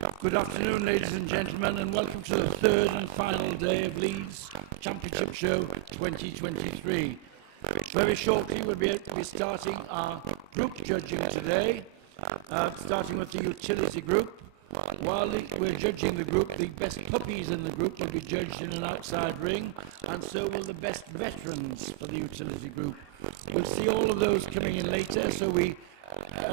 Good afternoon, ladies and gentlemen, and welcome to the third and final day of Leeds Championship Show 2023. Very shortly we'll be starting our group judging today, starting with the utility group. While we're judging the group, the best puppies in the group will be judged in an outside ring, and so will the best veterans for the utility group. We'll see all of those coming in later, so we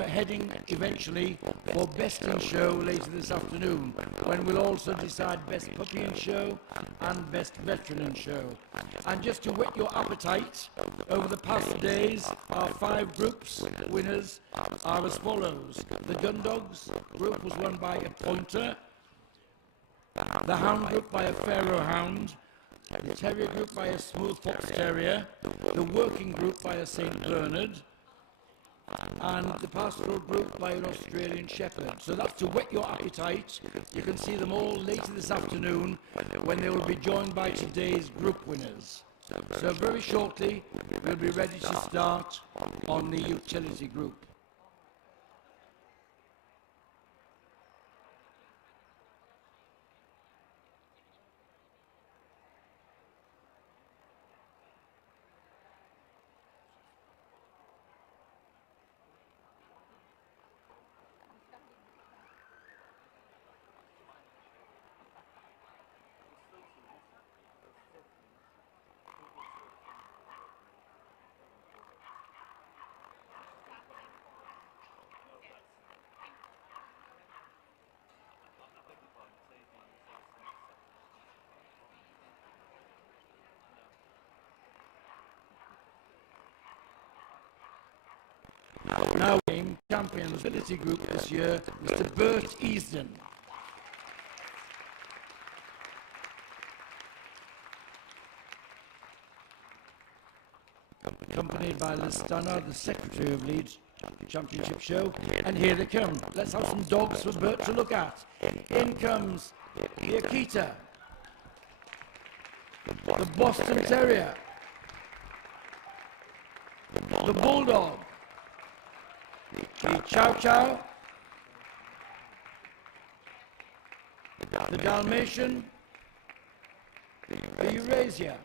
heading eventually for best in show later this afternoon, when we'll also decide best puppy in show and best veteran in show. And just to whet your appetite, over the past days our 5 groups winners are as follows. The Gun Dogs group was won by a Pointer, the Hound group by a Pharaoh Hound, the Terrier group by a Smooth Fox Terrier, the Working group by a St Bernard, and the Pastoral group by an Australian Shepherd. So that's to whet your appetite. You can see them all later this afternoon when they will be joined by today's group winners. So very shortly we'll be ready to start on the utility group. Now, champion ability group this year, Mr. Bert Easton. Accompanied by Liz Stannard, the Secretary of Leeds Championship Show. And here they come. Let's have some dogs for Bert to look at. In comes the Akita, the Boston Terrier, the Bulldog, the Chow Chow, the Dalmatian, the Eurasia.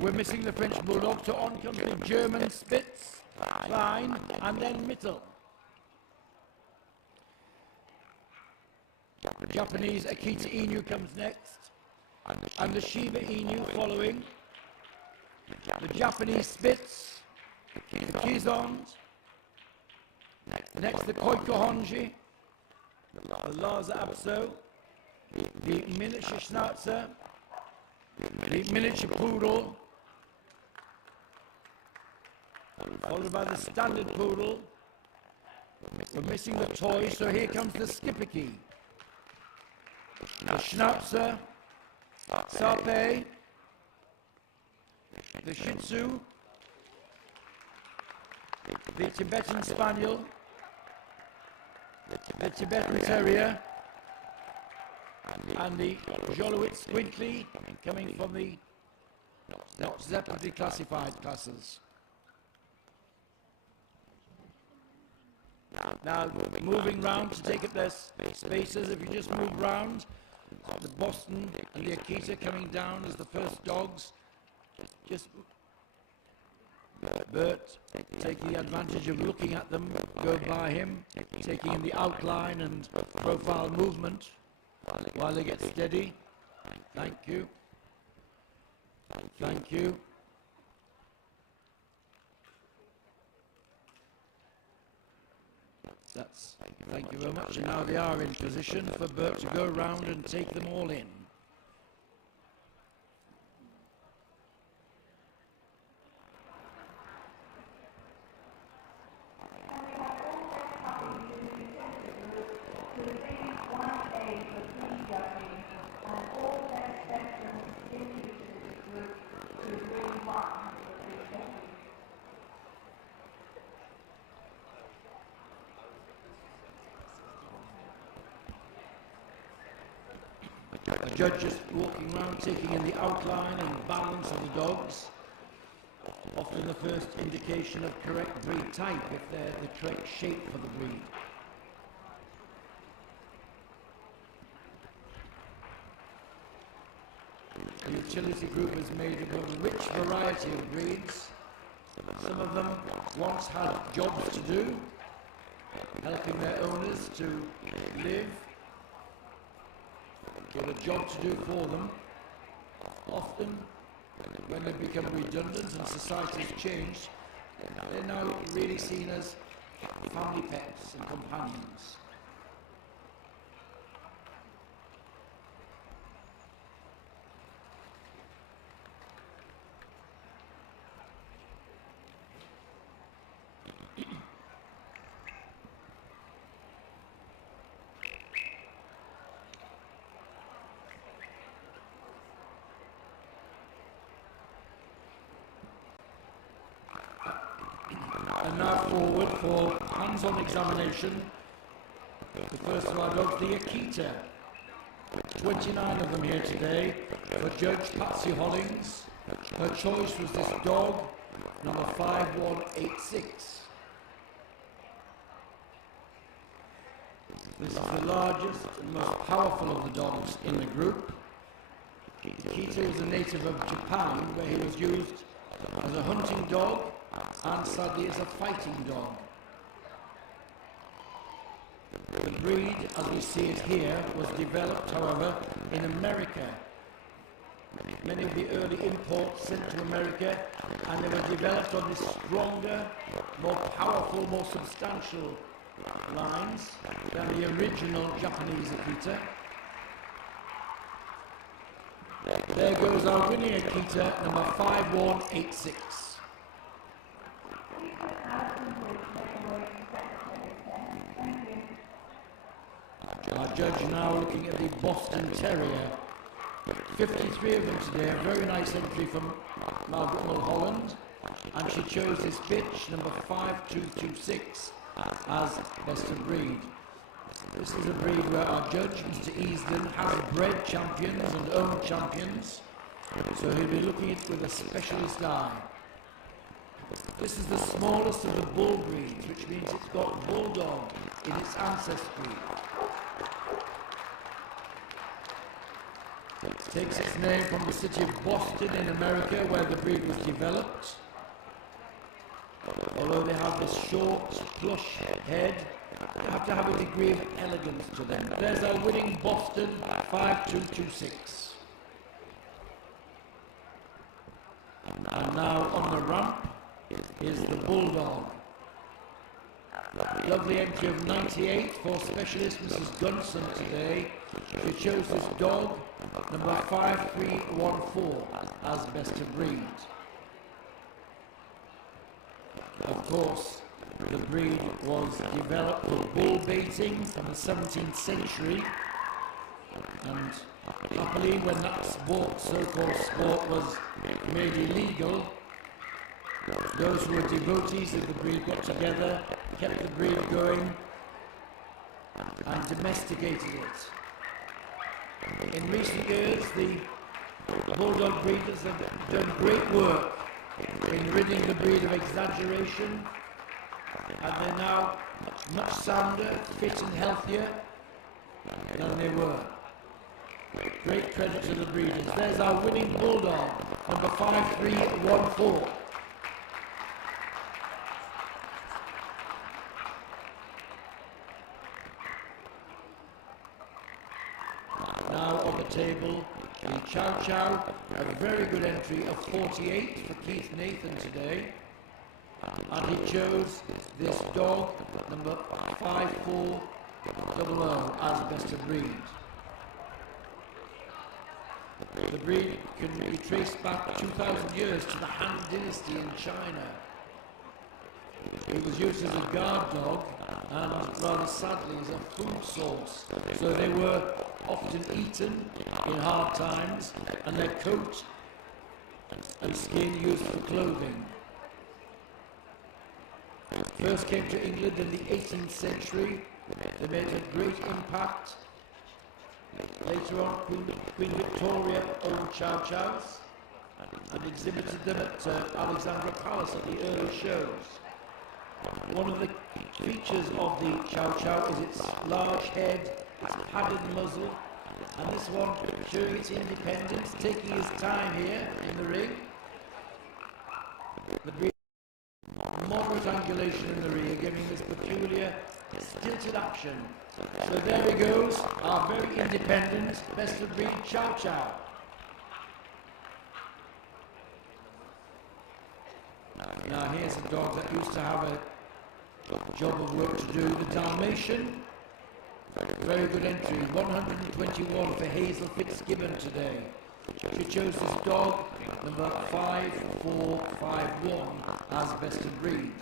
We're missing the French Bulldog, so on comes the German Spitz, Klein, and then Mittel. The Japanese Akita Inu comes next, and the Shiba Inu following. The Japanese Spitz, the Kizons, next the Koikohonji, the Lhasa Apso, the miniature Schnauzer, the miniature Poodle, followed by the standard Poodle. We're missing the toy, so here comes the Schipperke, the Schnauzer, Sarpe, the Shih Tzu, the Tibetan Spaniel, the Tibetan Terrier, and the Jolowitz Squintley coming from the not separately classified classes. Now moving round to take up their spaces, if you just move round, the Boston and the Akita coming down as the first dogs. Just Bert taking the advantage of looking at them go by him, taking in the outline and profile movement while they get steady. Thank you. Thank you. Thank you very much. And now they are in position for Bert to go round and take them all in. The judge just walking around, taking in the outline and balance of the dogs. Often the first indication of correct breed type, if they're the correct shape for the breed. The utility group is made up of a rich variety of breeds. Some of them once had jobs to do, helping their owners to live, get a job to do for them. Often, when they become redundant and society has changed, they're now really seen as family pets and companions. And now forward for hands-on examination. The first of our dogs, the Akita. 29 of them here today for Judge Patsy Hollings. Her choice was this dog, number 5186. This is the largest and most powerful of the dogs in the group. Akita is a native of Japan, where he was used as a hunting dog and sadly as a fighting dog. The breed, as we see it here, was developed, however, in America. Many of the early imports sent to America, and they were developed on these stronger, more powerful, more substantial lines than the original Japanese Akita. There goes our winning Akita, number 5186. Our judge now looking at the Boston Terrier. 53 of them today, a very nice entry from Margaret Mulholland, and she chose this bitch, number 5226, as best of breed. This is a breed where our judge, Mr. Easton, has bred champions and owned champions, so he'll be looking at it with a specialist eye. This is the smallest of the bull breeds, which means it's got bulldog in its ancestry. It takes its name from the city of Boston in America, where the breed was developed. Although they have this short, plush head, they have to have a degree of elegance to them. There's our winning Boston 5226. And now on the ramp is the Bulldog. Lovely entry of 98 for specialist Mrs. Gunson today. She chose this dog, number 5314, as best of breed. Of course, the breed was developed for bull baiting from the 17th century, and happily when that sport, so-called sport, was made illegal, those who were devotees of the breed got together, kept the breed going, and domesticated it. In recent years, the Bulldog breeders have done great work in ridding the breed of exaggeration, and they're now much sounder, fit and healthier than they were. Great credit to the breeders. There's our winning Bulldog, number 5314. Now on the table, the Chow Chow, a very good entry of 48 for Keith Nathan today. And he chose this dog, number 5400, as best of breed. The breed can be traced back 2,000 years to the Han Dynasty in China. It was used as a guard dog and, rather sadly, as a food source. So they were often eaten in hard times, and their coat and skin used for clothing. First came to England in the 18th century. They made a great impact. Later on, Queen Victoria owned Chow Chows and exhibited them at Alexandra Palace at the early shows. One of the features of the Chow Chow is its large head, its padded muzzle, And this one showing its independence, taking his time here in the ring. The breed, moderate undulation in the rear, giving this peculiar stilted action. So there he goes, our very independent, best of breed Chow Chow. Now here's a dog that used to have a job of work to do, the Dalmatian. Very good entry, 121 for Hazel Fitzgibbon today. She chose this dog, number 5451, as best of breed.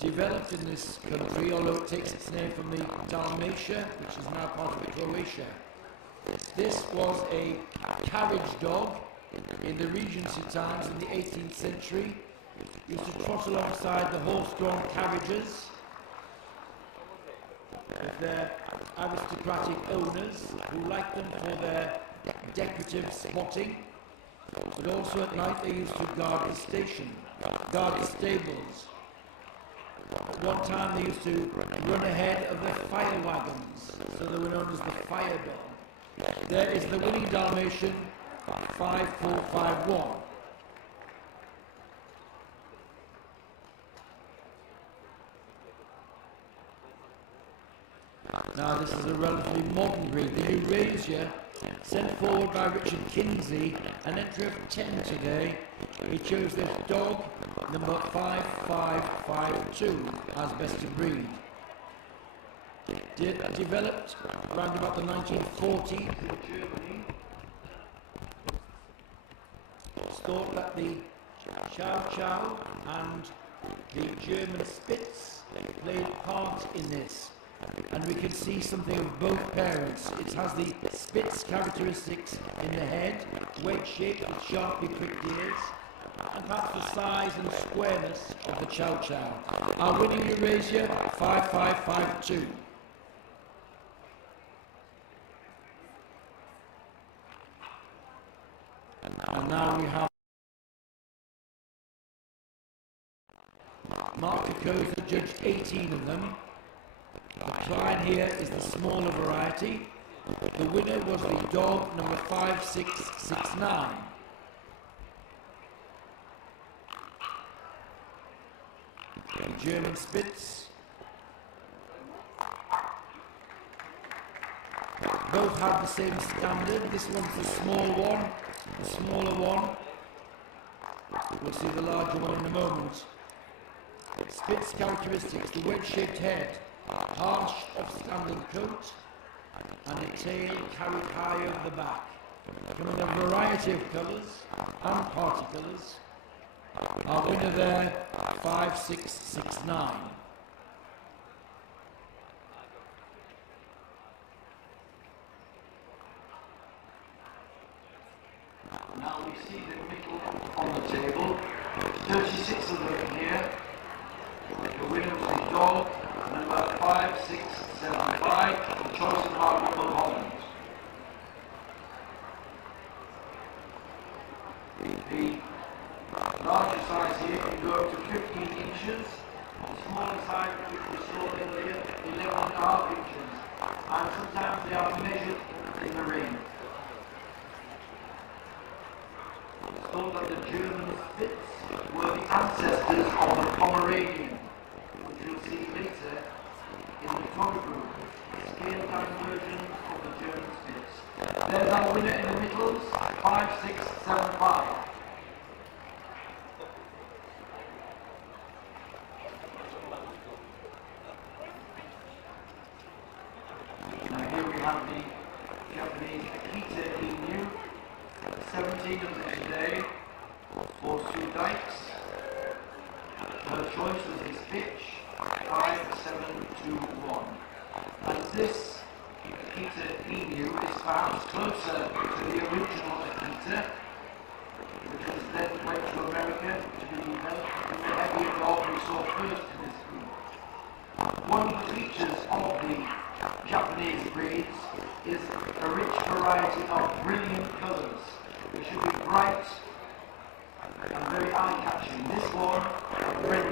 Developed in this country, although it takes its name from the Dalmatia, which is now part of Croatia. This was a carriage dog in the Regency times in the 18th century. Used to trot alongside the horse-drawn carriages with their aristocratic owners who liked them for their decorative spotting, but also at night they used to guard the station, guard the stables. At one time they used to run ahead of the fire wagons, so they were known as the fire dog. There is the winning Dalmatian, 5451. Now this is a relatively modern breed, the Eurasia, sent forward by Richard Kinsey, an entry of 10 today. He chose this dog, number 5552, as best of breed. Developed around about the 1940s in Germany. It's thought that the Chow Chow and the German Spitz played part in this. And we can see something of both parents. It has the Spitz characteristics in the head, wedge-shaped with sharply pricked ears, and perhaps the size and squareness of the Chow Chow. Our winning Eurasia, 5552. And now we have Mark Koza judged 18 of them. The client here is the smaller variety. The winner was the dog number 5669. The German Spitz. Both have the same standard. This one's the small one, the smaller one. We'll see the larger one in a moment. Spitz characteristics, the wedge-shaped head, harsh upstanding coat, and a tail carried high over the back. Come in a variety of colours and party colours. Our winner there, 5669. Now we see the middle on the table. 36 of them here. The winner was the dog, number 5675, the choice of our Holland. The larger size here can go up to 15 inches. The smaller size, which we saw earlier, 11.5 inches. And sometimes they are measured in the ring. It's thought that the German Spitz were the ancestors of the Pomeranian, which we'll see later in the photo group, scaled down versions of the German Spitz. There's our winner in the middles, 5675. Now here we have the Japanese Akita Inu, 17 of them today, for Sue Dykes. Her choice was his pitch, 5721. As this Akita Inu is perhaps closer to the original Akita, which was then went to America to be developed with the heavier dog we saw first in this group. One of the features of the Japanese breeds is a rich variety of brilliant colours. They should be bright and very eye-catching. This one, red.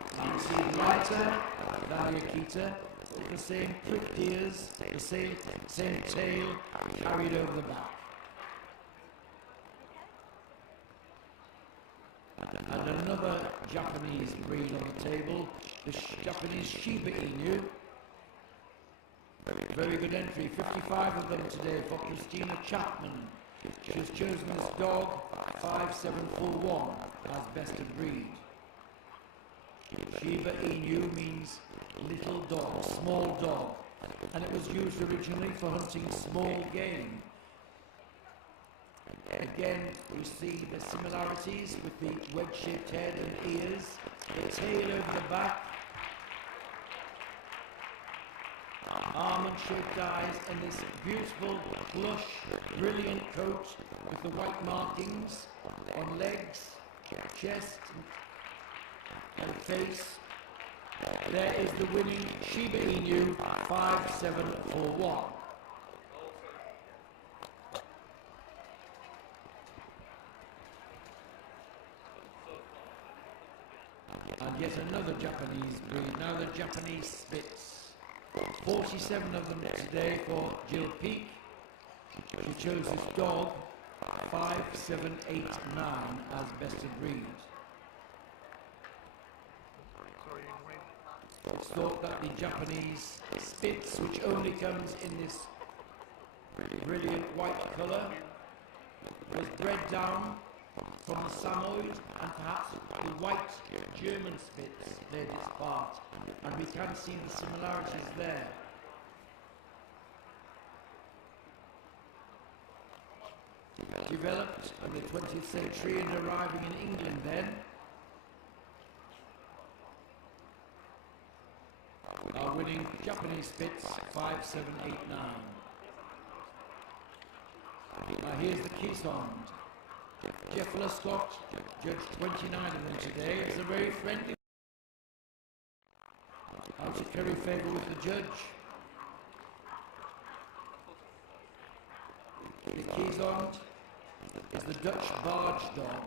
You can see lighter than the Akita, the same pricked ears, the same tail carried over the back. And another Japanese breed on the table, the Japanese Shiba Inu. Very good entry, 55 of them today for Christina Chapman. She's chosen this dog, 5741, as best of breed. Shiba Inu means little dog, small dog, and it was used originally for hunting small game. Again, we see the similarities with the wedge-shaped head and ears, the tail over the back, almond-shaped eyes, and this beautiful, plush, brilliant coat with the white markings on legs, chest, and face. There is the winning Shiba Inu 5741. And yet another Japanese breed, now the Japanese Spitz. 47 of them today for Jill Peake. She chose this dog, 5789, as best of breed. It's thought that the Japanese Spitz, which only comes in this brilliant white colour, was bred down from the Samoyed, and perhaps the white German Spitz played its part, and we can see the similarities there. Developed in the 20th century and arriving in England then. Our winning Japanese Spitz, 5789. Now here's the Keysond. Jeff Lescott judged 29 of them today. It's a very friendly. Out to curry favour with the judge. The Keysond is the Dutch barge dog.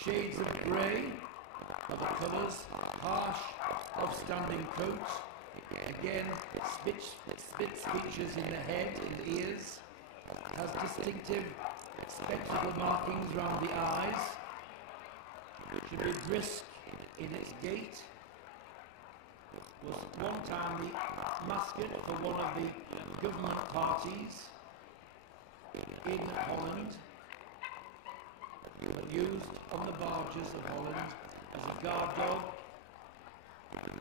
Shades of grey are the colours, harsh, upstanding coat. Again, Spitz features in the head and ears. Has distinctive spectacle markings around the eyes. Should be brisk in its gait. Was at one time the mascot for one of the government parties in Holland, but used on the barges of Holland as a guard dog,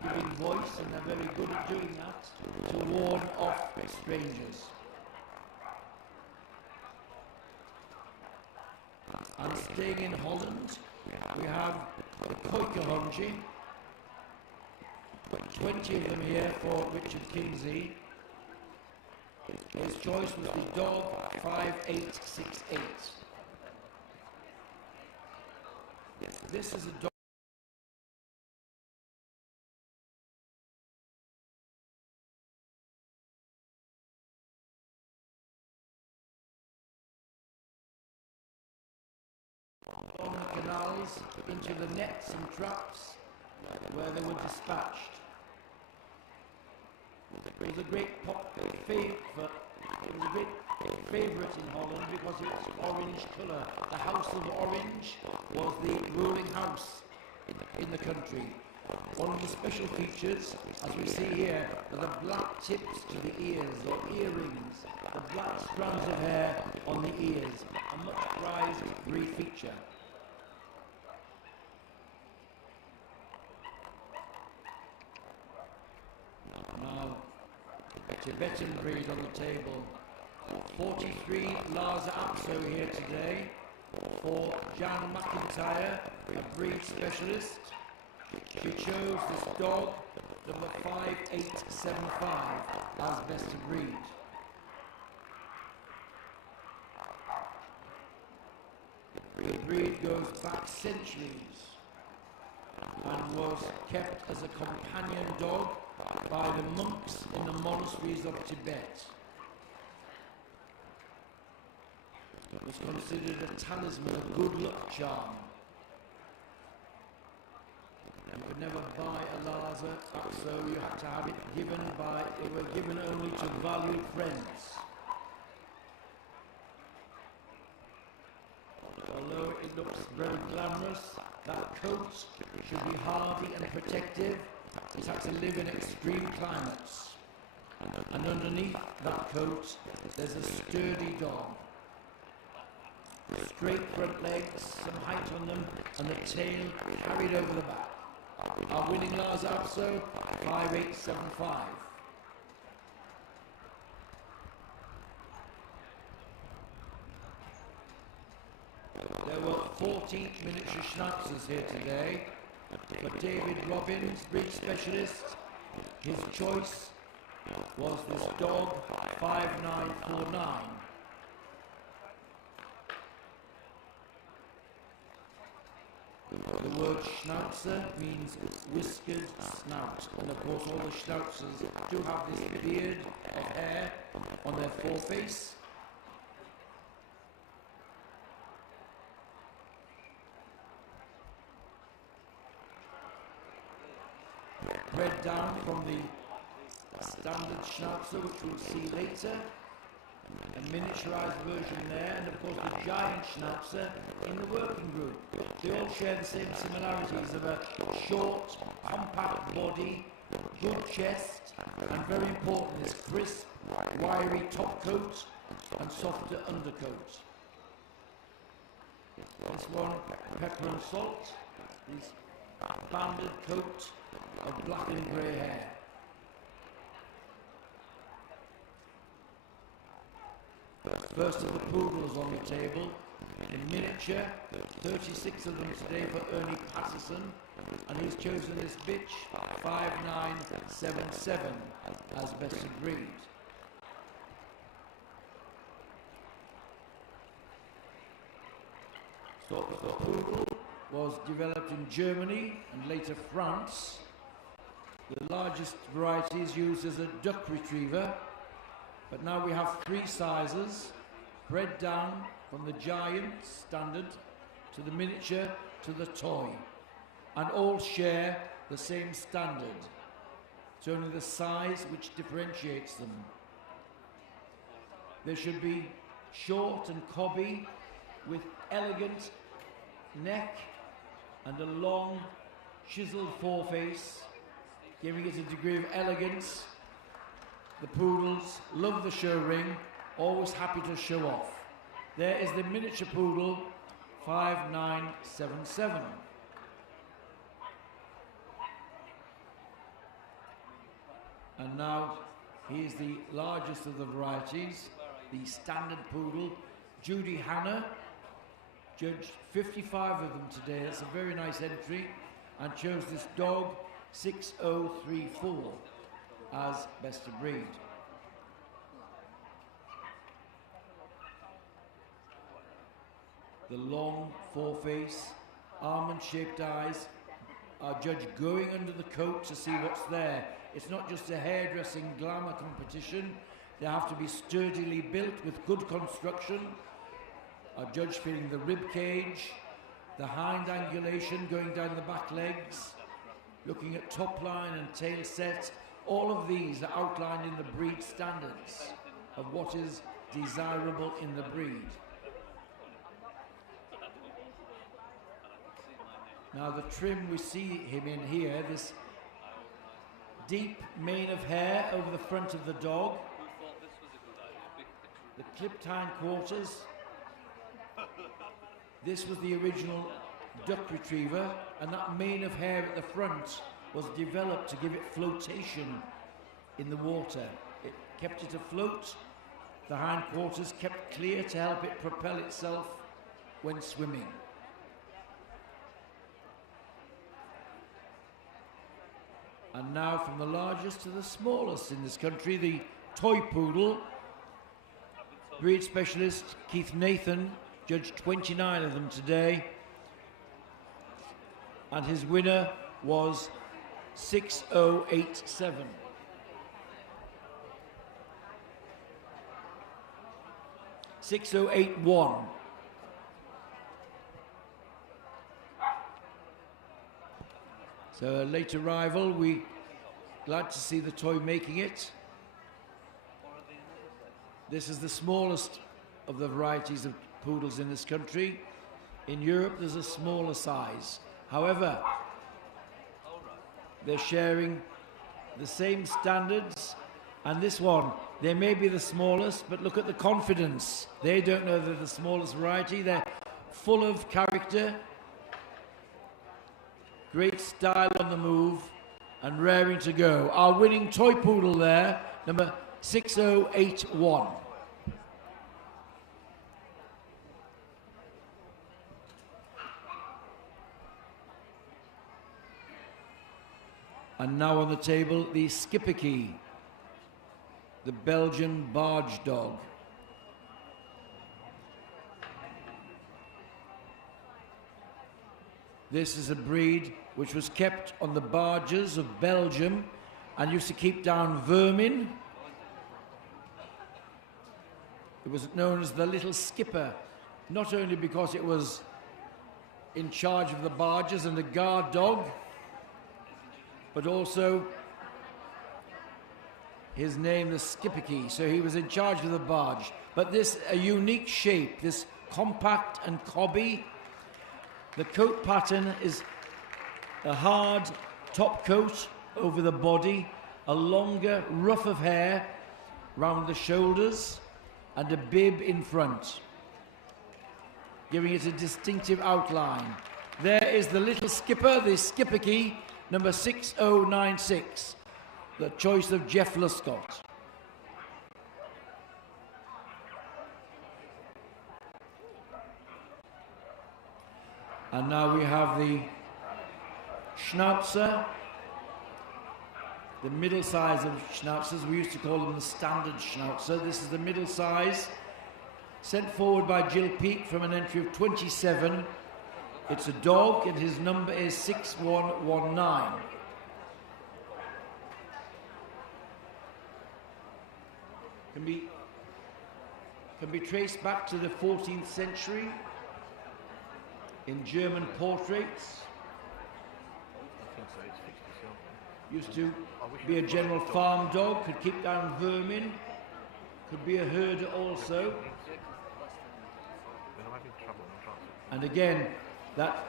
giving voice, and they're very good at doing that, to warn off strangers. And staying in Holland, we have the Koikahonji, 20 of them here for Richard Kinsey. His choice was the dog 5868. This is a dog on the canals into the nets and traps where they were dispatched. It was a great favourite in Holland because of its orange colour. The House of Orange was the ruling house in the country. One of the special features, as we see here, are the black tips to the ears, or earrings, the black strands of hair on the ears, a much prized breed feature. Now, Tibetan breed on the table. 43 Lhasa Apso here today for Jan McIntyre, a breed specialist. She chose this dog, number 5875, as best of breed. The breed goes back centuries and was kept as a companion dog by the monks in the monasteries of Tibet. It was considered a talisman, a good luck charm. You could never buy a Lhasa, so you had to have it given by, they were given only to valued friends. Although it looks very glamorous, that coat should be hardy and protective. It had to live in extreme climates. And underneath that coat, there's a sturdy dog. Straight front legs, some height on them, and the tail carried over the back. Our winning Lhasa Apso, 5875. There were 14 miniature schnauzers here today, but David Robbins, breed specialist, his choice was this dog, 5949. The word schnauzer means whiskered snout, and of course all the schnauzers do have this beard of hair on their foreface. Bred down from the standard schnauzer, which we'll see later. A miniaturized version there, and of course the giant schnauzer in the working group. They all share the same similarities of a short, compact body, good chest, and very important, this crisp, wiry top coat and softer undercoat. This one, pepper and salt, his banded coat of black and grey hair. First of the poodles on the table, in miniature, 36 of them today for Ernie Patterson, and he's chosen this bitch, 5977, as best of breed. So the poodle was developed in Germany and later France. The largest variety is used as a duck retriever, but now we have 3 sizes, bred down from the giant standard to the miniature to the toy, and all share the same standard. It's only the size which differentiates them. They should be short and cobby with elegant neck and a long chiseled foreface, giving it a degree of elegance. The poodles love the show ring, always happy to show off. There is the miniature poodle, 5977. And now, here's the largest of the varieties, the standard poodle. Judy Hanna judged 55 of them today. That's a very nice entry, and chose this dog, 6034, as best of breed. The long foreface, almond-shaped eyes are judged going under the coat to see what's there. It's not just a hairdressing glamour competition. They have to be sturdily built with good construction. Are judged feeling the rib cage, the hind angulation going down the back legs, looking at top line and tail set. All of these are outlined in the breed standards of what is desirable in the breed. Now the trim we see him in here, this deep mane of hair over the front of the dog, the clipped hind quarters. This was the original duck retriever, and that mane of hair at the front was developed to give it flotation in the water. It kept it afloat. The hind quarters kept clear to help it propel itself when swimming. And now from the largest to the smallest in this country, the toy poodle. Breed specialist Keith Nathan judged 29 of them today, and his winner was 6087. $6081. So a late arrival, we glad to see the toy making it. This is the smallest of the varieties of poodles in this country. In Europe, there's a smaller size. However, they're sharing the same standards, and this one, they may be the smallest, but look at the confidence. They don't know they're the smallest variety. They're full of character, great style on the move, and raring to go. Our winning toy poodle there, number 6081. And now on the table, the Skipperkey, the Belgian barge dog. This is a breed which was kept on the barges of Belgium and used to keep down vermin. It was known as the Little Skipper, not only because it was in charge of the barges and a guard dog, but also his name, the Skipperkey, so he was in charge of the barge. But this, a unique shape, this compact and cobby. The coat pattern is a hard top coat over the body, a longer ruff of hair round the shoulders, and a bib in front, giving it a distinctive outline. There is the Little Skipper, the Skipperkey, number 6096, the choice of Jeff Luscott. And now we have the Schnauzer, the middle size of Schnauzers. We used to call them the standard Schnauzer. This is the middle size, sent forward by Jill Peake from an entry of 27. It's a dog, and his number is 6119. Can be traced back to the 14th century in German portraits. Used to be a general farm dog, could keep down vermin, could be a herder also. And again, that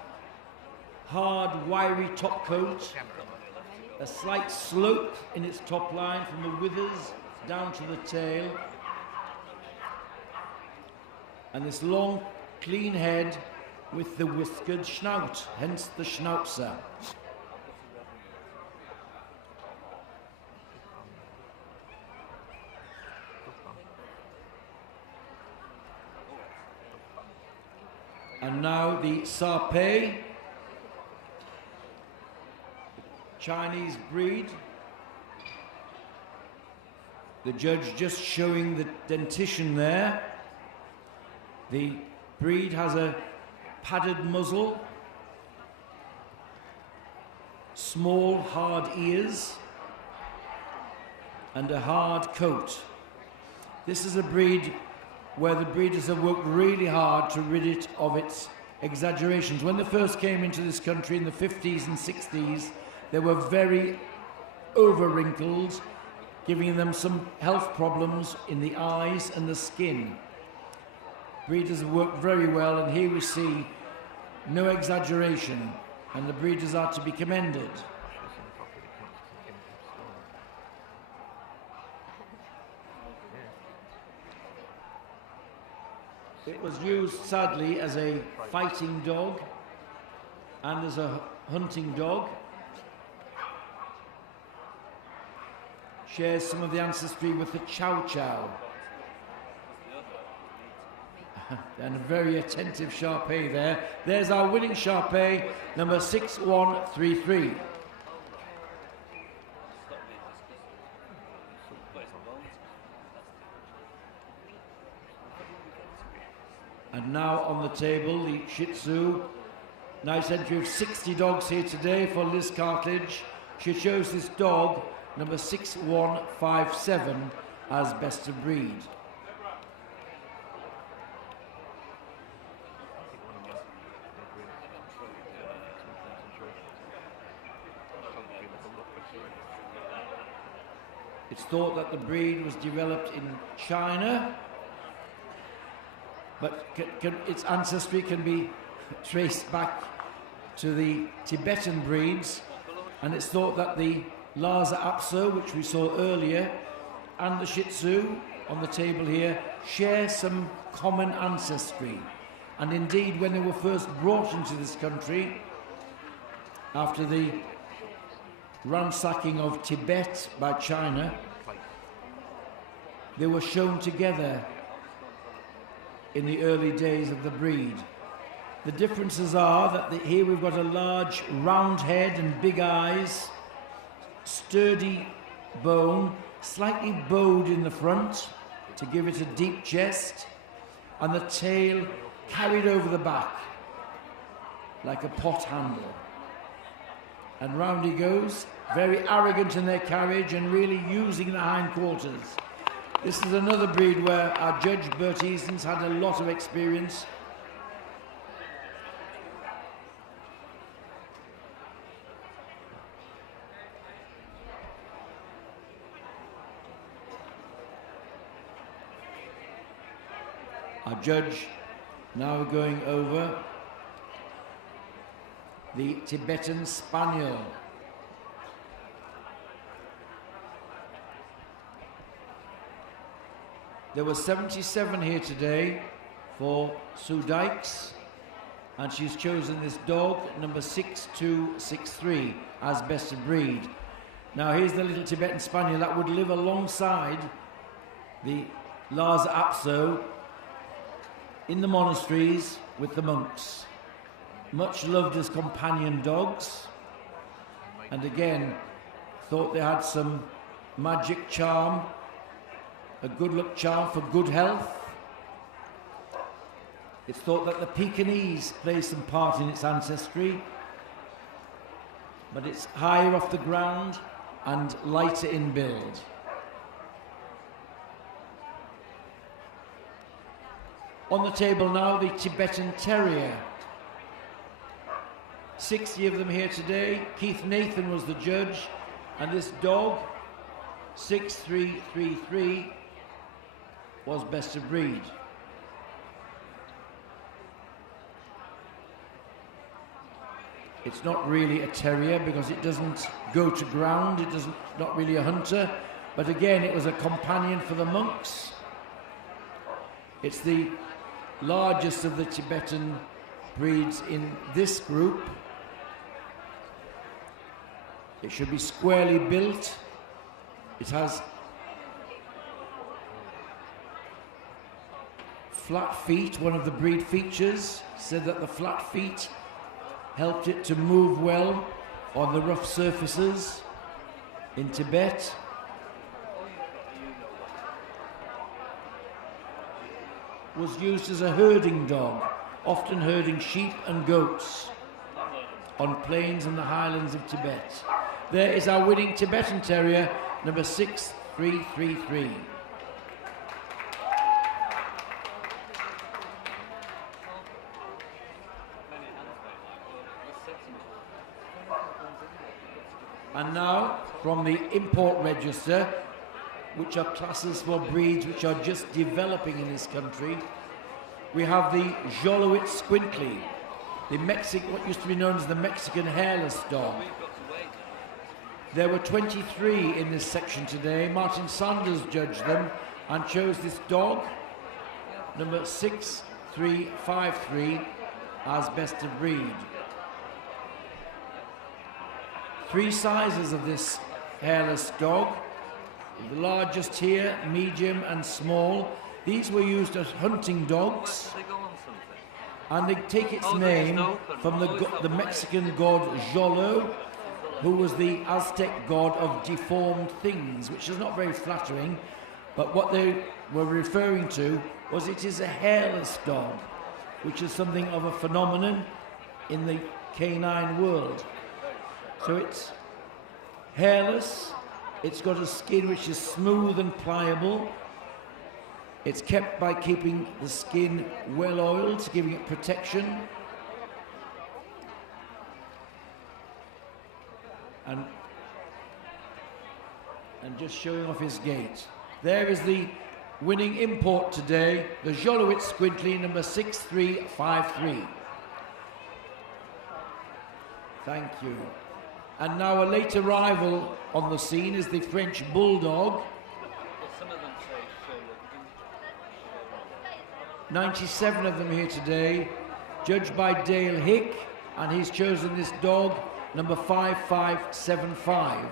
hard, wiry top coat, a slight slope in its top line from the withers down to the tail, and this long, clean head with the whiskered snout, hence the Schnauzer. And now the Sarpei, Chinese breed. The judge just showing the dentition there. The breed has a padded muzzle, small hard ears, and a hard coat. This is a breed where the breeders have worked really hard to rid it of its exaggerations. When they first came into this country in the 50s and 60s, they were very over-wrinkled, giving them some health problems in the eyes and the skin. Breeders have worked very well, and here we see no exaggeration, and the breeders are to be commended. It was used, sadly, as a fighting dog and as a hunting dog. Shares some of the ancestry with the Chow Chow. And a very attentive Shar-Pei there. There's our winning Shar-Pei, number 6133. And now on the table, the Shih Tzu. Nice entry of 60 dogs here today for Liz Cartledge. She chose this dog, number 6157, as best of breed. It's thought that the breed was developed in China, but its ancestry can be traced back to the Tibetan breeds, and it's thought that the Lhasa Apso, which we saw earlier, and the Shih Tzu on the table here share some common ancestry. And indeed, when they were first brought into this country after the ransacking of Tibet by China, they were shown together in the early days of the breed. The differences are that here we've got a large round head and big eyes, sturdy bone, slightly bowed in the front to give it a deep chest, and the tail carried over the back like a pot handle. And round he goes, very arrogant in their carriage and really using the hindquarters. This is another breed where our judge Bert Easton's had a lot of experience. Our judge now going over the Tibetan Spaniel. There were 77 here today for Sue Dykes, and she's chosen this dog, number 6263, as best of breed. Now here's the little Tibetan Spaniel that would live alongside the Lhasa Apso in the monasteries with the monks. Much loved as companion dogs, and again thought they had some magic charm, a good luck charm for good health. It's thought that the Pekingese plays some part in its ancestry, but it's higher off the ground and lighter in build. On the table now, the Tibetan Terrier. 60 of them here today. Keith Nathan was the judge, and this dog, 6333, was best of breed. It's not really a terrier because it doesn't go to ground, not really a hunter, but again it was a companion for the monks. It's the largest of the Tibetan breeds in this group. It should be squarely built. It has flat feet. One of the breed features said that the flat feet helped it to move well on the rough surfaces in Tibet. Was used as a herding dog, often herding sheep and goats on plains and the highlands of Tibet. There is our winning Tibetan Terrier, number 6333. And now, from the import register, which are classes for breeds which are just developing in this country, we have the Jolowitz Squintly, what used to be known as the Mexican hairless dog. There were 23 in this section today. Martin Sanders judged them and chose this dog, number 6353, as best of breed. 3 sizes of this hairless dog. The largest here, medium and small. These were used as hunting dogs, and they take its name from the Mexican god Xolo, who was the Aztec god of deformed things, which is not very flattering, but what they were referring to was it is a hairless dog, which is something of a phenomenon in the canine world. So it's hairless, it's got a skin which is smooth and pliable. It's kept by keeping the skin well oiled, giving it protection. And and just showing off his gait. There is the winning import today, the Jolowitz Squintley, number 6353. Thank you. And now a late arrival on the scene is the French Bulldog. 97 of them here today, judged by Dale Hick, and he's chosen this dog, number 5575.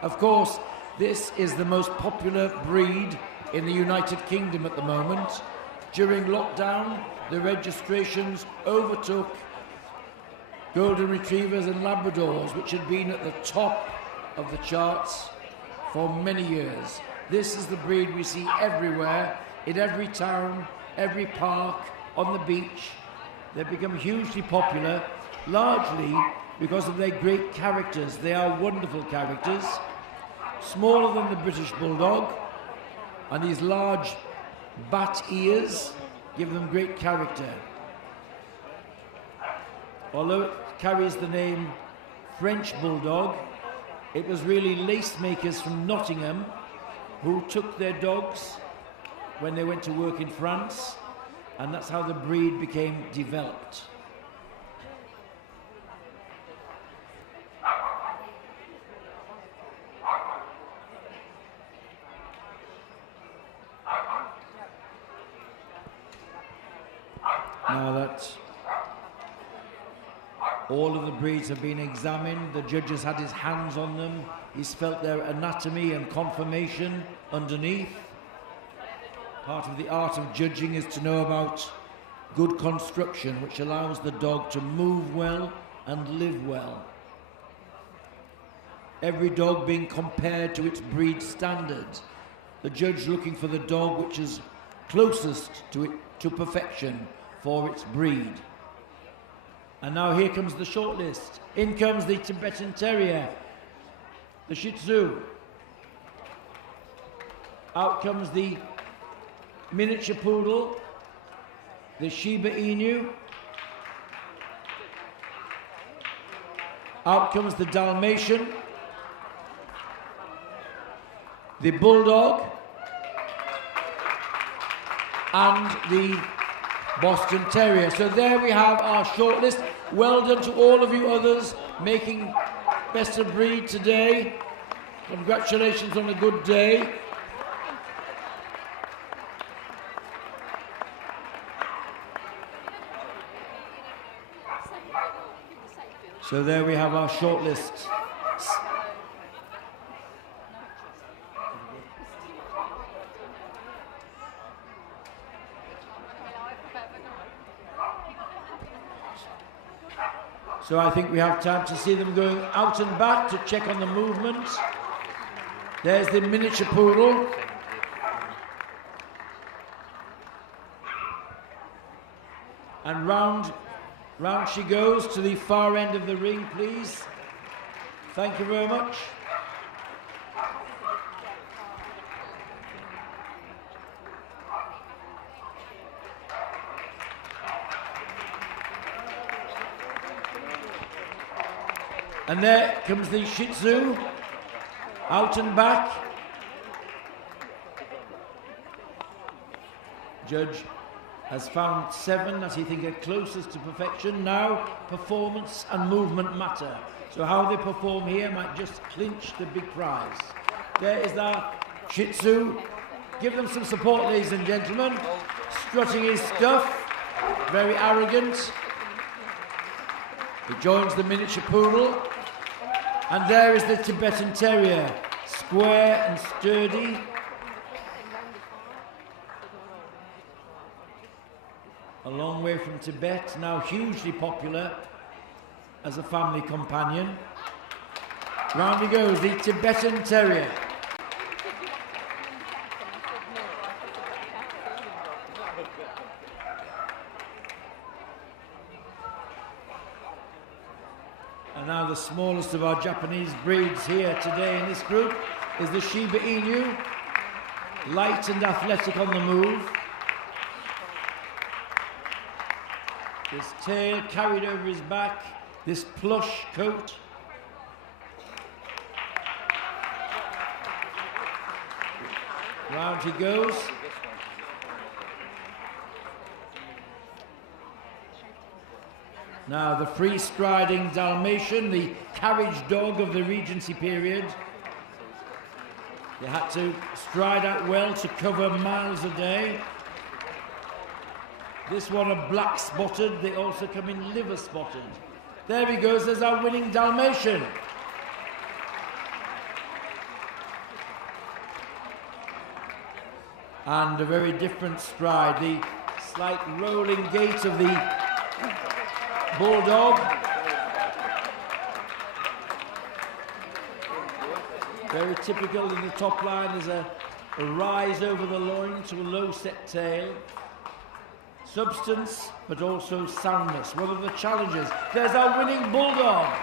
Of course, this is the most popular breed in the United Kingdom at the moment. During lockdown, the registrations overtook Golden Retrievers and Labradors, which had been at the top of the charts for many years. This is the breed we see everywhere, in every town, every park, on the beach. They've become hugely popular, largely because of their great characters. They are wonderful characters, smaller than the British Bulldog, and these large bat ears give them great character. Although it carries the name French Bulldog, it was really lace makers from Nottingham who took their dogs when they went to work in France, and that's how the breed became developed. Now that all of the breeds have been examined, the judge has had his hands on them, he's felt their anatomy and conformation underneath. Part of the art of judging is to know about good construction, which allows the dog to move well and live well. Every dog being compared to its breed standard. The judge looking for the dog which is closest to perfection for its breed. And now here comes the shortlist. In comes the Tibetan Terrier, the Shih Tzu. Out comes the Miniature Poodle, the Shiba Inu. Out comes the Dalmatian, the Bulldog, and the Boston Terrier. So there we have our shortlist. Well done to all of you others making best of breed today. Congratulations on a good day. So there we have our shortlist. So I think we have time to see them going out and back to check on the movement. There's the Miniature Poodle. And round she goes to the far end of the ring, please. Thank you very much. And there comes the Shih Tzu, out and back. Judge has found 7 that he thinks are closest to perfection. Now, performance and movement matter. So how they perform here might just clinch the big prize. There is our Shih Tzu. Give them some support, ladies and gentlemen. Strutting his stuff, very arrogant. He joins the Miniature Poodle. And there is the Tibetan Terrier, square and sturdy. A long way from Tibet, now hugely popular as a family companion. Round he goes, the Tibetan Terrier. And now the smallest of our Japanese breeds here today in this group is the Shiba Inu, light and athletic on the move. His tail carried over his back, this plush coat. Round he goes. Now the free-striding Dalmatian, the carriage dog of the Regency period. They had to stride out well to cover miles a day. This one a black spotted, they also come in liver spotted. There he goes, there's our winning Dalmatian. And a very different stride, the slight rolling gait of the bulldog. Very typical in the top line is a rise over the loin to a low set tail. Substance, but also soundness. One of the challenges. There's our winning bulldog.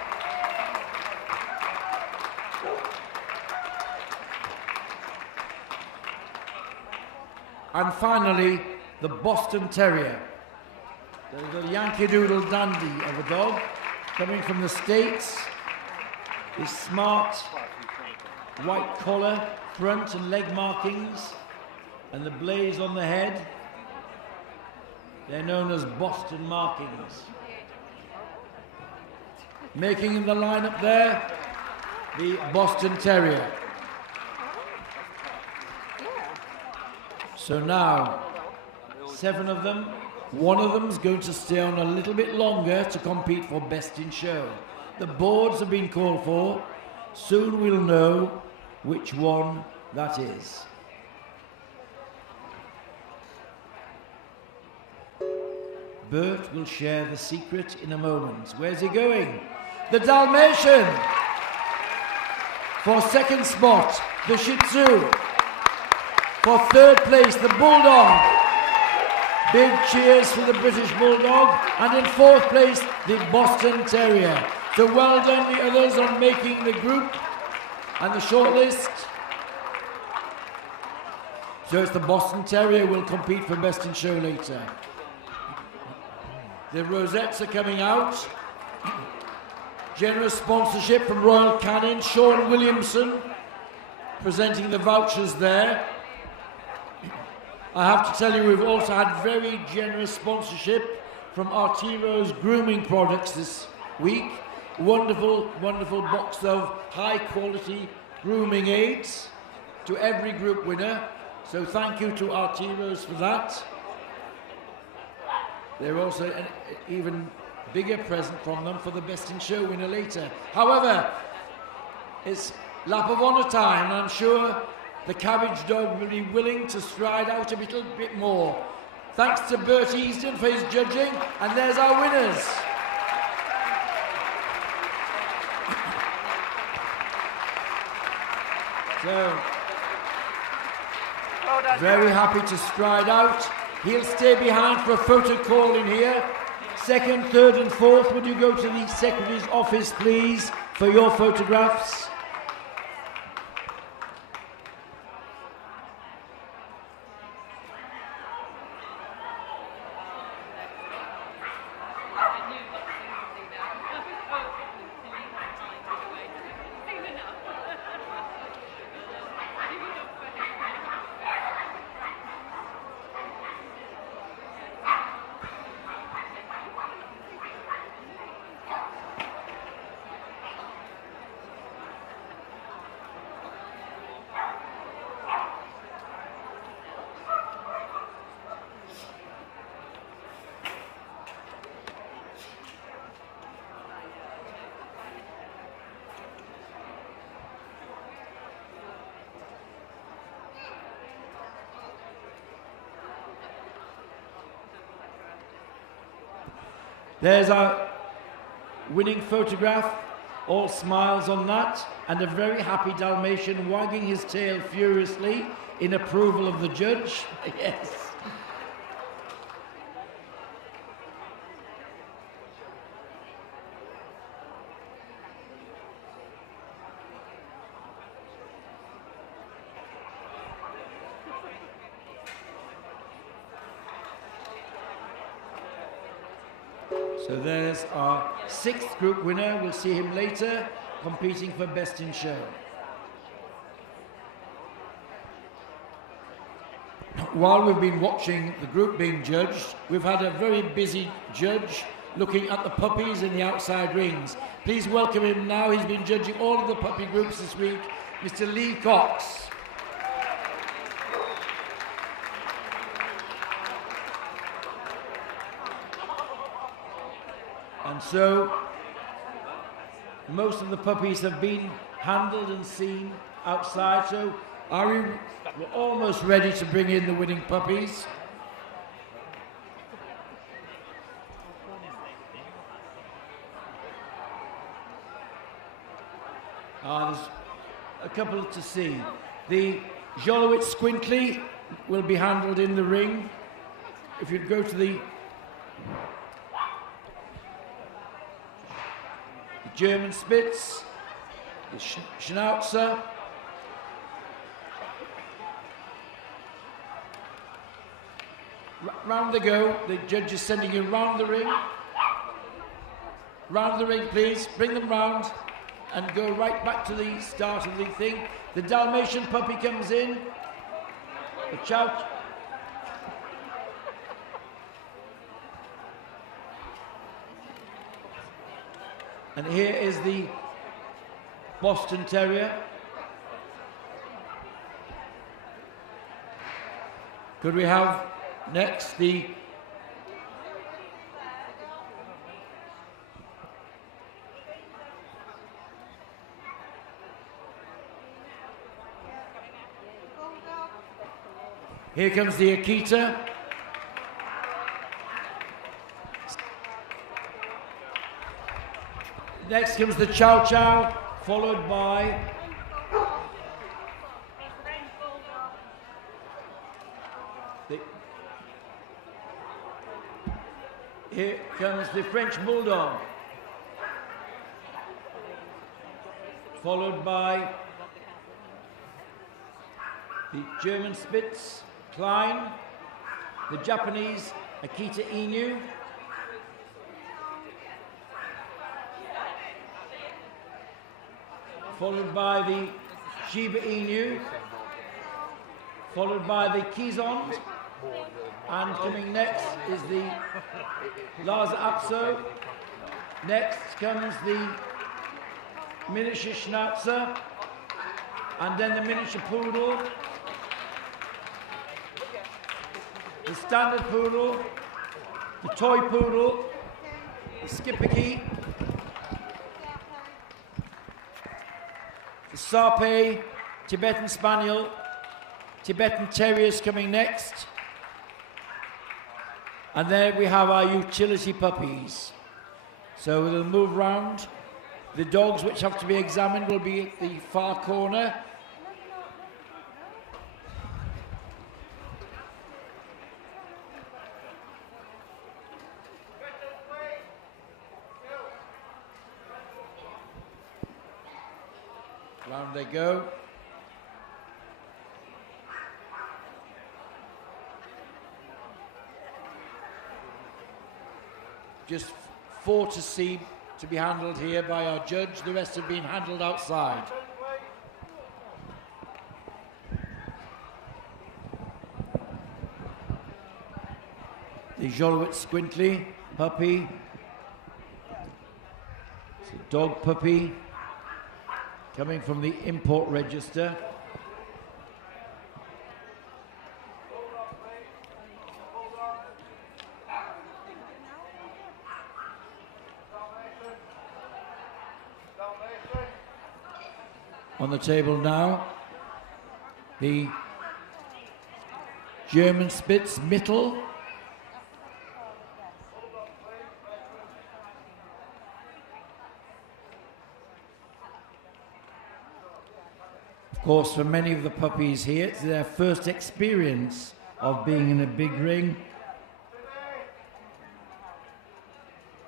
And finally, the Boston Terrier. The Yankee Doodle dandy of a dog, coming from the States. His smart white collar, front and leg markings, and the blaze on the head. They're known as Boston markings. Making in the lineup there, the Boston Terrier. So now, 7 of them. One of them is going to stay on a little bit longer to compete for Best in Show. The boards have been called for. Soon we'll know which one that is. Bert will share the secret in a moment. Where's he going? The Dalmatian! For second spot, the Shih Tzu. For third place, the Bulldog. Big cheers for the British Bulldog. And in fourth place, the Boston Terrier. So well done the others on making the group and the shortlist. So it's the Boston Terrier will compete for Best in Show later. The rosettes are coming out. Generous sponsorship from Royal Canin. Sean Williamson presenting the vouchers there. I have to tell you, we've also had very generous sponsorship from Artiro's grooming products this week. Wonderful, wonderful box of high-quality grooming aids to every group winner. So thank you to Artiro's for that. There's also an even bigger present from them for the Best in Show winner later. However, it's lap of honour time, and I'm sure the carriage dog will be willing to stride out a little bit more. Thanks to Bert Easton for his judging, and there's our winners. So, very happy to stride out. He'll stay behind for a photo call in here. Second, third and fourth, would you go to the Secretary's office, please, for your photographs? There's our winning photograph, all smiles on that, and a very happy Dalmatian wagging his tail furiously in approval of the judge. Yes. So there's our 6th group winner. We'll see him later, competing for Best in Show. while we've been watching the group being judged, we've had a very busy judge looking at the puppies in the outside rings. Please welcome him now. He's been judging all of the puppy groups this week, Mr. Lee Cox. And so, most of the puppies have been handled and seen outside, so we're almost ready to bring in the winning puppies. There's a couple to see. The Jolowitz Squintly will be handled in the ring. If you go to the German Spitz, the Schnauzer, round they go. The judge is sending you round the ring. Round the ring, please. Bring them round and go right back to the start of the thing. The Dalmatian puppy comes in. The Chow. And here is the Boston Terrier. Could we have next the Here comes the Akita. Next comes the Chow Chow, followed by here comes the French Bulldog, followed by the German Spitz, Klein, the Japanese Akita Inu, followed by the Shiba Inu, followed by the Kizon, and coming next is the Lhasa Apso. Next comes the miniature Schnauzer, and then the miniature Poodle, the standard Poodle, the toy Poodle, the Schipperke, the Sarpe, Tibetan Spaniel, Tibetan Terriers coming next. And there we have our utility puppies. So we'll move round. The dogs which have to be examined will be at the far corner. Round they go. Just 4 to see to be handled here by our judge. The rest have been handled outside. The Jolowitz Squintly puppy. It's a dog puppy coming from the import register. On the table now, the German Spitz Mittel, of course, for many of the puppies here, it's their first experience of being in a big ring.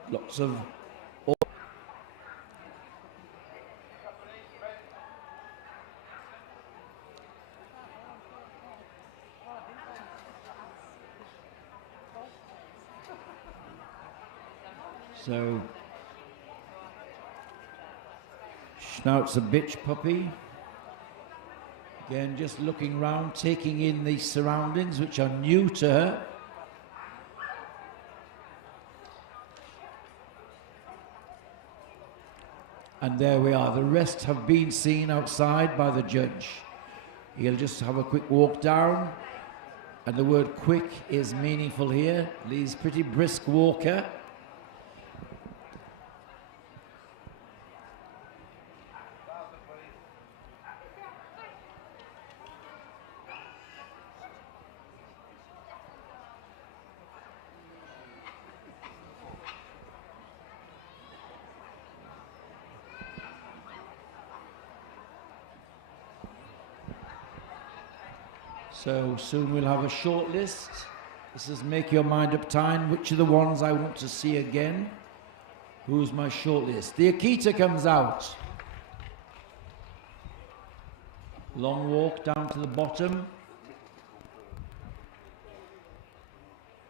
Lots of so, Schnauzer bitch puppy, Again, just looking round, taking in the surroundings, which are new to her. And there we are. The rest have been seen outside by the judge. He'll just have a quick walk down. And the word quick is meaningful here. Lee's pretty brisk walker. So soon we'll have a short list. This is make your mind up time. Which are the ones I want to see again? Who's my short list? The Akita comes out. Long walk down to the bottom.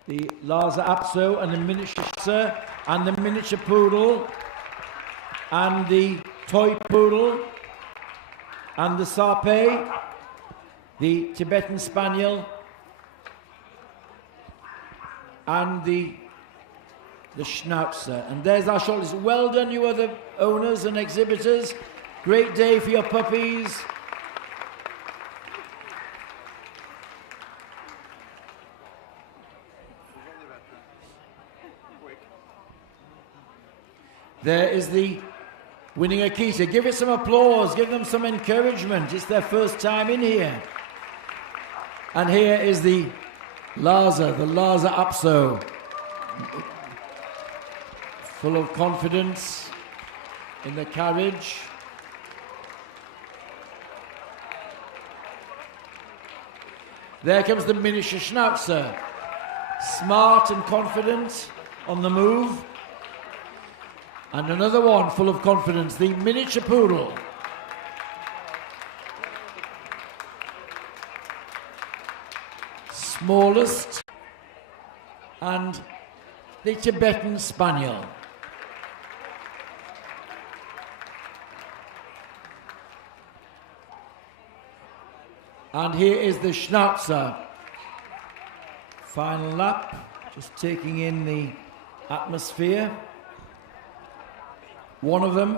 The Lhasa Apso and the miniature sir and the miniature poodle and the toy poodle and the Sarpe, the Tibetan Spaniel and the Schnauzer. And there's our shortlist. Well done, you other owners and exhibitors. Great day for your puppies. There is the winning Akita. Give it some applause. Give them some encouragement. It's their first time in here. And here is the Lhasa Apso. Full of confidence in the carriage. There comes the miniature Schnauzer. Smart and confident on the move. And another one full of confidence, the miniature poodle. Smallest, and the Tibetan Spaniel. And here is the Schnauzer. Final lap, just taking in the atmosphere. One of them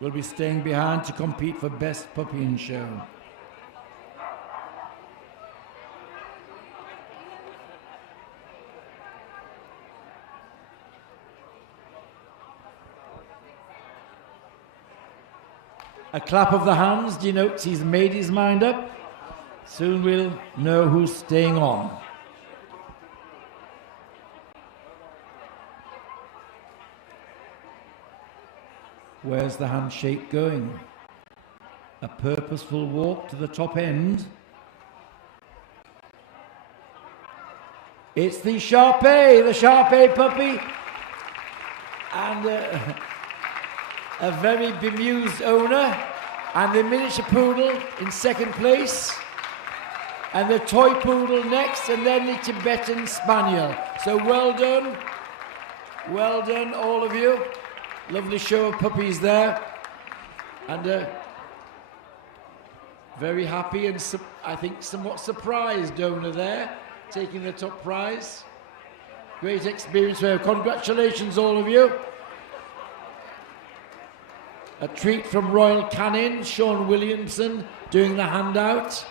will be staying behind to compete for Best Puppy in Show. A clap of the hands denotes he's made his mind up. Soon we'll know who's staying on. Where's the handshake going? A purposeful walk to the top end. It's the Sharpe puppy. And a very bemused owner. And the miniature poodle in second place. And the toy poodle next. And then the Tibetan Spaniel. So well done. Well done, all of you. Lovely show of puppies there, and very happy and I think somewhat surprised owner there, taking the top prize. Great experience there. Congratulations, all of you. A treat from Royal Canin, Sean Williamson doing the handout.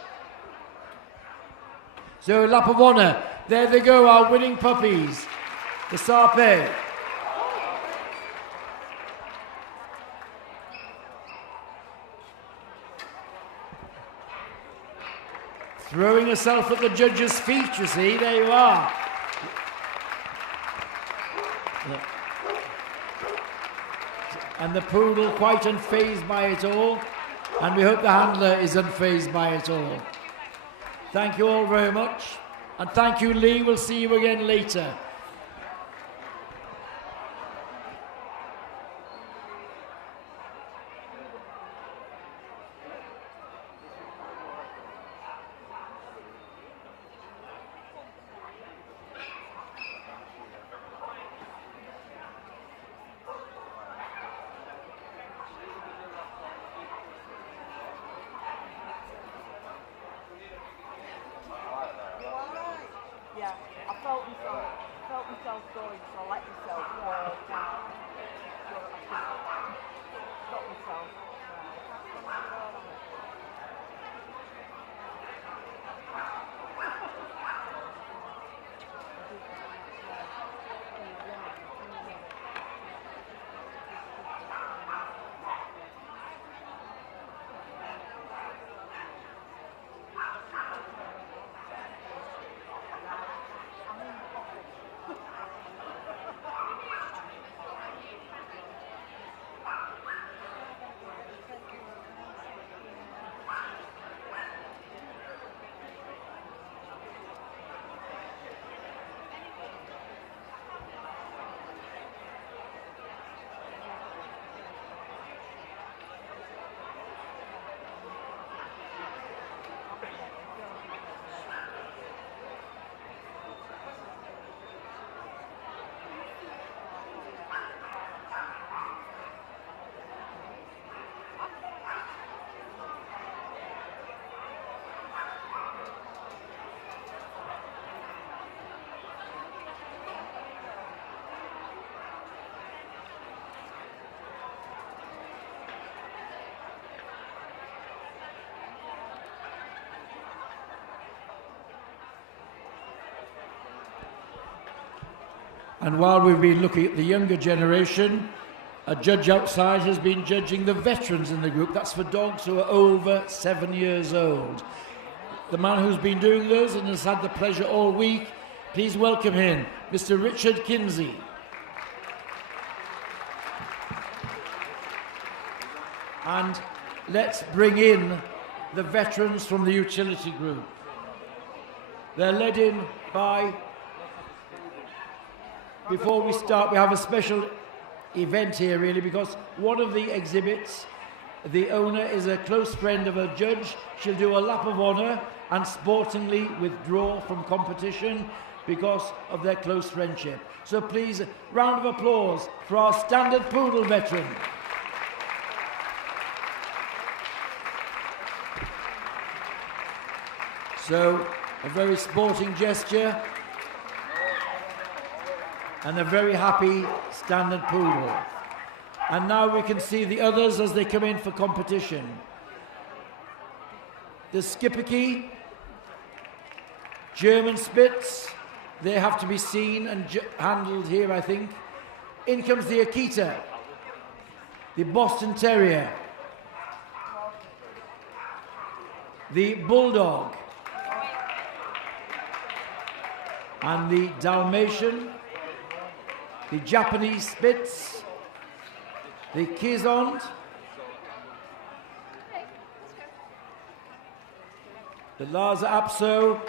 So a lap of honour. There they go, our winning puppies. The Sarpe. Throwing herself at the judge's feet, you see, there you are. And the poodle quite unfazed by it all. And we hope the handler is unfazed by it all. Thank you all very much. And thank you, Lee. We'll see you again later. was going, so I let myself go down. So I could stop myself. And while we've been looking at the younger generation, a judge outside has been judging the veterans in the group. That's for dogs who are over 7 years old. The man who's been doing those and has had the pleasure all week, please welcome him, Mr. Richard Kinsey. And let's bring in the veterans from the utility group. They're led in by... Before we start, we have a special event here, really, because one of the exhibits, the owner is a close friend of a judge. She'll do a lap of honour and sportingly withdraw from competition because of their close friendship. So please, a round of applause for our standard poodle veteran. So, a very sporting gesture. And a very happy standard poodle. And now we can see the others as they come in for competition. The Schipperke, German Spitz, they have to be seen and handled here, I think. In comes the Akita, the Boston Terrier, the Bulldog, and the Dalmatian, the Japanese Spitz, the Kizond, the Lhasa Apso,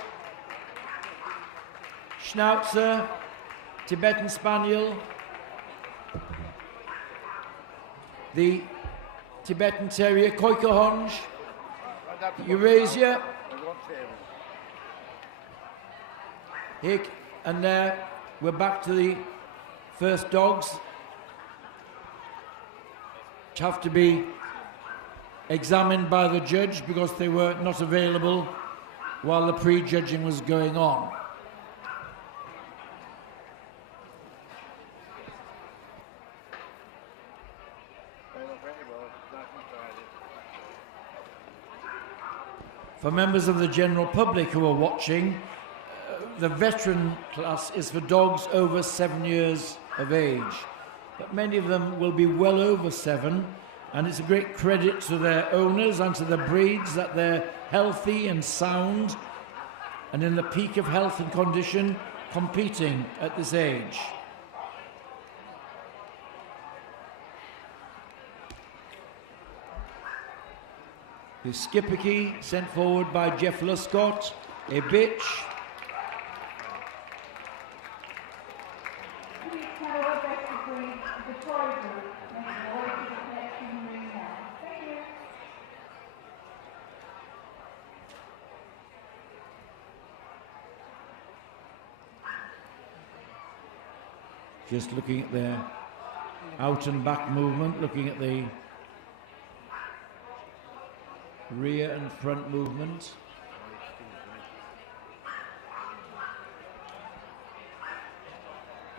Schnauzer, Tibetan Spaniel, the Tibetan Terrier, Koikahonj, Eurasia, here, and there we're back to the first dogs, which have to be examined by the judge because they were not available while the pre-judging was going on. For members of the general public who are watching, the veteran class is for dogs over 7 years of age, but many of them will be well over 7, and it's a great credit to their owners and to the breeds that they're healthy and sound and in the peak of health and condition competing at this age. The Schipperke sent forward by Jeff Luscott, a bitch. Just looking at their out and back movement, looking at the rear and front movement.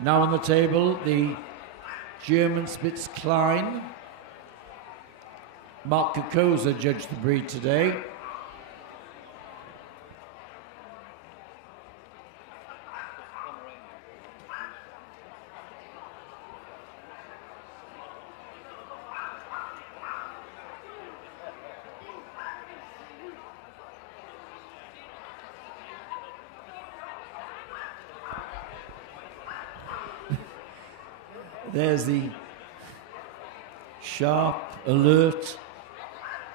Now on the table, the German Spitz Klein. Mark Kokoza judged the breed today. There's the sharp, alert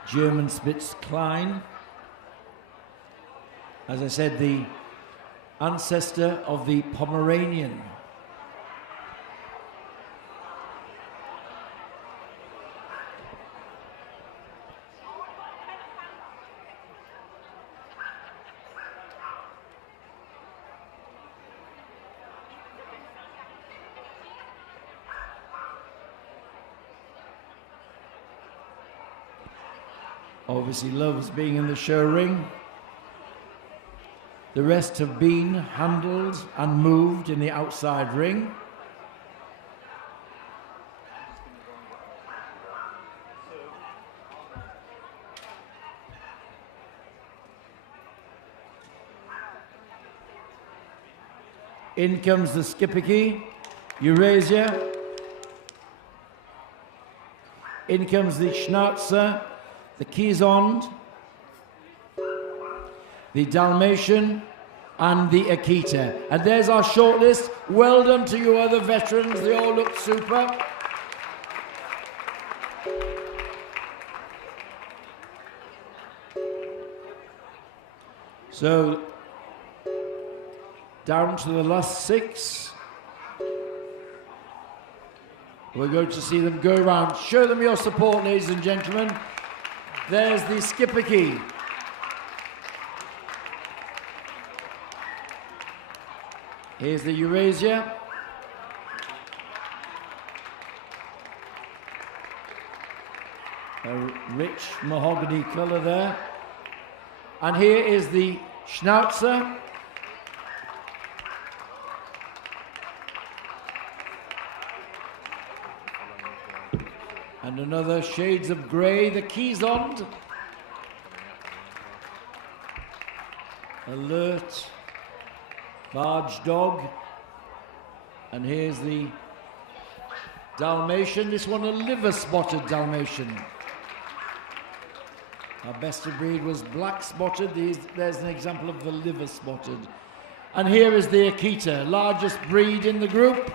German Spitz Klein. As I said, the ancestor of the Pomeranian. Obviously loves being in the show ring. The rest have been handled and moved in the outside ring. In comes the Skippy, Eurasia. In comes the Schnauzer, the Kizond, the Dalmatian, and the Akita. And there's our shortlist. Well done to you other veterans. They all look super. So, down to the last 6. We're going to see them go around. Show them your support, ladies and gentlemen. There's the Skippy. Here's the Eurasia. A rich mahogany colour there. And here is the Schnauzer. And another shades of grey, the Kizond. Alert. Barge dog. And here's the Dalmatian. This one a liver-spotted Dalmatian. Our best of breed was black-spotted. There's an example of the liver-spotted. And here is the Akita, largest breed in the group.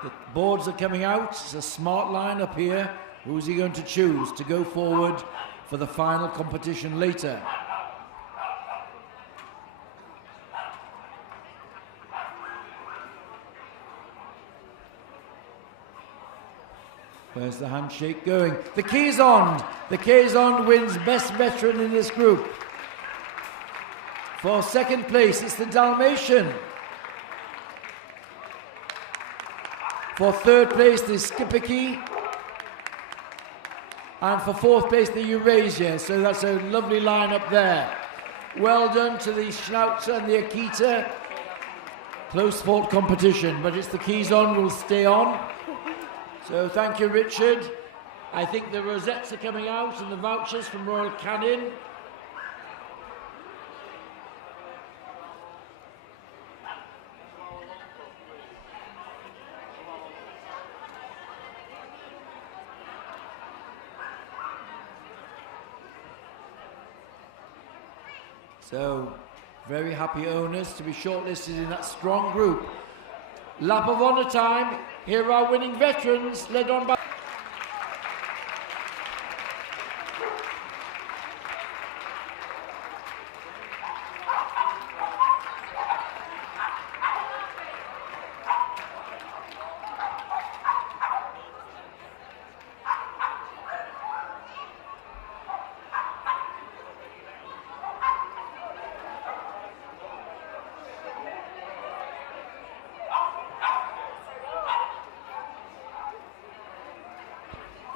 The boards are coming out. It's a smart line up here. Who's he going to choose to go forward for the final competition later? Where's the handshake going? The Kizond! The Kizond wins best veteran in this group. For second place, it's the Dalmatian. For third place, the Skippy. And for fourth place, the Eurasia. So that's a lovely lineup there. Well done to the Schnauzer and the Akita. Close fought competition, but it's the Kizond will stay on. So thank you, Richard. I think the rosettes are coming out and the vouchers from Royal Canin. So, very happy owners to be shortlisted in that strong group. Lap of honour time. Here are our winning veterans, led on by...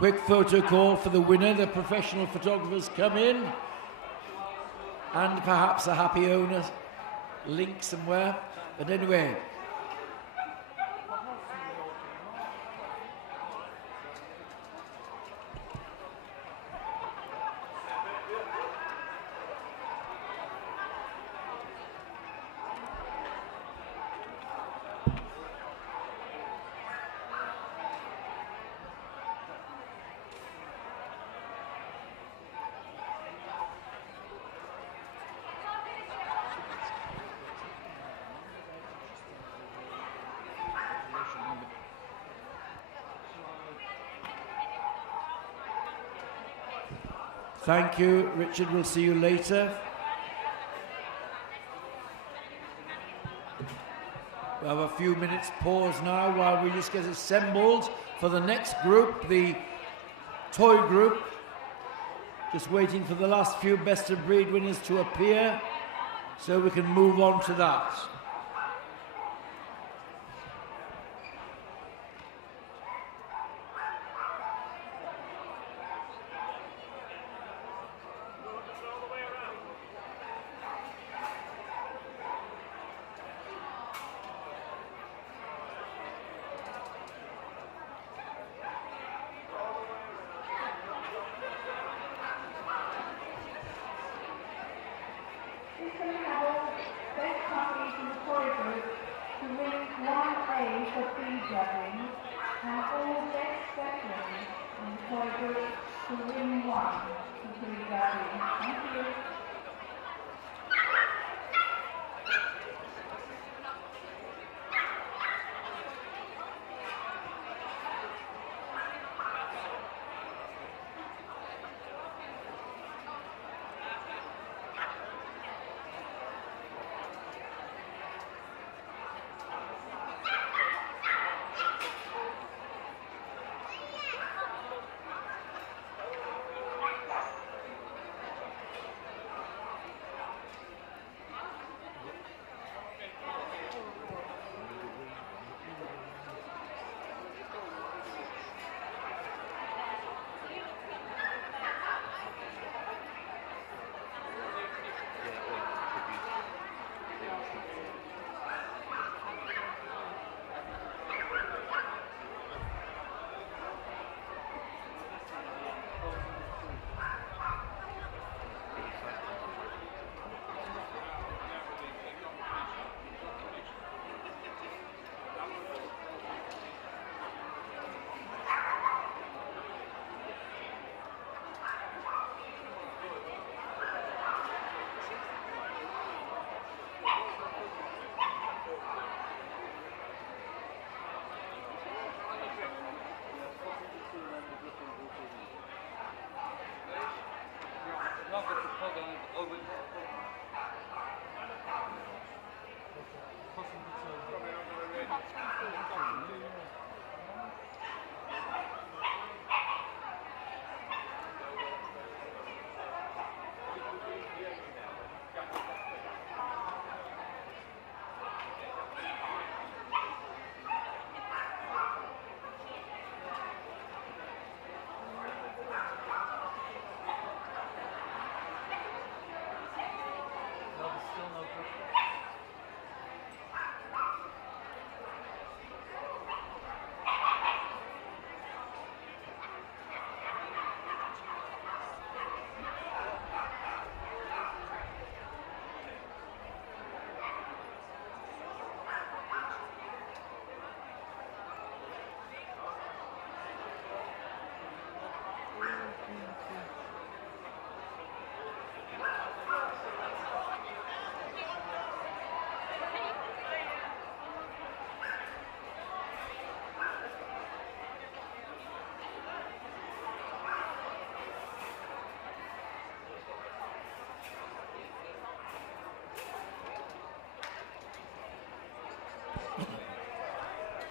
quick photo call for the winner. The professional photographers come in, and perhaps a happy owner link somewhere. But anyway, thank you, Richard. We'll see you later. We have a few minutes pause now while we just get assembled for the next group, the toy group. Just waiting for the last few best of breed winners to appear so we can move on to that.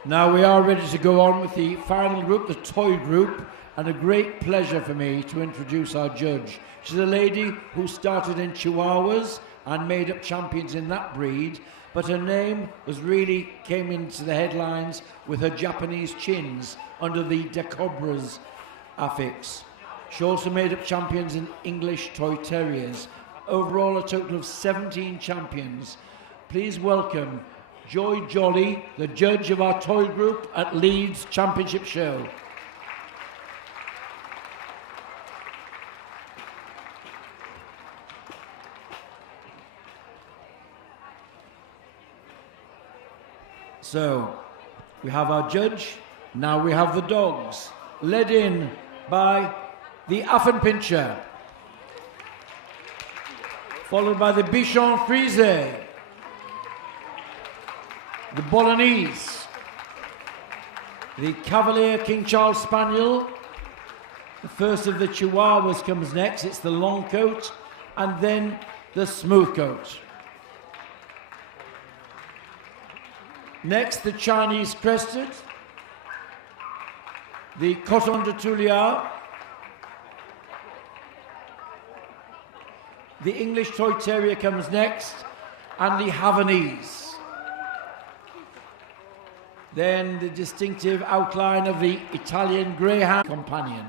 Now we are ready to go on with the final group, the toy group, and a great pleasure for me to introduce our judge. She's a lady who started in Chihuahuas and made up champions in that breed, but her name came into the headlines with her Japanese chins under the Decobras. affix. She also made up champions in English Toy Terriers. Overall, a total of 17 champions. Please welcome Joy Jolly, the judge of our toy group at Leeds Championship Show. So, we have our judge, now we have the dogs, led in by the Affenpinscher, followed by the Bichon Frise, the Bolognese, the Cavalier King Charles Spaniel. The first of the Chihuahuas comes next, it's the long coat, and then the smooth coat. Next, the Chinese Crested, the Coton de Tuileries, the English Toy Terrier comes next, and the Havanese. Then the distinctive outline of the Italian Greyhound Companion.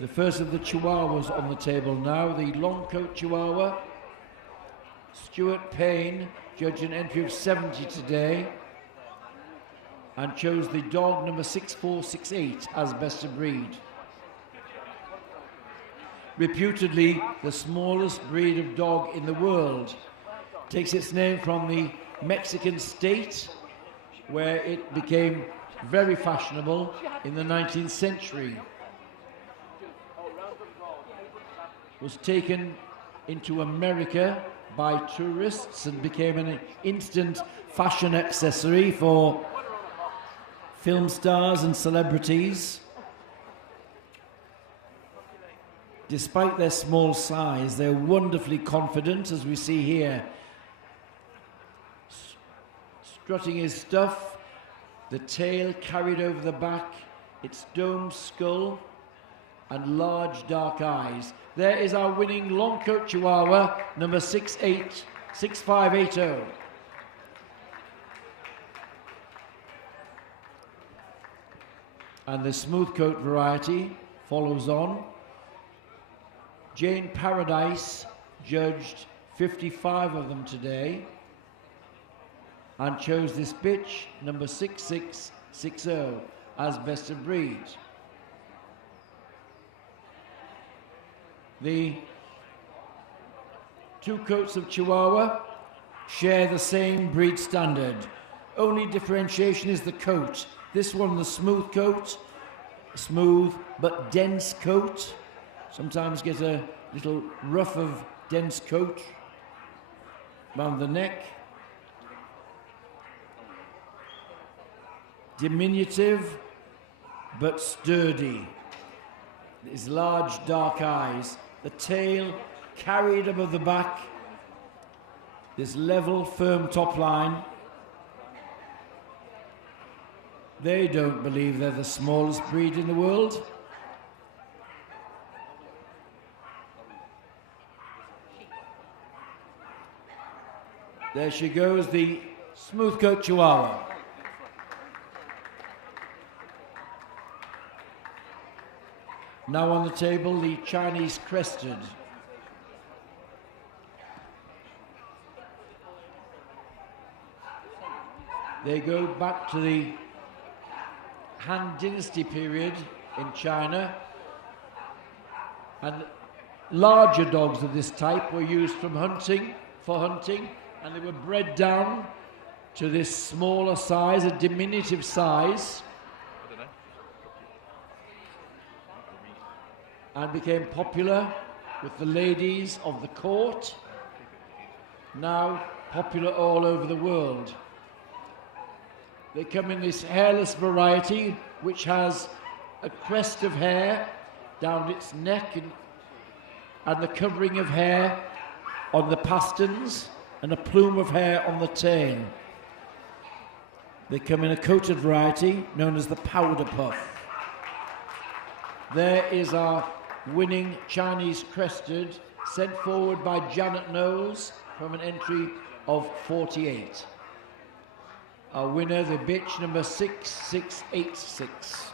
The first of the Chihuahuas on the table now, the long coat Chihuahua. Stuart Payne, judged an entry of 70 today, and chose the dog number 6468 as best of breed. Reputedly the smallest breed of dog in the world. Takes its name from the Mexican state where it became very fashionable in the 19th century. Was taken into America by tourists and became an instant fashion accessory for film stars and celebrities. Despite their small size, they're wonderfully confident, as we see here. Strutting his stuff, the tail carried over the back, its domed skull, and large dark eyes. There is our winning long coat Chihuahua, number 6580. And the smooth coat variety follows on. Jane Paradise judged 55 of them today and chose this bitch, number 6660, as best of breed. The two coats of Chihuahua share the same breed standard. Only differentiation is the coat. This one, the smooth coat, smooth but dense coat. Sometimes get a little ruff of dense coat around the neck. Diminutive but sturdy. His large dark eyes. The tail carried above the back. This level, firm top line. They don't believe they're the smallest breed in the world. There she goes, the smooth coat Chihuahua. Now on the table, the Chinese Crested. They go back to the Han Dynasty period in China, and larger dogs of this type were used for hunting, and they were bred down to this smaller size, a diminutive size, and became popular with the ladies of the court, now popular all over the world. They come in this hairless variety, which has a crest of hair down its neck and the covering of hair on the pasterns and a plume of hair on the tail. They come in a coated variety known as the powder puff. There is our winning Chinese Crested, sent forward by Janet Knowles from an entry of 48. Our winner, the bitch number 6686.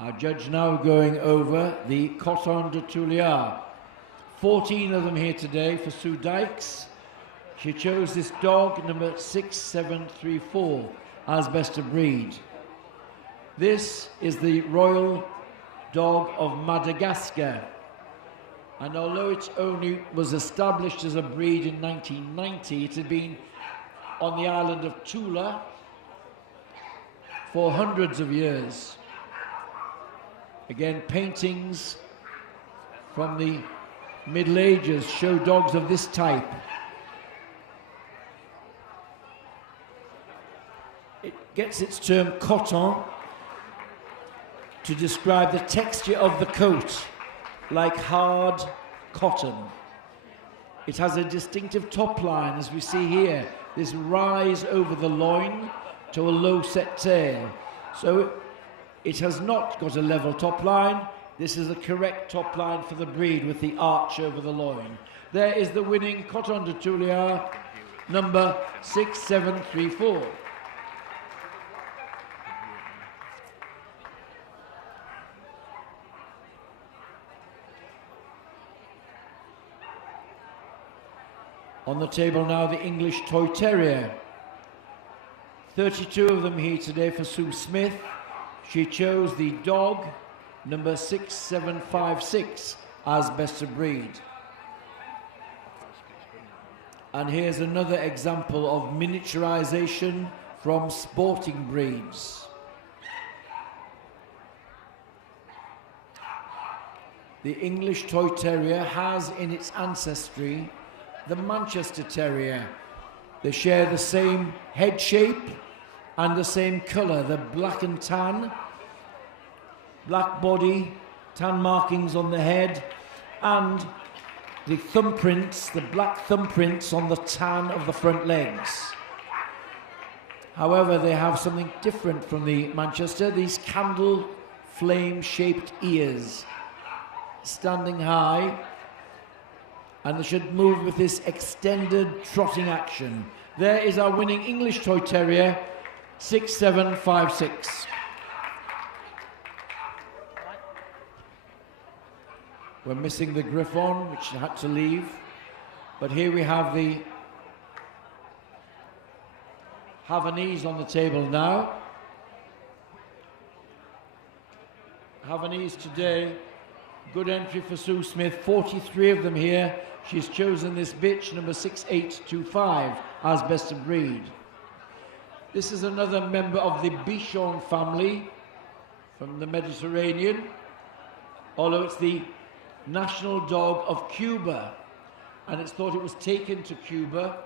Our judge now going over the Coton de Tuileries. 14 of them here today for Sue Dykes. She chose this dog, number 6734, as best of breed. This is the Royal Dog of Madagascar. And although it only was established as a breed in 1990, it had been on the island of Tula for hundreds of years. Again, paintings from the Middle Ages show dogs of this type. It gets its term coton to describe the texture of the coat, like hard cotton. It has a distinctive top line, as we see here, this rise over the loin to a low set tail. So it has not got a level top line. This is the correct top line for the breed with the arch over the loin. There is the winning Coton de Tuileries, number 6734. On the table now, the English Toy Terrier. 32 of them here today for Sue Smith. She chose the dog, number 6756, as best of breed. And here's another example of miniaturization from sporting breeds. The English Toy Terrier has in its ancestry the Manchester Terrier. They share the same head shape and the same colour, the black and tan, black body, tan markings on the head, and the thumbprints, the black thumbprints on the tan of the front legs. However, they have something different from the Manchester, these candle flame shaped ears, standing high, and they should move with this extended trotting action. There is our winning English Toy Terrier, 6756. We're missing the Griffon, which had to leave. But here we have the Havanese on the table now. Havanese today, good entry for Sue Smith, 43 of them here. She's chosen this bitch, number 6825, as best of breed. This is another member of the Bichon family from the Mediterranean, although it's the national dog of Cuba, and it's thought it was taken to Cuba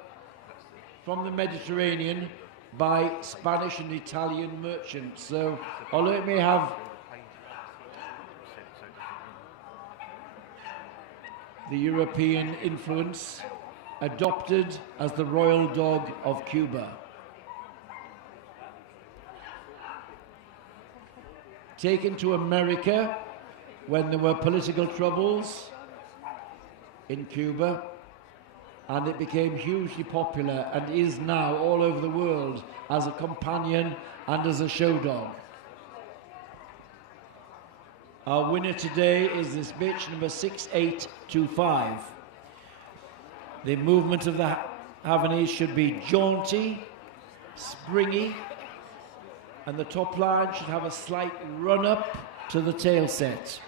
from the Mediterranean by Spanish and Italian merchants. So, although it may have the European influence, adopted as the royal dog of Cuba. Taken to America when there were political troubles in Cuba, and it became hugely popular and is now all over the world as a companion and as a show dog. Our winner today is this bitch, number 6825. The movement of the Havanese should be jaunty, springy, and the top line should have a slight run up to the tail set.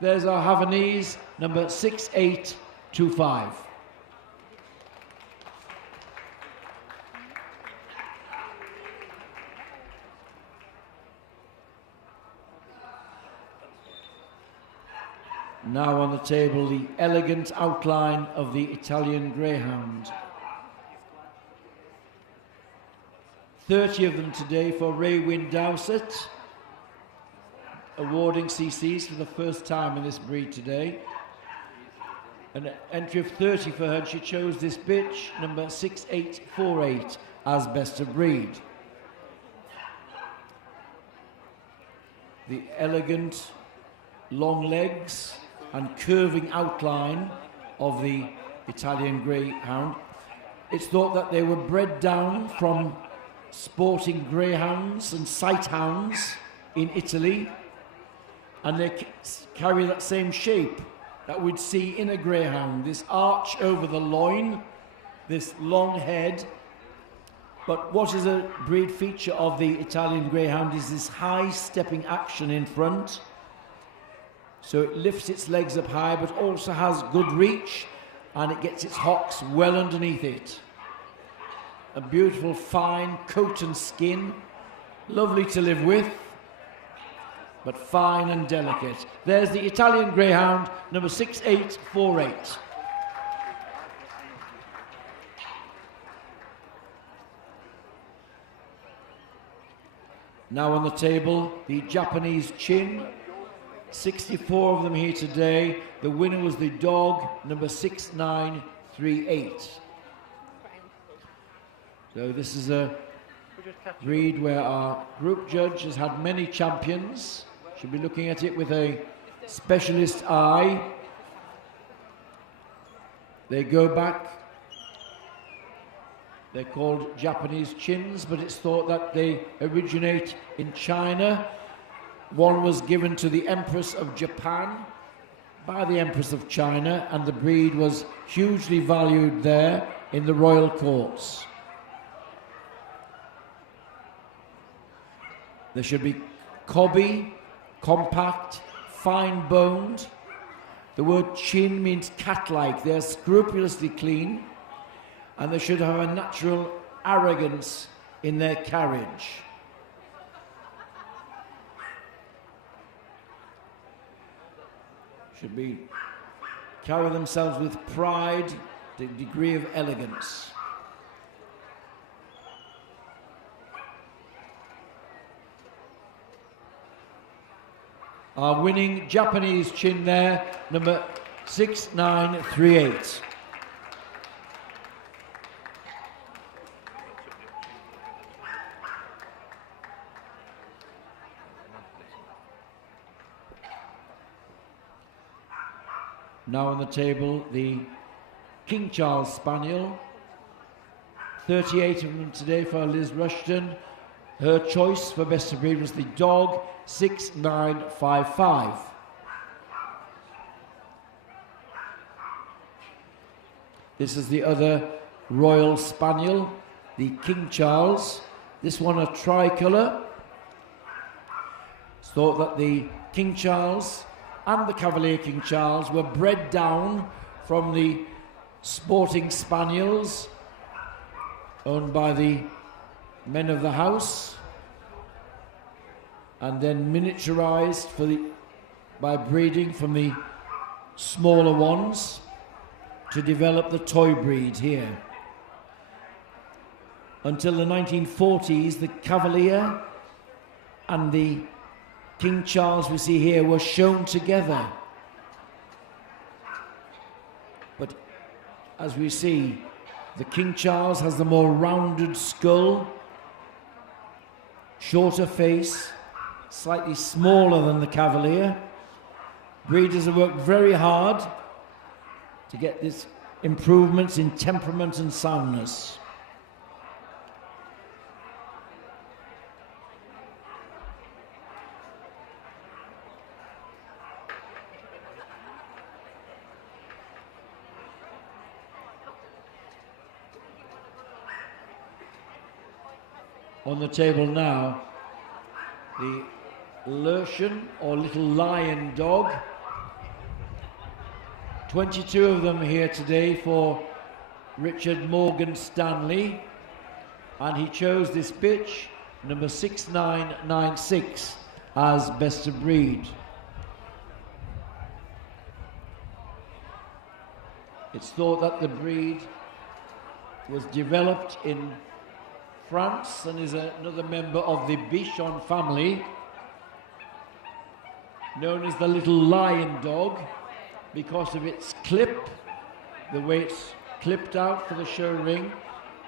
There's our Havanese, number 6825. Now on the table, the elegant outline of the Italian Greyhound. 30 of them today for Ray Wynne Dowsett, awarding CCs for the first time in this breed today. An entry of 30 for her, and she chose this bitch, number 6848, as best of breed. The elegant long legs and curving outline of the Italian greyhound. It's thought that they were bred down from sporting greyhounds and sighthounds in Italy, and they carry that same shape that we'd see in a greyhound, this arch over the loin, this long head. But what is a breed feature of the Italian greyhound is this high stepping action in front. So it lifts its legs up high, but also has good reach, and it gets its hocks well underneath it. A beautiful fine coat and skin, lovely to live with, but fine and delicate. There's the Italian greyhound, number 6848. Now on the table, the Japanese chin. 64 of them here today. The winner was the dog, number 6938. So this is a breed where our group judge has had many champions. Should be looking at it with a specialist eye. They go back. They're called Japanese chins, but it's thought that they originate in China. One was given to the Empress of Japan by the Empress of China, and the breed was hugely valued there in the royal courts. They should be cobby, compact, fine-boned. The word chin means cat-like. They're scrupulously clean, and they should have a natural arrogance in their carriage. Should be carry themselves with pride, the degree of elegance. Our winning Japanese chin there, number 6938. Now on the table, the King Charles Spaniel. 38 of them today for Liz Rushton. Her choice for best of breed was the dog, 6955. This is the other Royal Spaniel, the King Charles. This one a tricolour. It's thought that the King Charles and the Cavalier King Charles were bred down from the sporting spaniels owned by the men of the house, and then miniaturized by breeding from the smaller ones to develop the toy breed here. Until the 1940s, the Cavalier and the King Charles we see here were shown together. But as we see, the King Charles has the more rounded skull, shorter face, slightly smaller than the Cavalier. Breeders have worked very hard to get these improvements in temperament and soundness. On the table now, the Lurchen or Little Lion Dog. 22 of them here today for Richard Morgan Stanley, and he chose this bitch, number 6996, as best of breed. It's thought that the breed was developed in France and is another member of the Bichon family, known as the Little Lion Dog because of its clip the way it's clipped out for the show ring,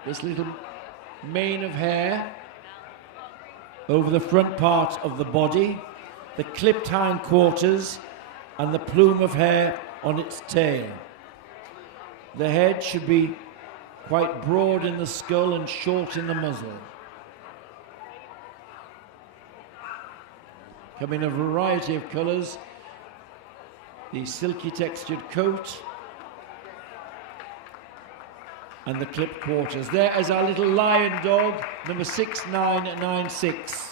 this little mane of hair over the front part of the body, the clipped hindquarters, and the plume of hair on its tail. The head should be quite broad in the skull and short in the muzzle. Come in a variety of colours, the silky textured coat and the clipped quarters. There is our little lion dog, number 6996.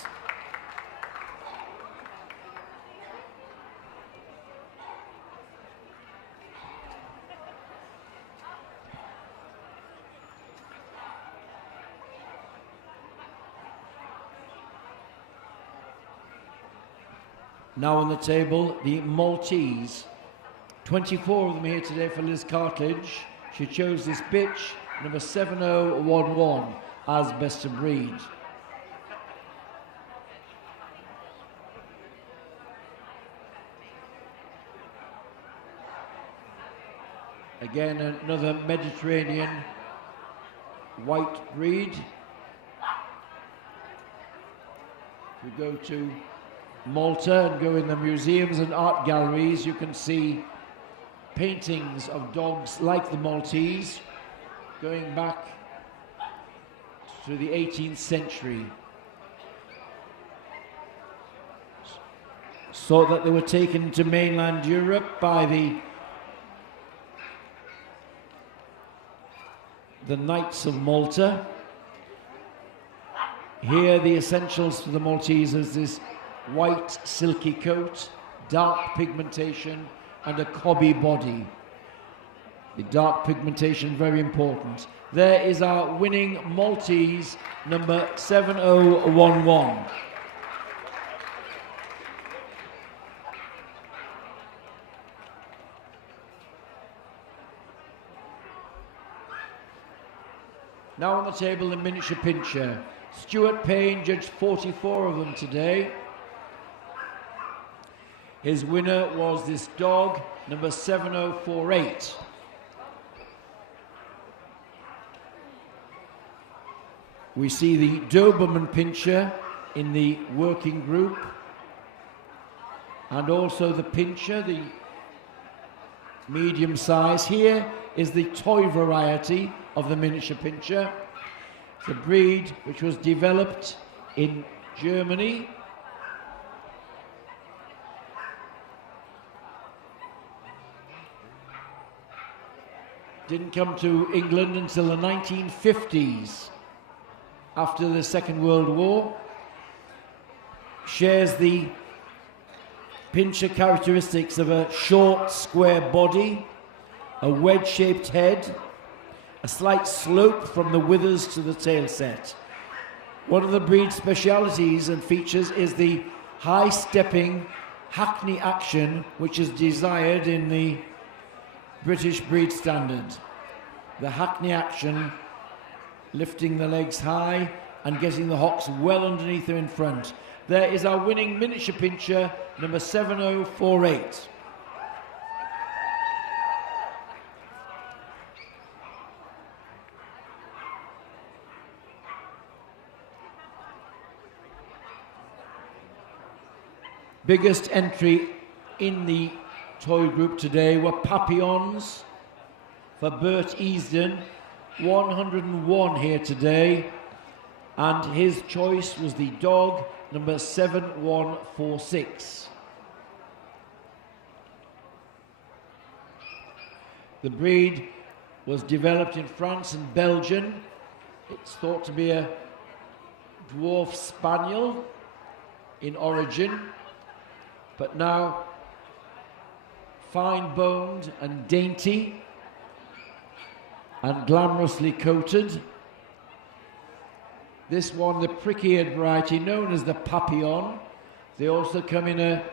Now on the table, the Maltese. 24 of them here today for Liz Cartledge. She chose this bitch, number 7011, as best of breed. Again, another Mediterranean white breed. If you go to Malta and go in the museums and art galleries, you can see paintings of dogs like the Maltese going back to the 18th century. So that they were taken to mainland Europe by the Knights of Malta. Here the essentials for the Maltese is this white silky coat, dark pigmentation and a cobby body. The dark pigmentation very important. There is our winning Maltese, number 7011. Now on the table, the miniature pincher. Stuart Payne judged 44 of them today. His winner was this dog, number 7048. We see the Doberman pincher in the working group, and also the pincher, the medium size. Here is the toy variety of the miniature pincher, the breed which was developed in Germany. Didn't come to England until the 1950s, after the Second World War. Shares the pincher characteristics of a short, square body, a wedge-shaped head, a slight slope from the withers to the tail set. One of the breed's specialities and features is the high-stepping hackney action, which is desired in the British breed standard. The hackney action, lifting the legs high and getting the hocks well underneath her in front. There is our winning miniature pincher, number 7048. Biggest entry in the toy group today were Papillons for Bert Easden, 101 here today, and his choice was the dog number 7146. The breed was developed in France and Belgium. It's thought to be a dwarf spaniel in origin, but now fine-boned and dainty and glamorously coated. This one, the prick-eared variety, known as the Papillon. They also come in a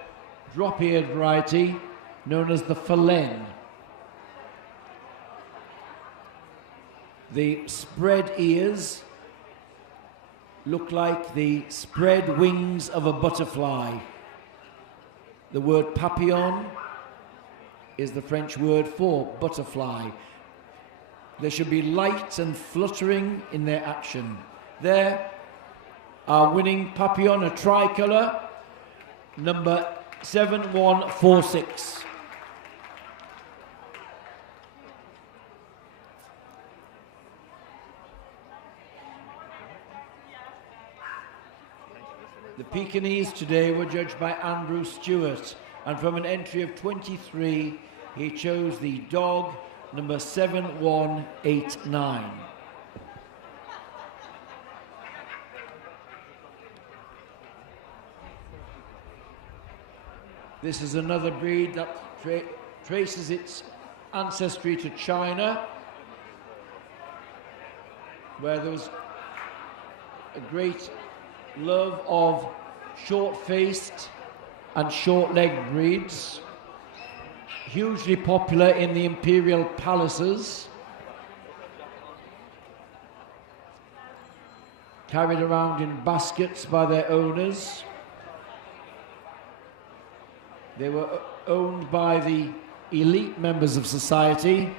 drop-eared variety, known as the Phelan. The spread ears look like the spread wings of a butterfly. The word papillon is the French word for butterfly. There should be light and fluttering in their action. There, our winning Papillon, a tricolour, number 7146. The Pekingese today were judged by Andrew Stewart, and from an entry of 23, he chose the dog number 7189. This is another breed that traces its ancestry to China, where there was a great love of short-faced and short-legged breeds, hugely popular in the imperial palaces, carried around in baskets by their owners. They were owned by the elite members of society.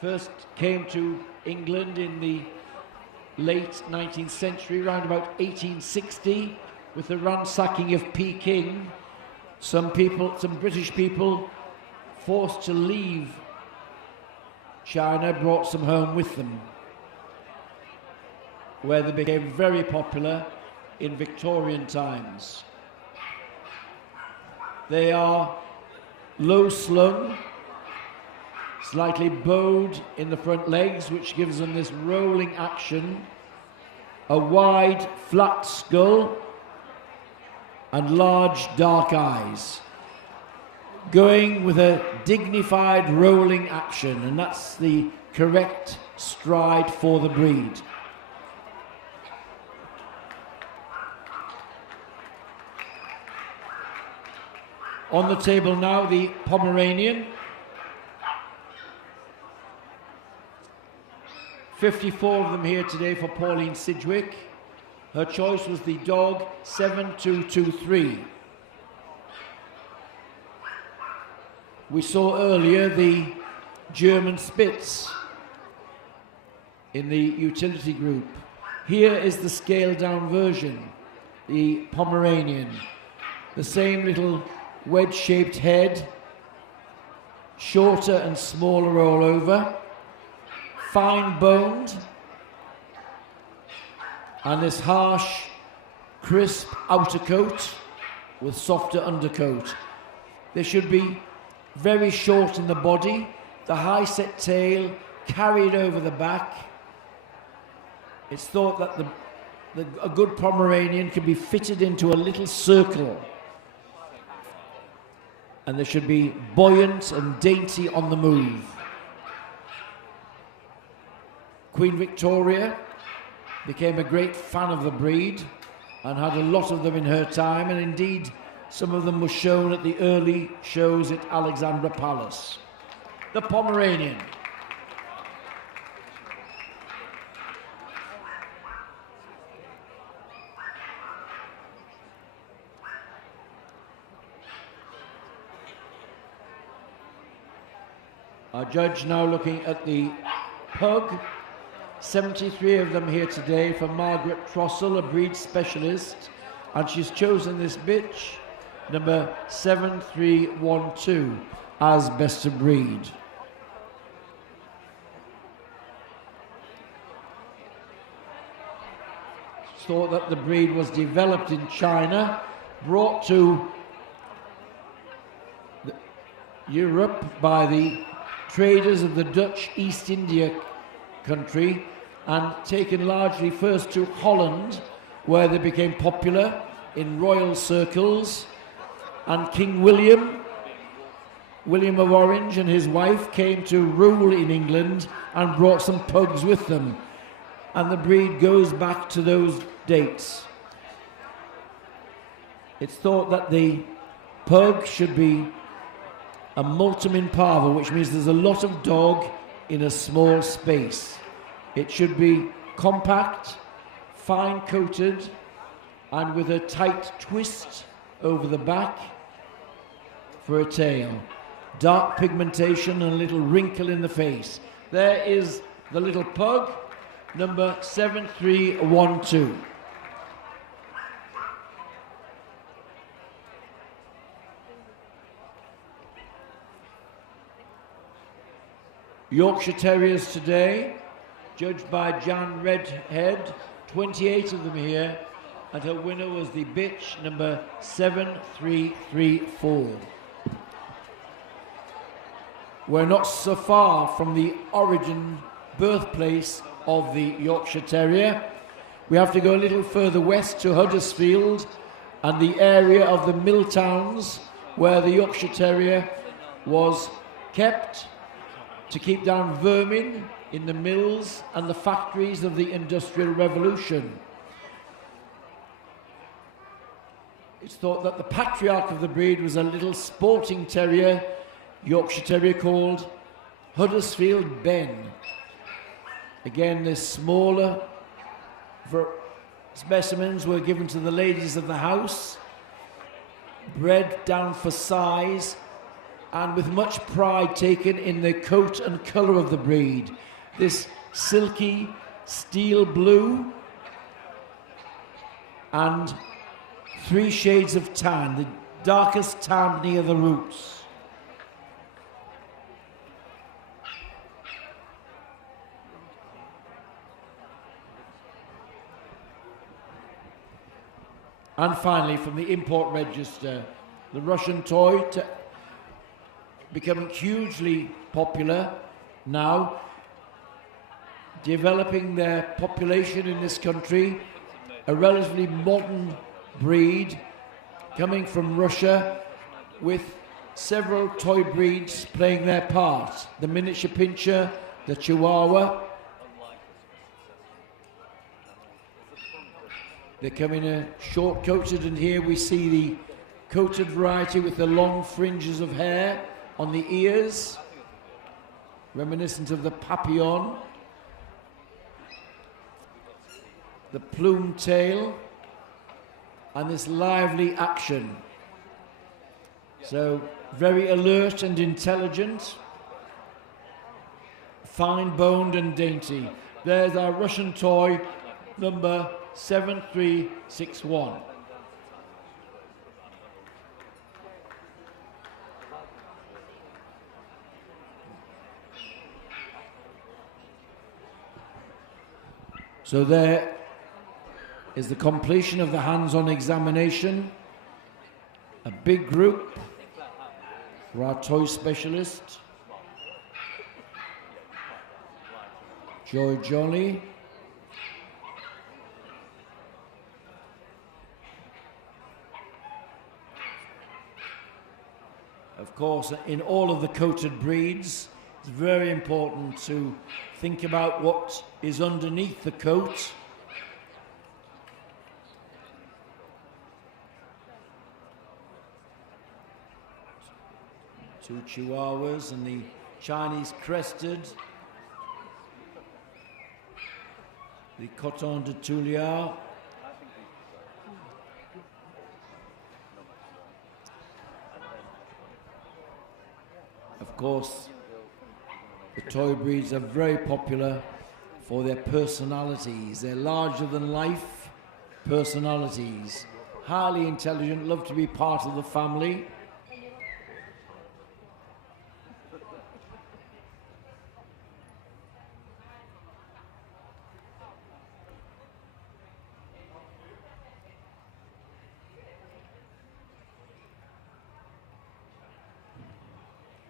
First came to England in the late 19th century, around about 1860, with the ransacking of Peking. Some British people forced to leave China brought some home with them, where they became very popular in Victorian times. They are low slung, slightly bowed in the front legs, which gives them this rolling action, a wide, flat skull, and large, dark eyes, going with a dignified, rolling action, and that's the correct stride for the breed. On the table now, the Pomeranian. 54 of them here today for Pauline Sidgwick. Her choice was the dog 7223. We saw earlier the German Spitz in the utility group. Here is the scaled down version, the Pomeranian. The same little wedge-shaped head, shorter and smaller all over, fine-boned, and this harsh, crisp outer coat with softer undercoat. They should be very short in the body, the high-set tail carried over the back. It's thought that a good Pomeranian can be fitted into a little circle, and they should be buoyant and dainty on the move. Queen Victoria became a great fan of the breed and had a lot of them in her time, and indeed some of them were shown at the early shows at Alexandra Palace. The Pomeranian. Our judge now looking at the pug. 73 of them here today for Margaret Trossel, a breed specialist, and she's chosen this bitch, number 7312, as best of breed. It's thought that the breed was developed in China, brought to Europe by the traders of the Dutch East India country, and taken largely first to Holland, where they became popular in royal circles, and King William of Orange and his wife came to rule in England and brought some pugs with them, and the breed goes back to those dates. It's thought that the pug should be a multum in parvo, which means there's a lot of dog in a small space. It should be compact, fine-coated, and with a tight twist over the back for a tail. dark pigmentation and a little wrinkle in the face. There is the little pug, number 7312. Yorkshire Terriers today, judged by Jan Redhead, 28 of them here, and her winner was the bitch, number 7334. We're not so far from the origin, birthplace of the Yorkshire Terrier. We have to go a little further west to Huddersfield and the area of the mill towns where the Yorkshire Terrier was kept to keep down vermin in the mills and the factories of the Industrial Revolution. It's thought that the patriarch of the breed was a little sporting terrier, Yorkshire Terrier, called Huddersfield Ben. Again, the smaller specimens were given to the ladies of the house, bred down for size, and with much pride taken in the coat and colour of the breed. This silky steel blue and 3 shades of tan, the darkest tan near the roots. And finally, from the import register, the Russian toy becoming hugely popular now, developing their population in this country, a relatively modern breed coming from Russia with several toy breeds playing their part. The miniature pinscher, the Chihuahua. They come in short-coated, and here we see the coated variety with the long fringes of hair on the ears, reminiscent of the papillon, the plume tail, and this lively action. So very alert and intelligent, fine-boned and dainty. There's our Russian toy, number 7361. So there is the completion of the hands-on examination. A big group for our toy specialist, Joy Jolly. Of course, in all of the coated breeds, it's very important to think about what is underneath the coat. Two Chihuahuas and the Chinese crested, the Coton de Tuileries. Of course, the toy breeds are very popular for their personalities. They're larger-than-life personalities, highly intelligent, love to be part of the family.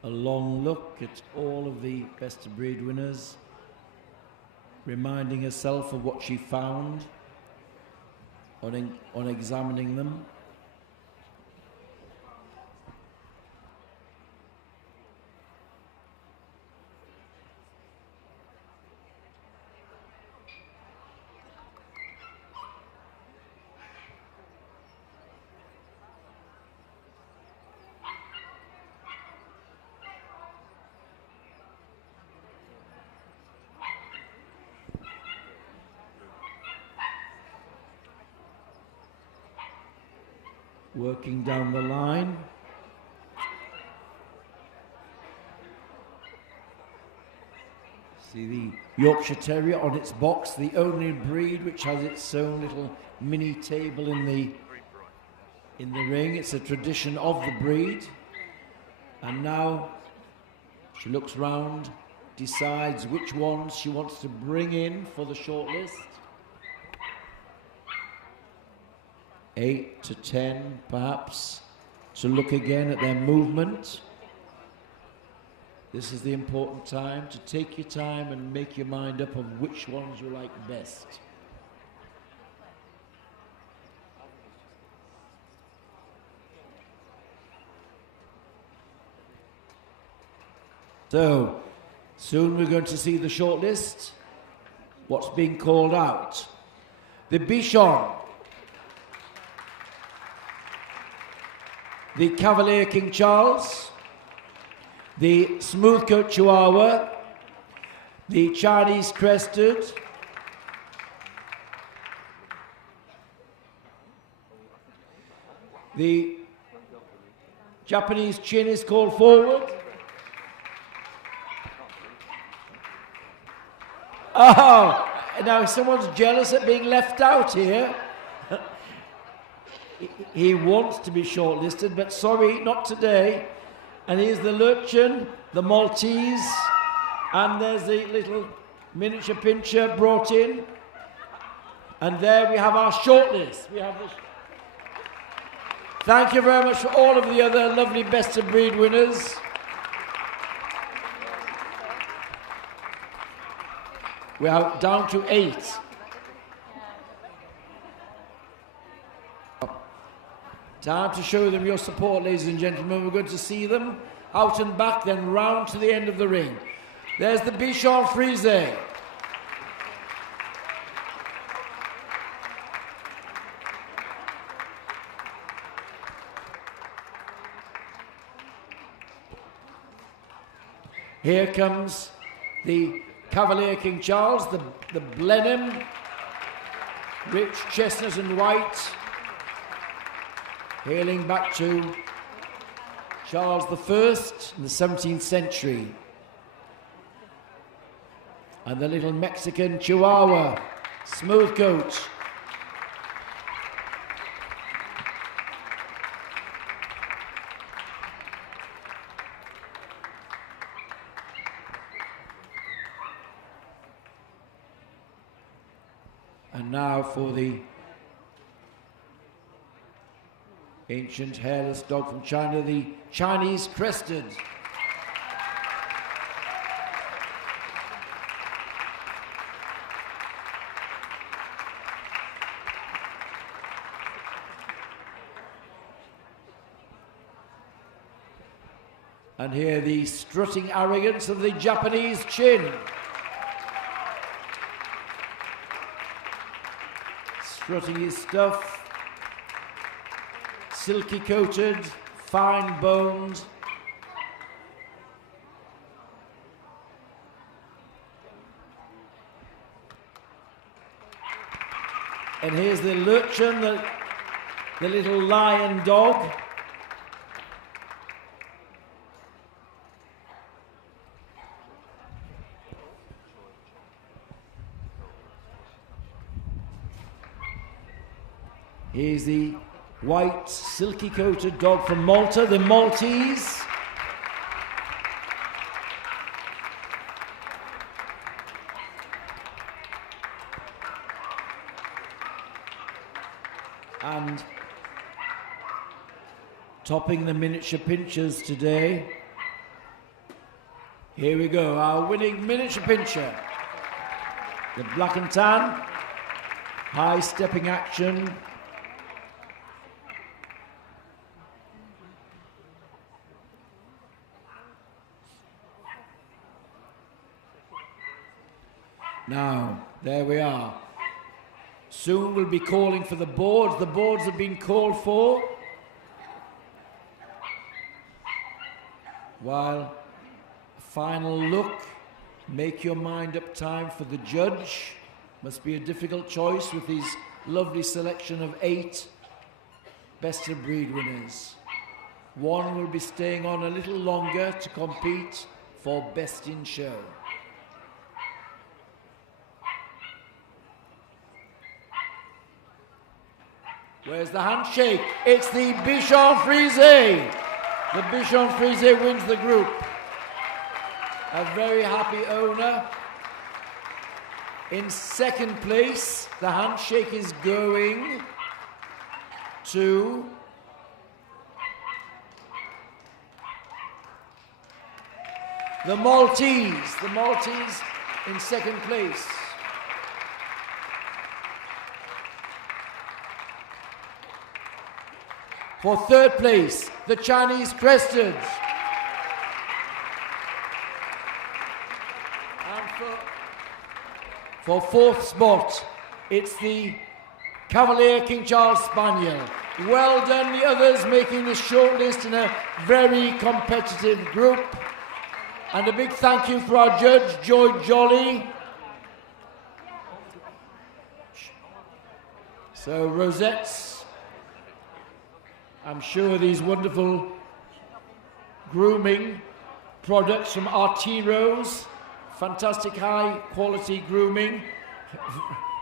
A long look at all of the best of breed winners, reminding herself of what she found on examining them. Working down the line. See the Yorkshire Terrier on its box, the only breed which has its own little mini table in the ring. It's a tradition of the breed. And now she looks round, decides which ones she wants to bring in for the shortlist. 8 to 10 perhaps, to look again at their movement. This is the important time to take your time and make your mind up of which ones you like best. So, soon we're going to see the shortlist. What's being called out? The Bichon, the Cavalier King Charles, the Smoothcoat Chihuahua, the Chinese Crested, the Japanese Chin is called forward. Oh, now someone's jealous at being left out here. He wants to be shortlisted, but sorry, not today. And here's the Lurchin, the Maltese, and there's the little miniature pincher brought in. And there we have our shortlist. We have Thank you very much for all of the other lovely best of breed winners. We are down to 8. Time to show them your support, ladies and gentlemen. We're going to see them out and back, then round to the end of the ring. There's the Bichon Frise. Here comes the Cavalier King Charles, the Blenheim, rich chestnut and white, hailing back to Charles I in the 17th century. And the little Mexican Chihuahua, Smoothcoat. And now for the ancient hairless dog from China, the Chinese Crested. And here the strutting arrogance of the Japanese Chin. Strutting his stuff, silky coated, fine boned. And here's the Lurchin, the little lion dog. Here's the white, silky-coated dog from Malta, the Maltese. And topping the miniature pinchers today, here we go, our winning miniature pincher. The black and tan, high stepping action. Now, there we are. Soon we'll be calling for the boards. The boards have been called for. While a final look, make your mind up time for the judge. Must be a difficult choice with these lovely selection of 8 best of breed winners. One will be staying on a little longer to compete for best in show. Where's the handshake? It's the Bichon Frise. The Bichon Frise wins the group. A very happy owner. In second place, the handshake is going to the Maltese. The Maltese in second place. For third place, the Chinese Crested. And for fourth spot, it's the Cavalier King Charles Spaniel. Well done, the others making the shortlist in a very competitive group. And a big thank you for our judge, Joy Jolly. So, rosettes. I'm sure these wonderful grooming products from Artiros, fantastic high quality grooming,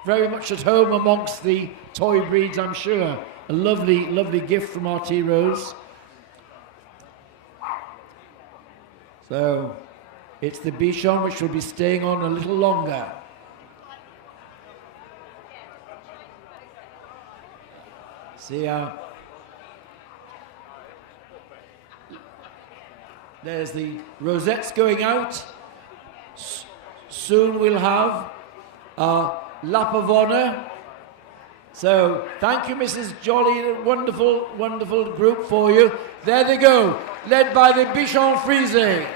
very much at home amongst the toy breeds, I'm sure. A lovely, lovely gift from Artiros. So it's the Bichon which will be staying on a little longer. See there's the rosettes going out. Soon we'll have our lap of honour. So thank you, Mrs. Jolly. A wonderful, wonderful group for you. There they go, led by the Bichon Frise.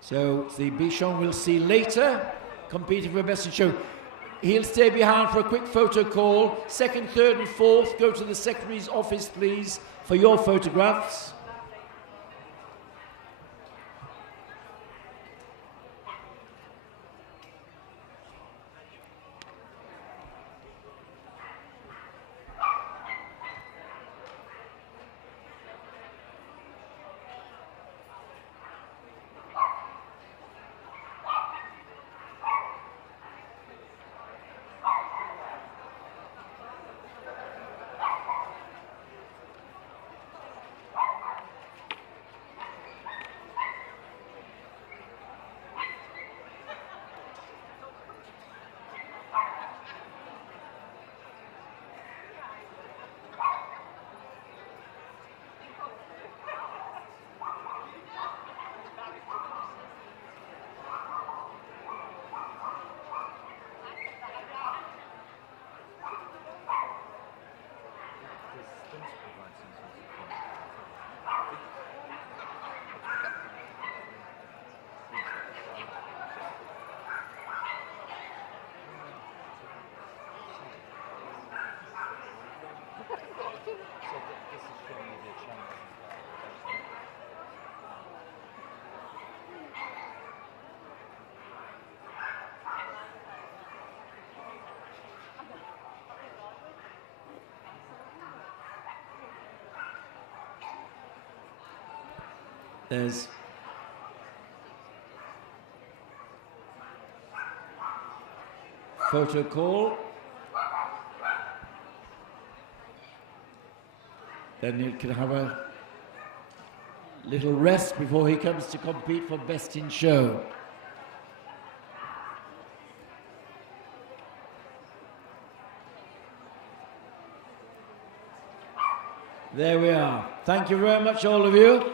So the Bichon we'll see later, competing for best in show. He'll stay behind for a quick photo call. Second, third and fourth, go to the Secretary's office, please, for your photographs. There's photo call. Then you can have a little rest before he comes to compete for best in show. There we are. Thank you very much, all of you.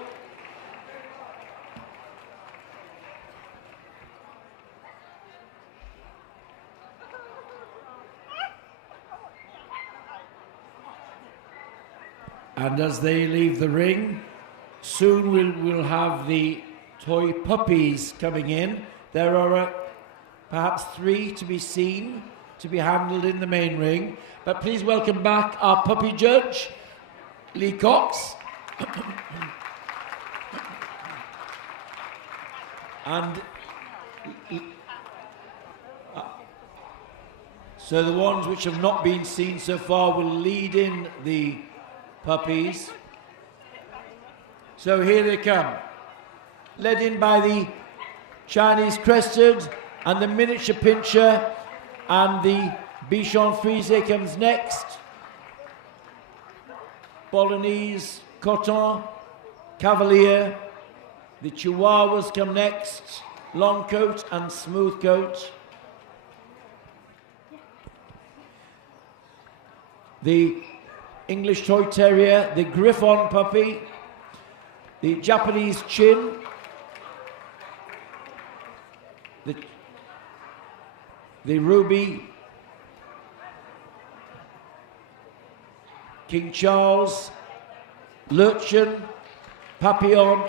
And as they leave the ring, soon we'll have the toy puppies coming in. There are perhaps 3 to be seen, to be handled in the main ring. But please welcome back our puppy judge, Lee Cox. So the ones which have not been seen so far will lead in the puppies. So here they come, led in by the Chinese Crested and the Miniature Pinscher, and the Bichon Frise comes next. Bolognese, Coton, Cavalier. The Chihuahuas come next, Long Coat and Smooth Coat. The English Toy Terrier, the Griffon puppy, the Japanese Chin, the Ruby, King Charles, Lurchin, Papillon,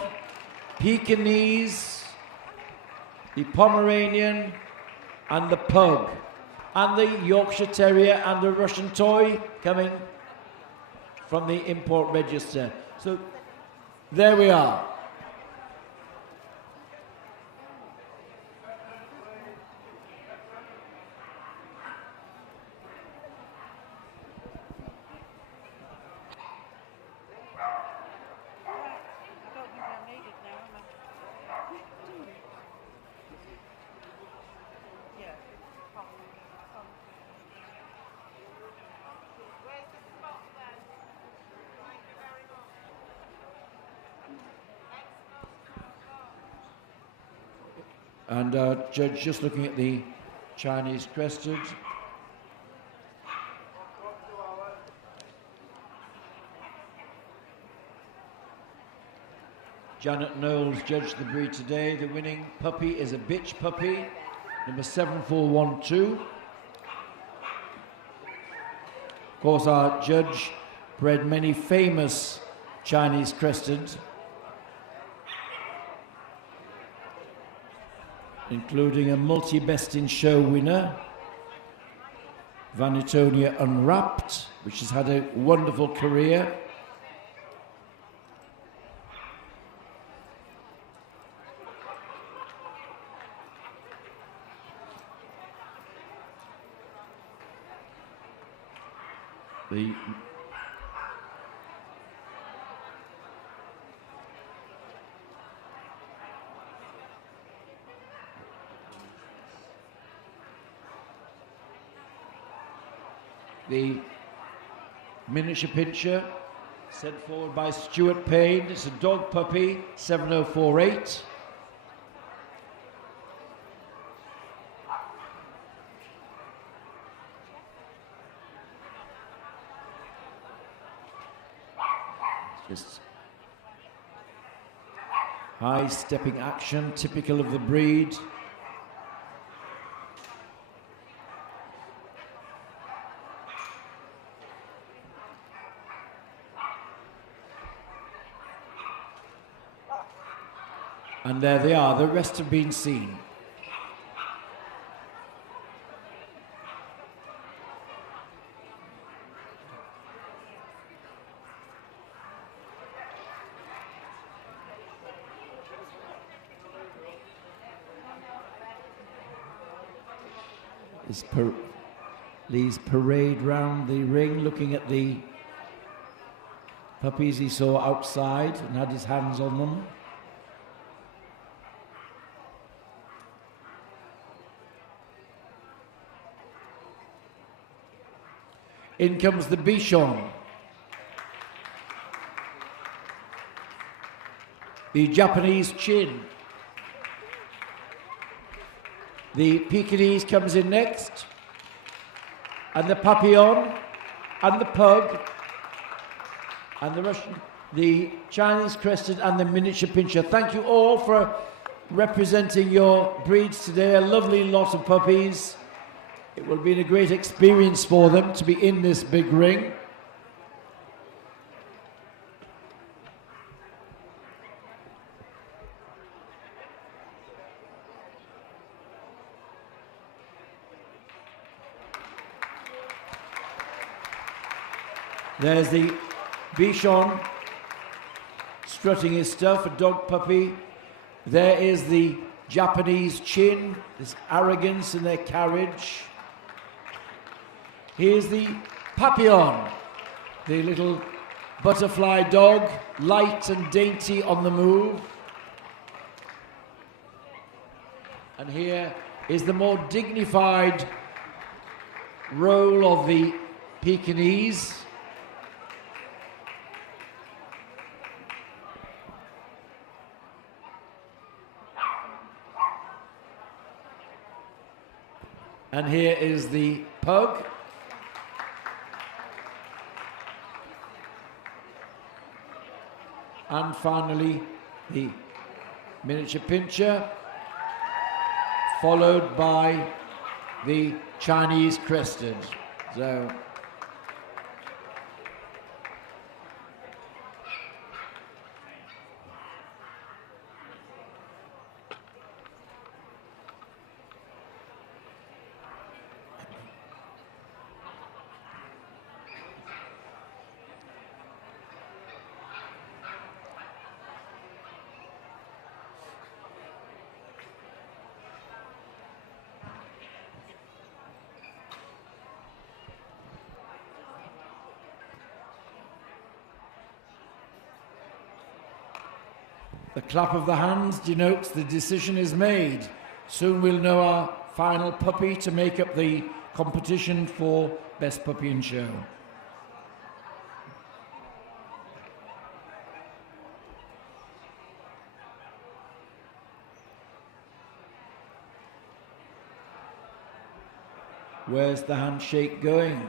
Pekingese, the Pomeranian, and the Pug, and the Yorkshire Terrier and the Russian Toy coming from the import register. So there we are. And Judge just looking at the Chinese Crested. Janet Knowles judged the breed today. The winning puppy is a bitch puppy, number 7412. Of course, our judge bred many famous Chinese Crested, including a multi-best in show winner, Vanitonia Unwrapped, which has had a wonderful career. The Miniature Pinscher, sent forward by Stuart Payne. It's a dog puppy, 7048. Just high stepping action, typical of the breed. And there they are, the rest have been seen. Lee's parade round the ring, looking at the puppies he saw outside and had his hands on them. In comes the Bichon, the Japanese Chin, the Pekingese comes in next, and the Papillon, and the Pug, and the Russian, the Chinese Crested, and the Miniature Pinscher. Thank you all for representing your breeds today. A lovely lot of puppies. It will be a great experience for them to be in this big ring. There's the Bichon strutting his stuff, a dog puppy. There is the Japanese Chin, this arrogance in their carriage. Here's the Papillon, the little butterfly dog, light and dainty on the move. And here is the more dignified role of the Pekingese. And here is the pug. And finally, the miniature pincher, followed by the Chinese crested. So the clap of the hands denotes the decision is made. Soon we'll know our final puppy to make up the competition for Best Puppy in Show. Where's the handshake going?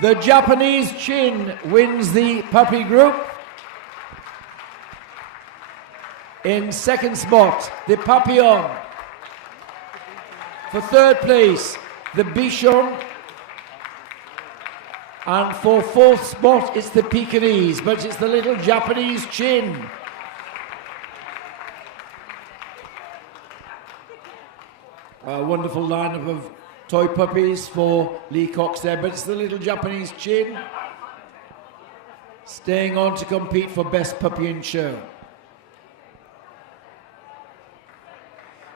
The Japanese Chin wins the puppy group. In second spot, the Papillon. For third place, the Bichon. And for fourth spot, it's the Pekingese, but it's the little Japanese Chin. A wonderful lineup of toy puppies for Lee Cox there, but it's the little Japanese Chin staying on to compete for Best Puppy in Show.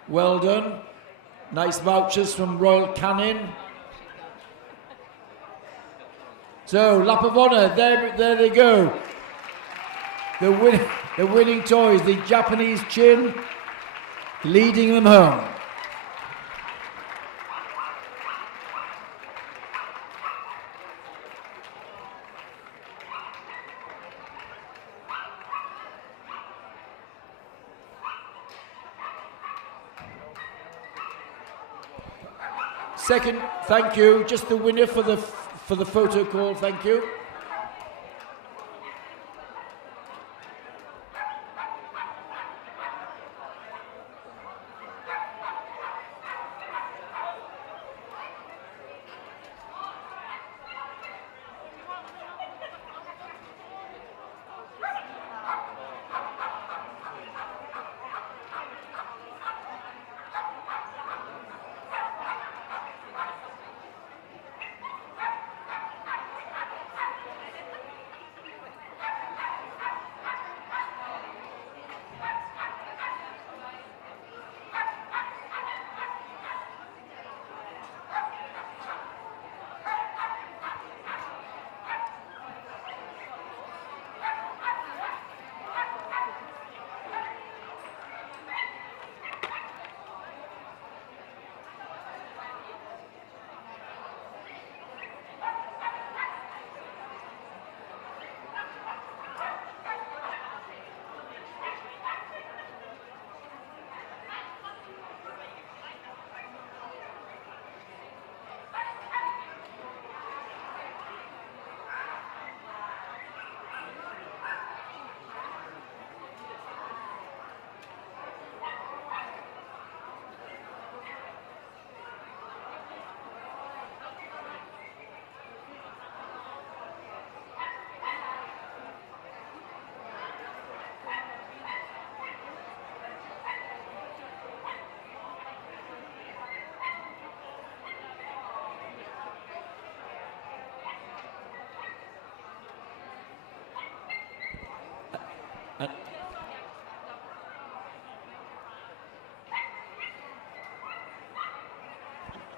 Well done. Nice vouchers from Royal Canin. So, lap of honour, there they go. The winning toys, the Japanese Chin, leading them home. Second, thank you. Just the winner for the photo call, thank you.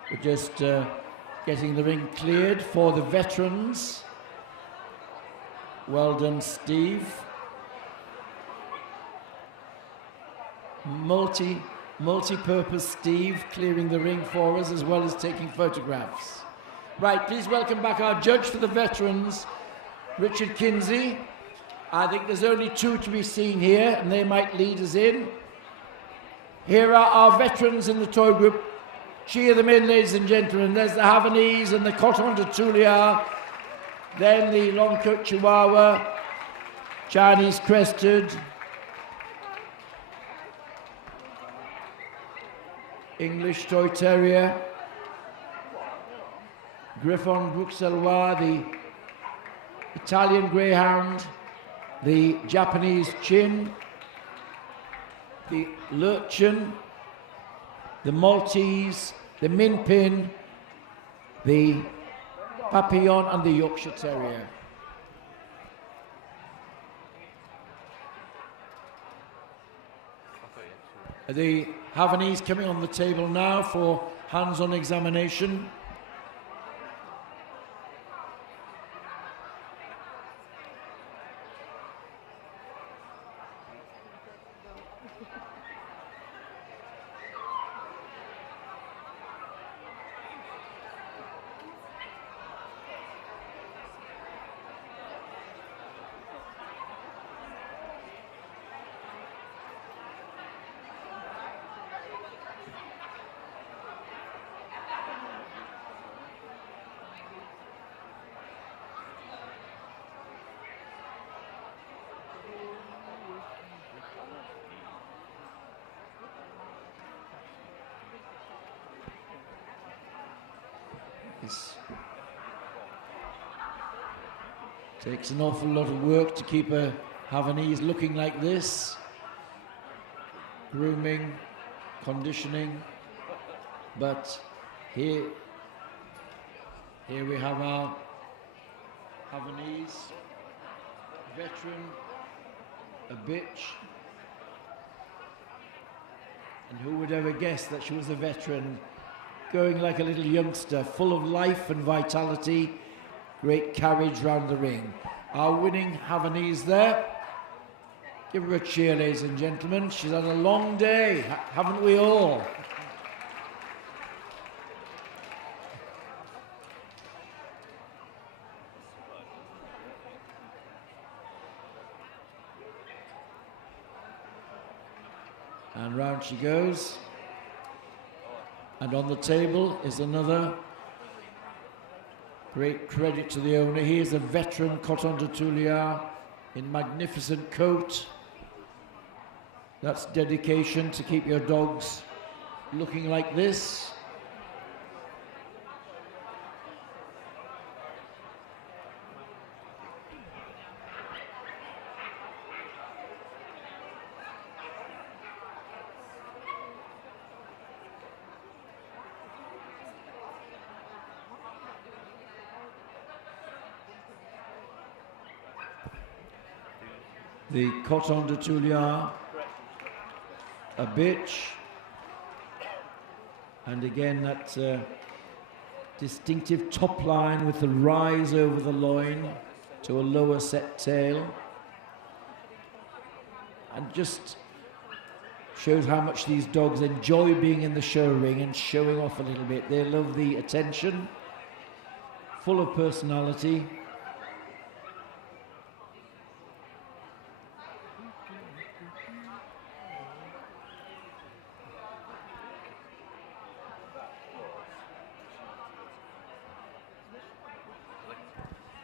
We're just getting the ring cleared for the veterans. Well done, Steve. Multi-purpose Steve clearing the ring for us as well as taking photographs. Right, please welcome back our judge for the veterans, Richard Kinsey. I think there's only two to be seen here, and they might lead us in. Here are our veterans in the toy group. Cheer them in, ladies and gentlemen. There's the Havanese and the Coton de Tulia, then the long-coat Chihuahua, Chinese crested, English Toy Terrier, Griffon Bruxellois, the Italian Greyhound, the Japanese Chin, the Lurchin, the Maltese, the Min Pin, the Papillon and the Yorkshire Terrier. The Havanese coming on the table now for hands-on examination. Takes an awful lot of work to keep a Havanese looking like this. Grooming, conditioning, but here we have our Havanese veteran, a bitch, and who would ever guess that she was a veteran, going like a little youngster, full of life and vitality, great carriage round the ring. Our winning Havanese there. Give her a cheer, ladies and gentlemen. She's had a long day, haven't we all? And round she goes. And on the table is another great credit to the owner. He is a veteran Coton de Tulia in magnificent coat. That's dedication to keep your dogs looking like this. The Coton de Tulia, a bitch, and again that distinctive top line with the rise over the loin to a lower set tail, and just shows how much these dogs enjoy being in the show ring and showing off a little bit. They love the attention, full of personality.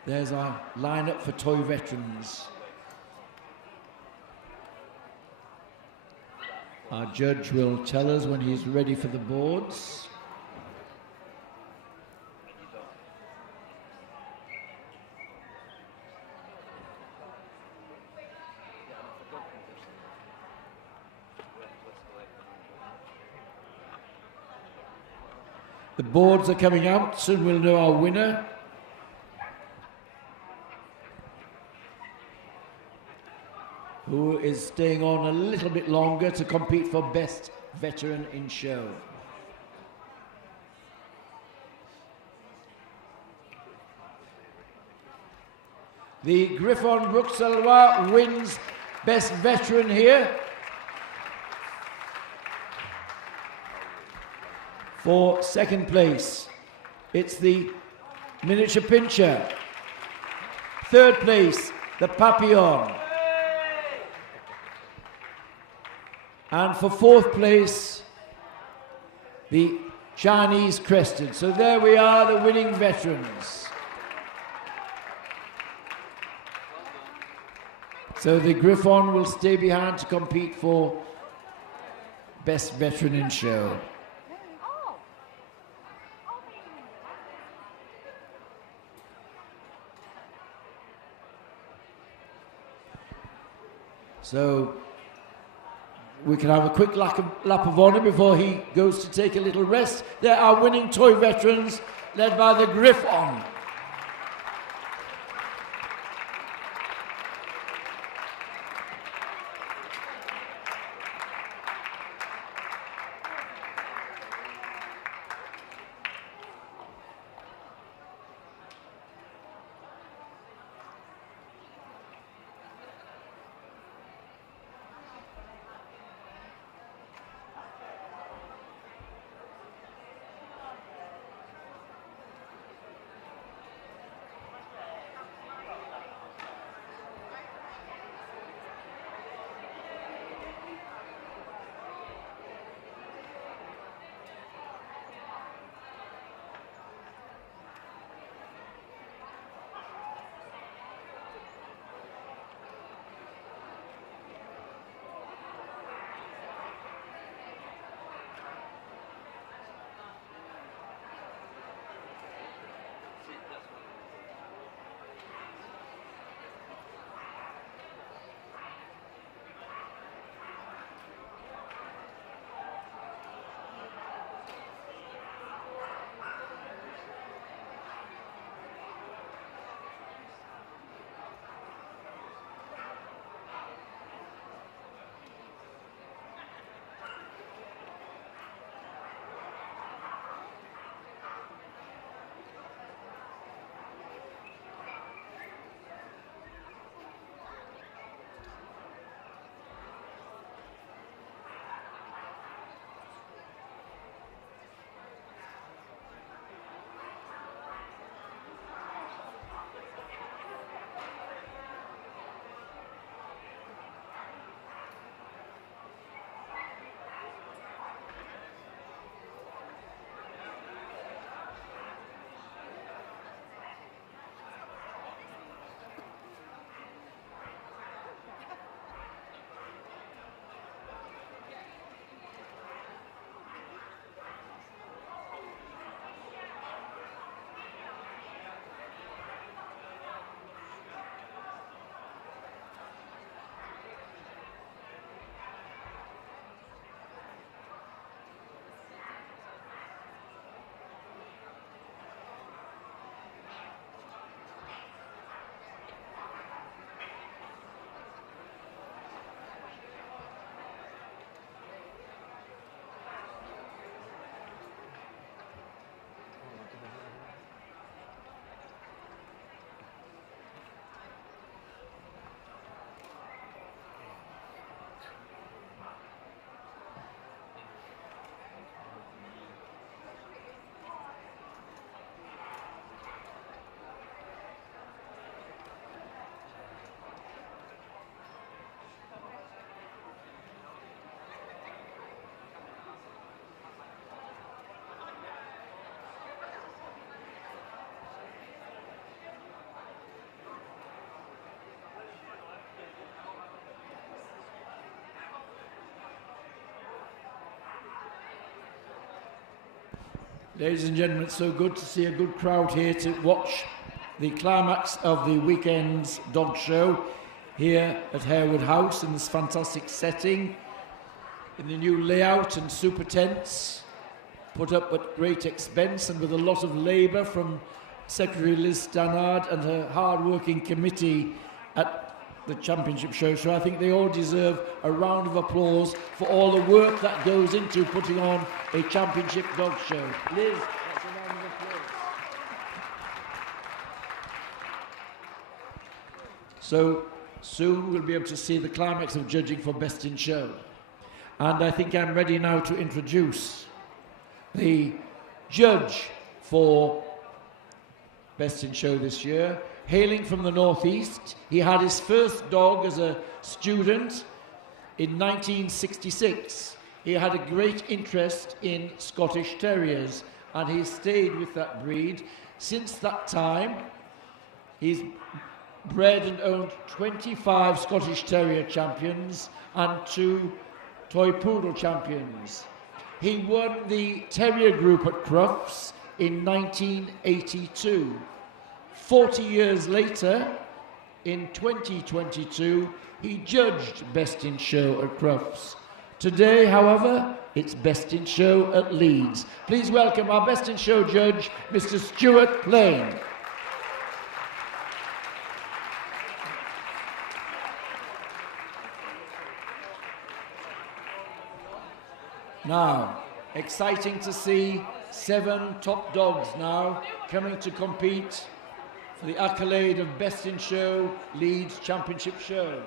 There's our lineup for toy veterans. Our judge will tell us when he's ready for the boards. The boards are coming out, soon we'll know our winner. Who is staying on a little bit longer to compete for Best Veteran in Show. The Griffon Bruxellois wins Best Veteran here. For second place, it's the Miniature Pincher. Third place, the Papillon. And for fourth place, the Chinese Crested. So there we are, the winning veterans. So the Griffon will stay behind to compete for Best Veteran in Show. So we can have a quick lap of honour before he goes to take a little rest. There are winning toy veterans led by the Griffon. Ladies and gentlemen, it's so good to see a good crowd here to watch the climax of the weekend's dog show here at Harewood House in this fantastic setting, in the new layout and super tents, put up at great expense and with a lot of labour from Secretary Liz Stannard and her hard-working committee at the championship show. So I think they all deserve a round of applause for all the work that goes into putting on a championship dog show. Liz, that's a round of applause. So soon we'll be able to see the climax of judging for Best in Show. And I think I'm ready now to introduce the judge for Best in Show this year. Hailing from the Northeast, he had his first dog as a student in 1966. He had a great interest in Scottish Terriers, and he stayed with that breed. Since that time, he's bred and owned 25 Scottish Terrier champions and 2 Toy Poodle champions. He won the Terrier Group at Crufts in 1982. 40 years later, in 2022, he judged Best in Show at Crufts. Today, however, it's Best in Show at Leeds. Please welcome our Best in Show judge, Mr. Stuart Plain. Now, exciting to see 7 top dogs now coming to compete for the accolade of Best in Show Leeds Championship Show.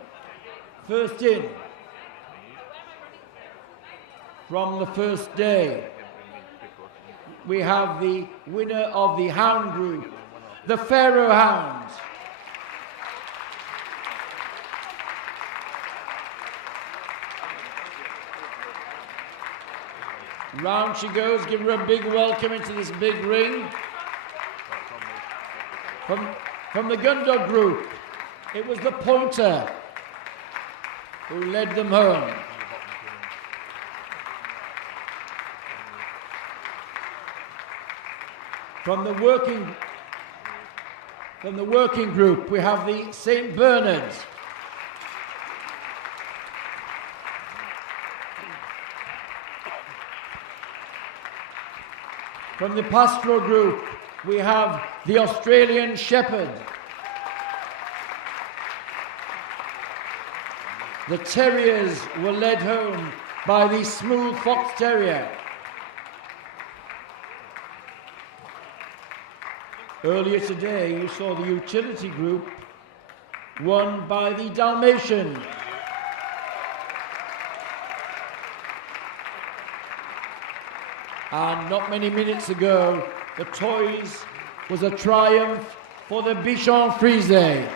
First in, from the first day, we have the winner of the Hound Group, the Pharaoh Hound. Round she goes, give her a big welcome into this big ring. From the Gundog Group, it was the Pointer who led them home. From the working group, we have the St. Bernard. From the pastoral group, we have the Australian Shepherd. The Terriers were led home by the Smooth Fox Terrier. Earlier today, you saw the utility group won by the Dalmatian. And not many minutes ago, the toys was a triumph for the Bichon Frise.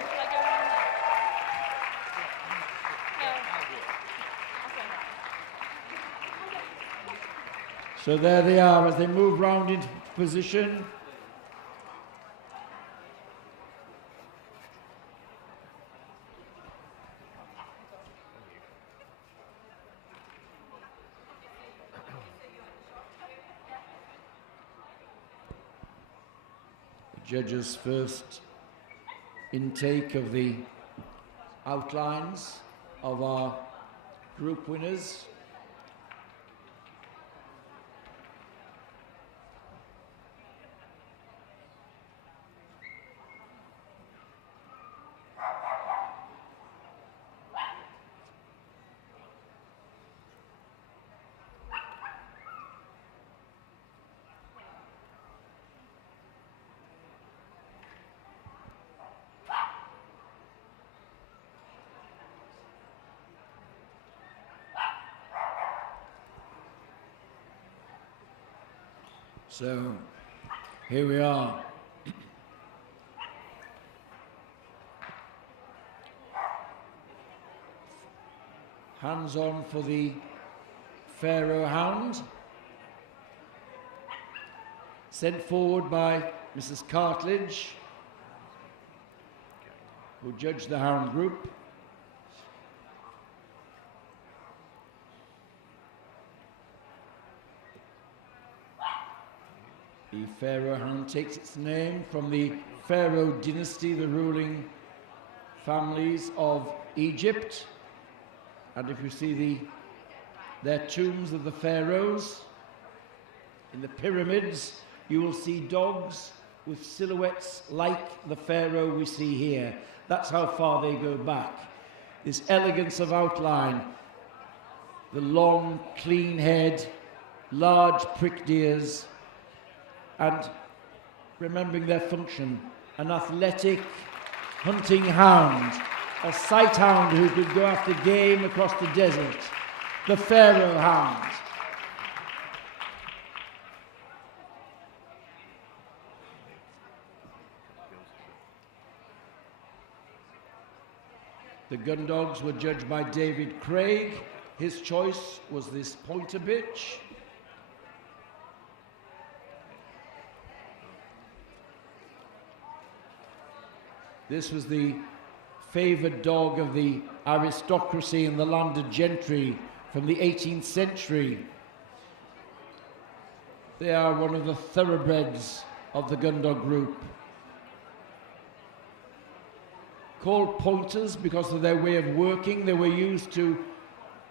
So there they are as they move round into position. Judges' first intake of the outlines of our group winners. So, here we are. Hands on for the Pharaoh Hound. Sent forward by Mrs. Cartledge, who judged the Hound Group. The Pharaoh Hound takes its name from the Pharaoh dynasty, the ruling families of Egypt. And if you see their tombs of the pharaohs in the pyramids, you will see dogs with silhouettes like the pharaoh we see here. That's how far they go back. This elegance of outline, the long, clean head, large pricked ears, and remembering their function, an athletic hunting hound a sight hound who could go after game across the desert, the Pharaoh hound. The gun dogs were judged by David Craig. His choice was this pointer bitch. This was the favoured dog of the aristocracy and the landed gentry from the 18th century. They are one of the thoroughbreds of the gun dog group. Called pointers because of their way of working, they were used to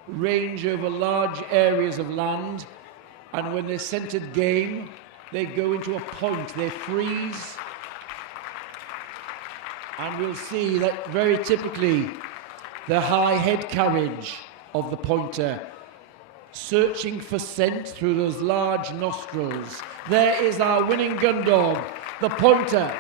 range over large areas of land, and when they scented game, they go into a point, they freeze, and we'll see that very typically the high head carriage of the pointer, searching for scent through those large nostrils. There is our winning gun dog, the pointer.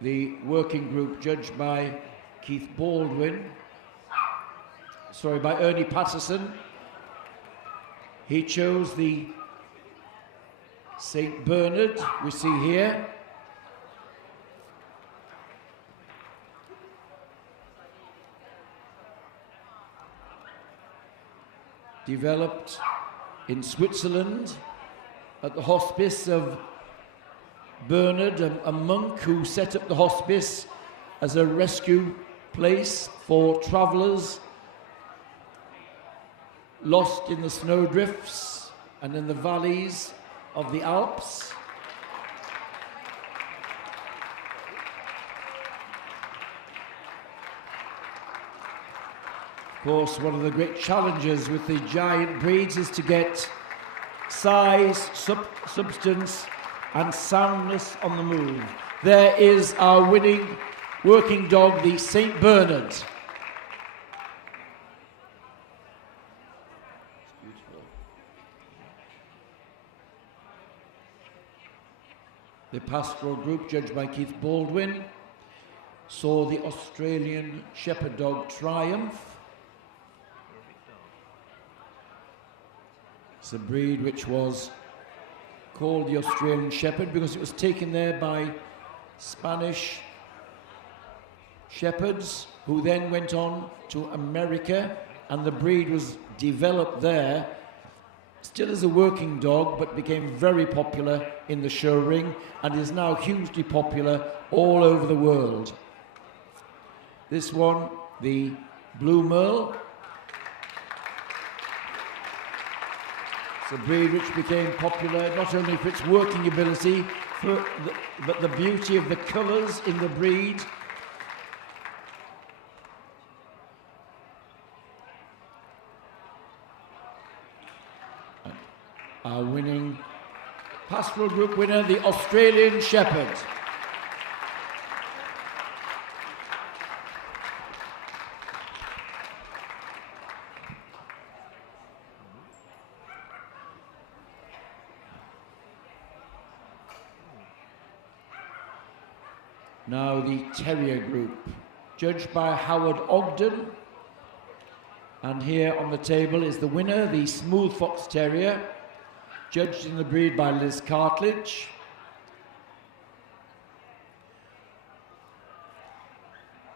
The working group, judged by Keith Baldwin, by Ernie Patterson. He chose the St. Bernard, we see here. Developed in Switzerland at the hospice of Bernard, a monk who set up the hospice as a rescue place for travellers lost in the snowdrifts and in the valleys of the Alps. Of course, one of the great challenges with the giant breeds is to get size, substance, and soundness on the move. There is our winning working dog, the St. Bernard. The pastoral group, judged by Keith Baldwin, saw the Australian Shepherd dog triumph. It's a breed which was called the Australian Shepherd because it was taken there by Spanish shepherds who then went on to America, and the breed was developed there, still as a working dog, but became very popular in the show ring and is now hugely popular all over the world. This one, the Blue Merle. It's a breed which became popular not only for its working ability, but the beauty of the colours in the breed. Our winning pastoral group winner, the Australian Shepherd. Now the Terrier group, judged by Howard Ogden. And here on the table is the winner, the Smooth Fox Terrier, judged in the breed by Liz Cartledge.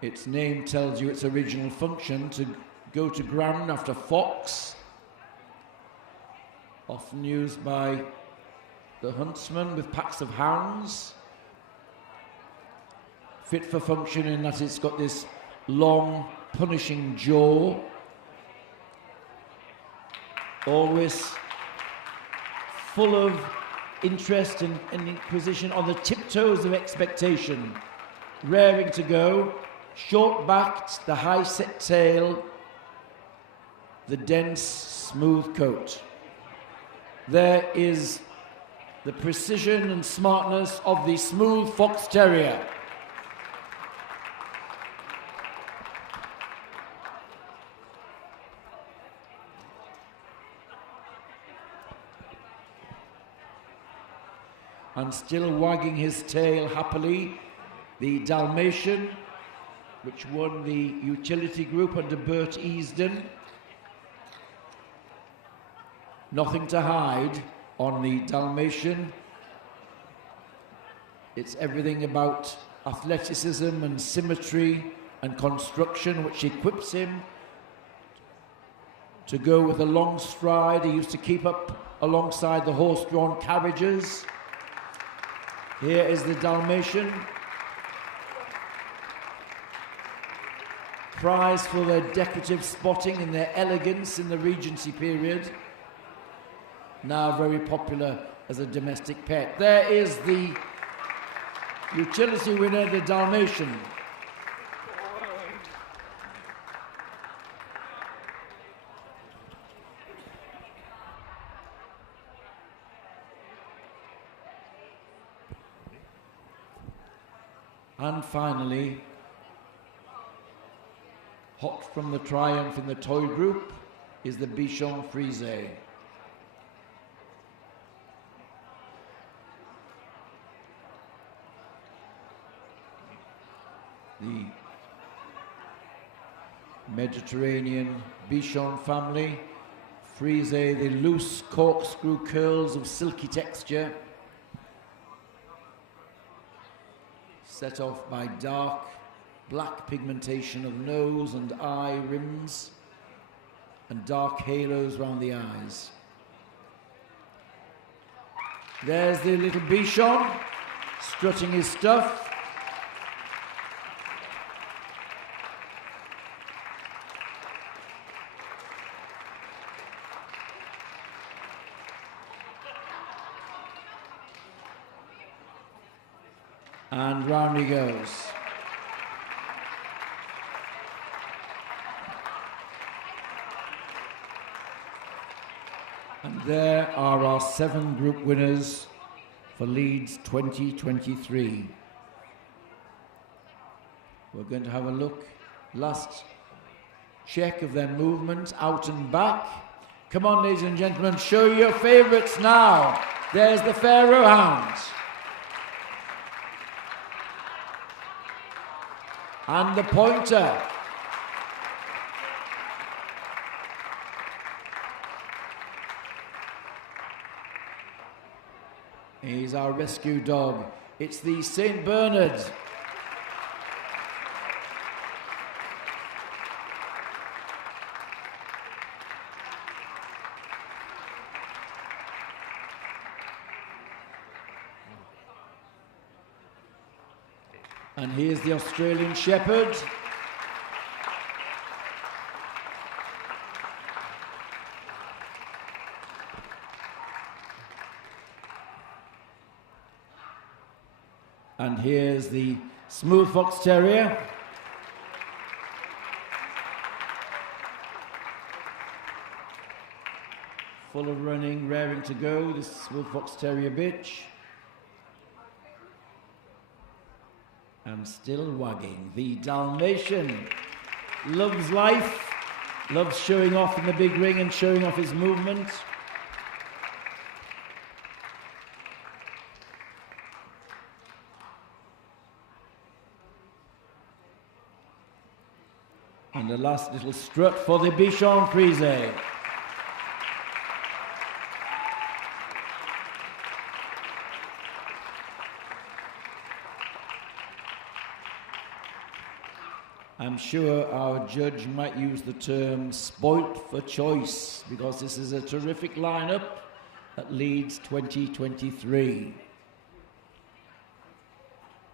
Its name tells you its original function, to go to ground after fox, often used by the huntsman with packs of hounds. Fit for function in that it's got this long, punishing jaw, always full of interest and inquisition, on the tiptoes of expectation, raring to go, short-backed, the high-set tail, the dense, smooth coat. There is the precision and smartness of the Smooth Fox Terrier. And still wagging his tail happily, the Dalmatian, which won the utility group under Bert Easton. Nothing to hide on the Dalmatian. It's everything about athleticism and symmetry and construction which equips him to go with a long stride. He used to keep up alongside the horse-drawn carriages. Here is the Dalmatian. Prized for their decorative spotting and their elegance in the Regency period. Now very popular as a domestic pet. There is the utility winner, the Dalmatian. And finally, hot from the triumph in the toy group is the Bichon Frise. The Mediterranean Bichon family. Frise, the loose corkscrew curls of silky texture, set off by dark black pigmentation of nose and eye rims and dark halos round the eyes. There's the little Bichon strutting his stuff. And round he goes. And there are our 7 group winners for Leeds 2023. We're going to have a look, last check of their movement out and back. Come on, ladies and gentlemen, show your favourites now. There's the Pharaoh Hounds. And the Pointer. He's our rescue dog. It's the St. Bernard. And here's the Australian Shepherd. And here's the Smooth Fox Terrier. Full of running, raring to go, this Smooth Fox Terrier bitch. And still wagging. The Dalmatian loves life, loves showing off in the big ring and showing off his movement. And the last little strut for the Bichon Frise. I'm sure our judge might use the term spoilt for choice, because this is a terrific lineup at Leeds 2023.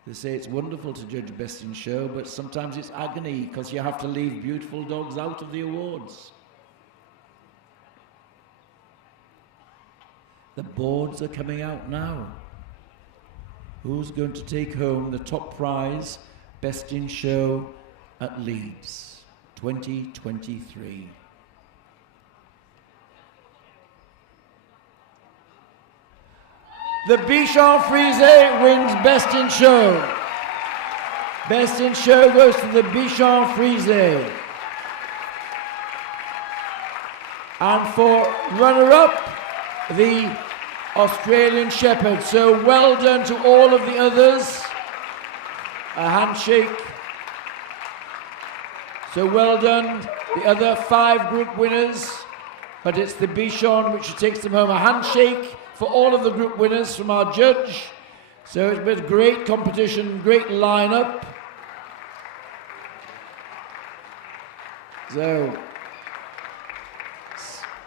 They say it's wonderful to judge Best in Show, but sometimes it's agony because you have to leave beautiful dogs out of the awards. The boards are coming out now. Who's going to take home the top prize, Best in Show at Leeds 2023? The Bichon Frise wins Best in Show. Best in Show goes to the Bichon Frise. And for runner-up, the Australian Shepherd. So well done to all of the others. A handshake. So well done, the other 5 group winners. But it's the Bichon which takes them home. A handshake for all of the group winners from our judge. So it's been a great competition, great lineup. So,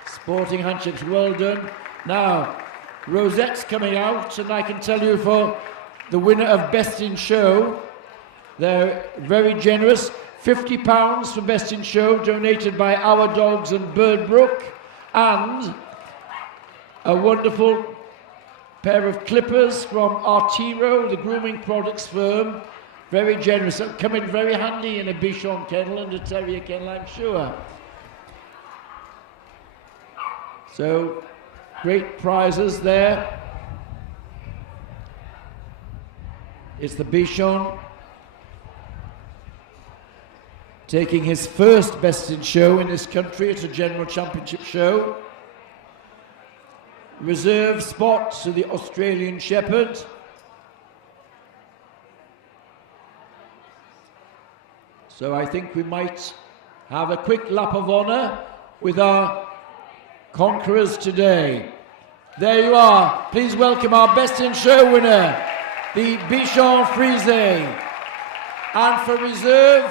sporting handshakes, well done. Now, rosettes coming out, and I can tell you for the winner of Best in Show, they're very generous. £50 for Best in Show, donated by Our Dogs and Birdbrook, and a wonderful pair of clippers from Artiro, the grooming products firm. Very generous. Come in very handy in a Bichon kennel and a terrier kennel, I'm sure. So, great prizes there. It's the Bichon taking his first Best in Show in this country. It's a General Championship show. Reserve spot to the Australian Shepherd. So I think we might have a quick lap of honour with our conquerors today. There you are. Please welcome our Best in Show winner, the Bichon Frise. And for reserve,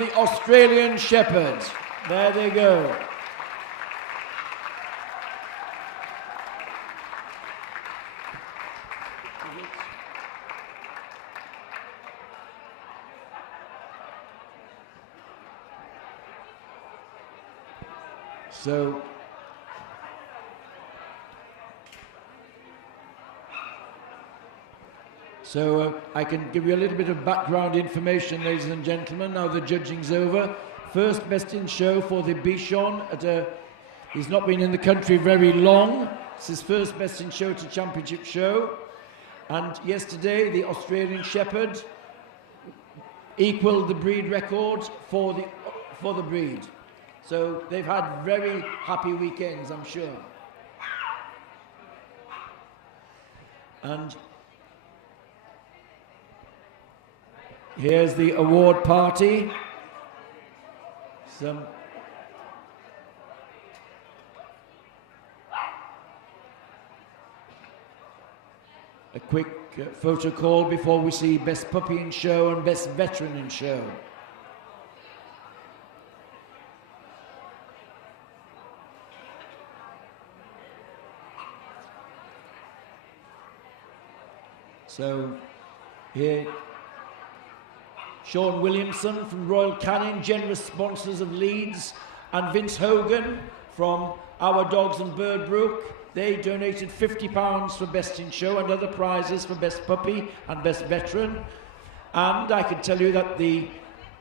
the Australian Shepherd. There they go. So I can give you a little bit of background information, ladies and gentlemen, now the judging's over. First Best in Show for the Bichon. He's not been in the country very long. It's his first Best in Show to Championship show. And yesterday, the Australian Shepherd equalled the breed record for the breed. So they've had very happy weekends, I'm sure. And here's the award party. A quick photo call before we see Best Puppy in Show and Best Veteran in Show. So here, Sean Williamson from Royal Canin, generous sponsors of Leeds, and Vince Hogan from Our Dogs and Birdbrook. They donated £50 for Best in Show and other prizes for Best Puppy and Best Veteran. And I can tell you that the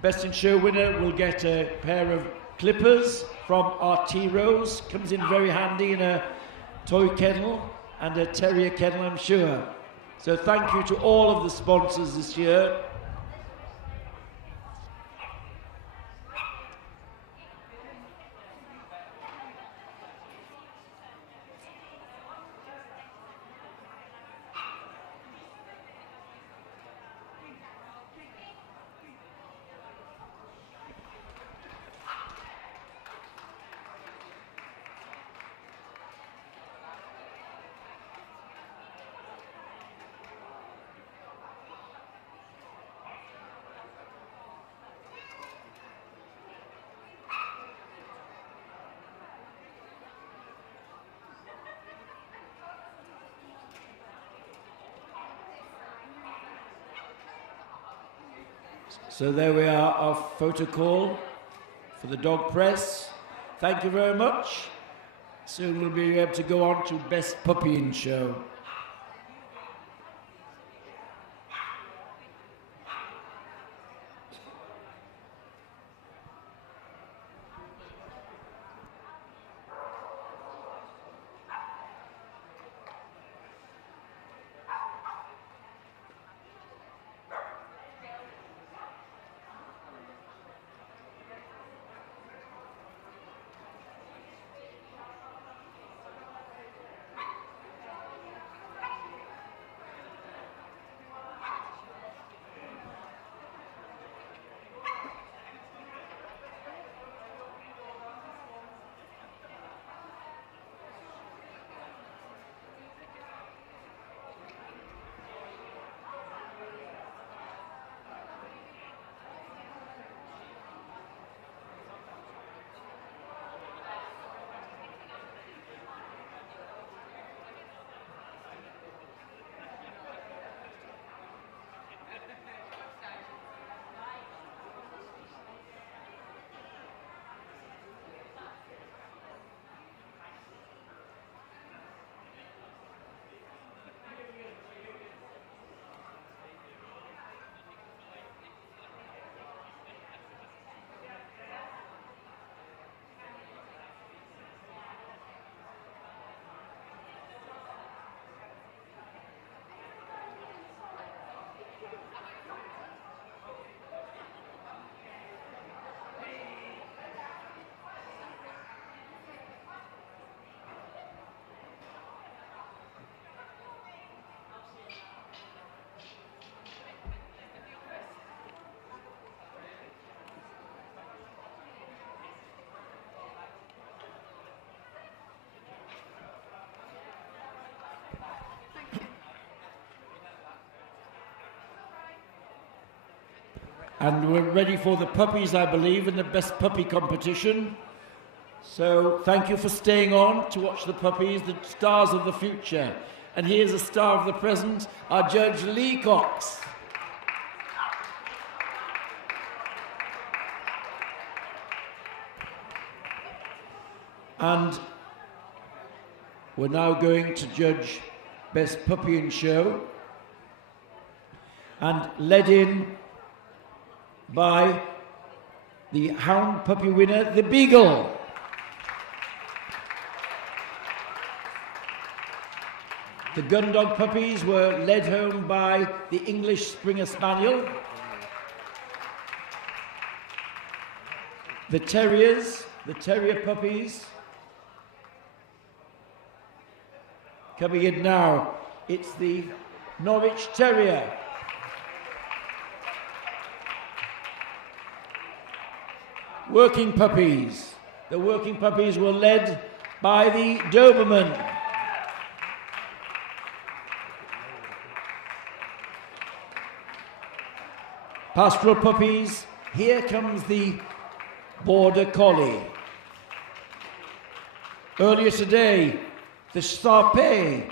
Best in Show winner will get a pair of clippers from Artiros. Comes in very handy in a toy kennel and a terrier kennel, I'm sure. So thank you to all of the sponsors this year. So there we are, our photo call for the dog press. Thank you very much. Soon we'll be able to go on to Best Puppy in Show. And we're ready for the puppies, I believe, in the best puppy competition. So thank you for staying on to watch the puppies, the stars of the future. And here's a star of the present, our judge Lee Cox. And we're now going to judge Best Puppy in Show. And led in by the Hound Puppy winner, the Beagle. The Gun Dog puppies were led home by the English Springer Spaniel. The Terriers, the Terrier puppies. Coming in now, it's the Norwich Terrier. Working puppies. The working puppies were led by the Doberman. Pastoral puppies, here comes the Border Collie. Earlier today, the Sarpé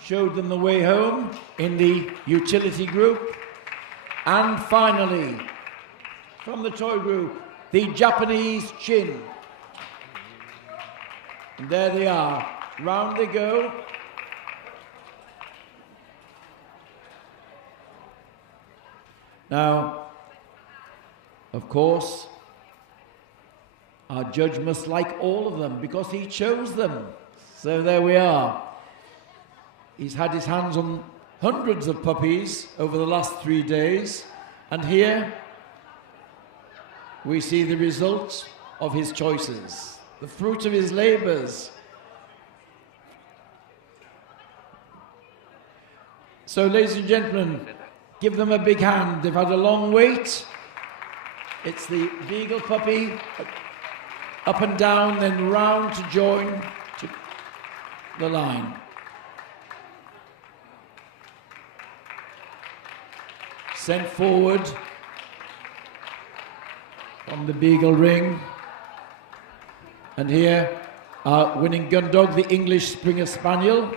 showed them the way home in the utility group. And finally, from the toy group, the Japanese Chin. And there they are, round they go. Now, of course, our judge must like all of them because he chose them. So there we are. He's had his hands on hundreds of puppies over the last 3 days, and here we see the result of his choices, the fruit of his labors. So, ladies and gentlemen, give them a big hand. They've had a long wait. It's the Beagle puppy, up and down, then round to join to the line. Sent forward from the Beagle ring. And here, our winning gun dog, the English Springer Spaniel.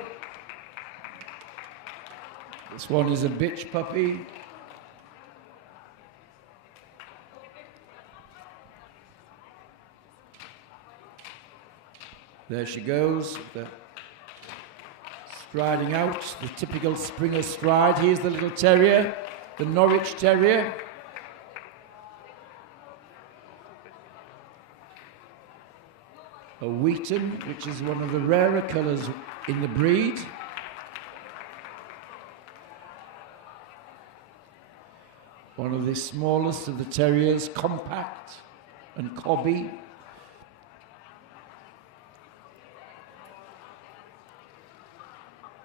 This one is a bitch puppy. There she goes, striding out, the typical Springer stride. Here's the little terrier, the Norwich Terrier. A Wheaton, which is one of the rarer colours in the breed. One of the smallest of the terriers, compact and cobby.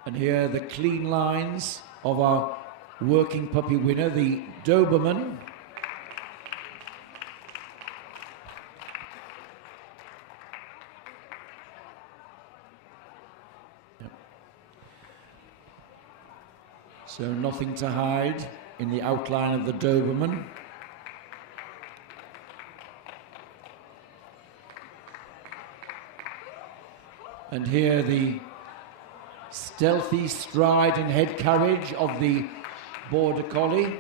And here are the clean lines of our working puppy winner, the Doberman. Yep. So nothing to hide in the outline of the Doberman. And here the stealthy stride and head carriage of the Border Collie.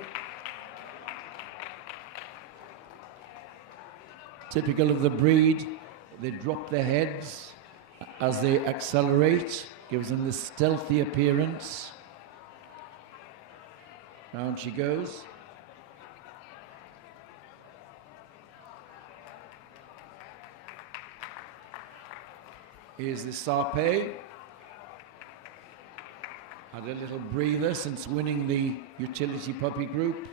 Typical of the breed, they drop their heads as they accelerate, gives them this stealthy appearance. Down she goes. Here's the Sarpé. Had a little breather since winning the utility puppy group.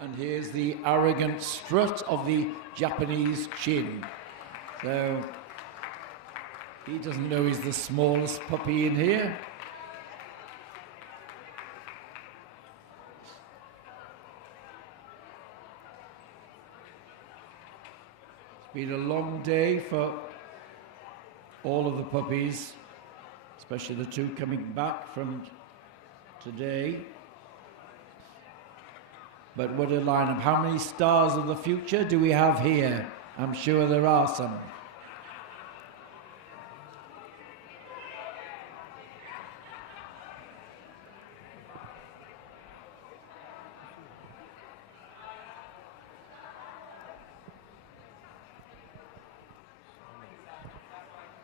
And here's the arrogant strut of the Japanese Chin. So he doesn't know he's the smallest puppy in here. Been a long day for all of the puppies, especially the two coming back from today. But what a lineup. How many stars of the future do we have here? I'm sure there are some.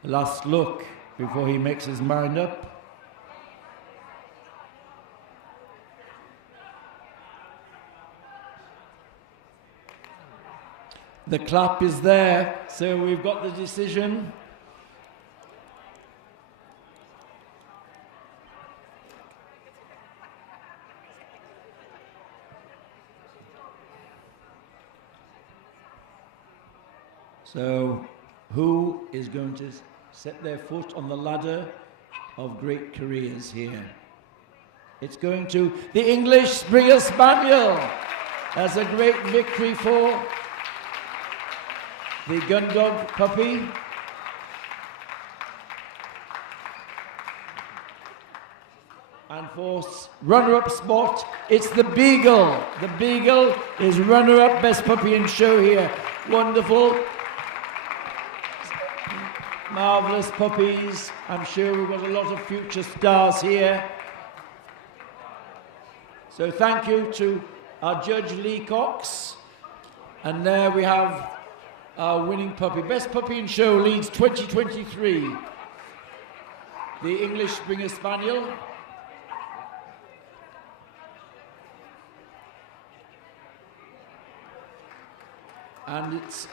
Last look before he makes his mind up. The clap is there, so we've got the decision. So, who is going to set their foot on the ladder of great careers here? It's going to the English Springer Spaniel. That's a great victory for the gun dog puppy. And for runner-up spot, it's the Beagle. The Beagle is runner-up, best puppy in show here. Wonderful. Marvellous puppies. I'm sure we've got a lot of future stars here. So thank you to our judge Lee Cox. And there we have our winning puppy. Best puppy in show, Leeds 2023. The English Springer Spaniel. And it's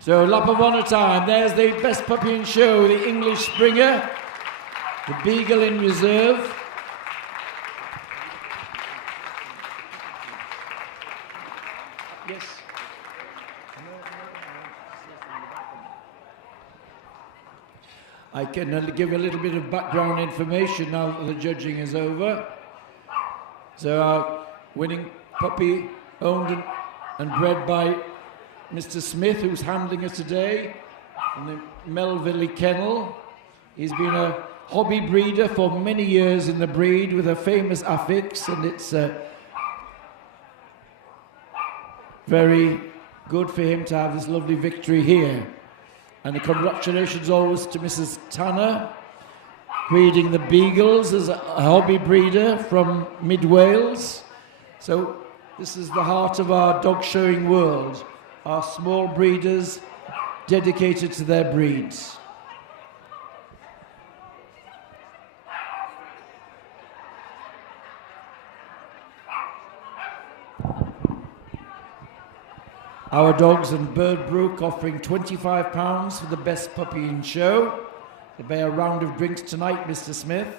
so lap of honour time. There's the best puppy in show, the English Springer, the Beagle in reserve. Yes. I can give a little bit of background information now that the judging is over. So our winning puppy, owned and bred by Mr. Smith, who's handling it today, from the Melville Kennel. He's been a hobby breeder for many years in the breed with a famous affix, and it's very good for him to have this lovely victory here. And congratulations always to Mrs. Tanner, breeding the Beagles as a hobby breeder from Mid Wales. So this is the heart of our dog showing world. Our small breeders dedicated to their breeds. Our dogs and Birdbrook offering £25 for the best puppy in show. There'll be a round of drinks tonight, Mr. Smith.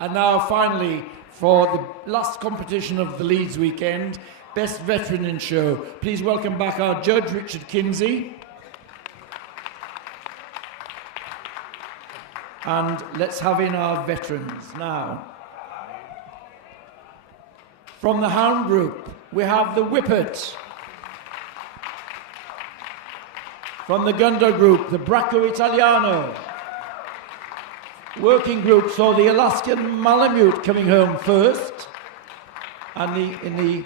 And now finally, for the last competition of the Leeds weekend, Best Veteran in Show. Please welcome back our judge, Richard Kinsey. And let's have in our veterans now. From the Hound Group, we have the Whippet. From the Gunda Group, the Bracco Italiano. Working Group saw the Alaskan Malamute coming home first. And in the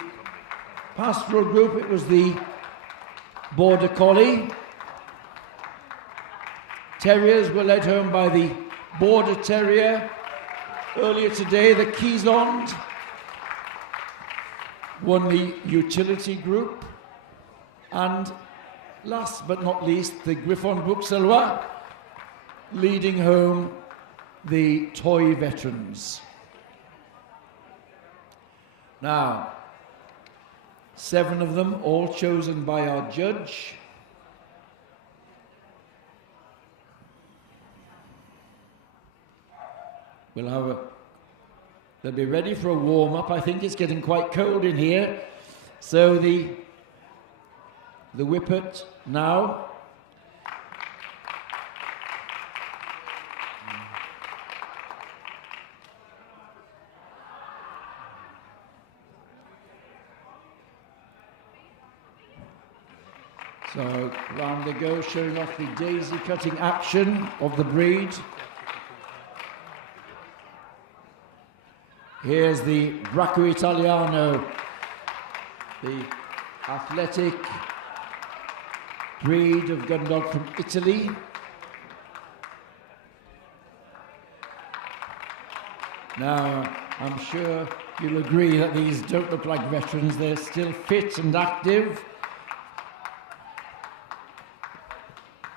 Pastoral Group, it was the Border Collie. Terriers were led home by the Border Terrier. Earlier today, the Keysond won the Utility Group. And last but not least, the Griffon Bruxellois leading home the Toy Veterans. Now, 7 of them, all chosen by our judge. They'll be ready for a warm-up. I think it's getting quite cold in here. So the Whippet now. So round they go, showing off the daisy cutting action of the breed. Here's the Bracco Italiano, the athletic breed of gun dog from Italy. Now, I'm sure you'll agree that these don't look like veterans. They're still fit and active.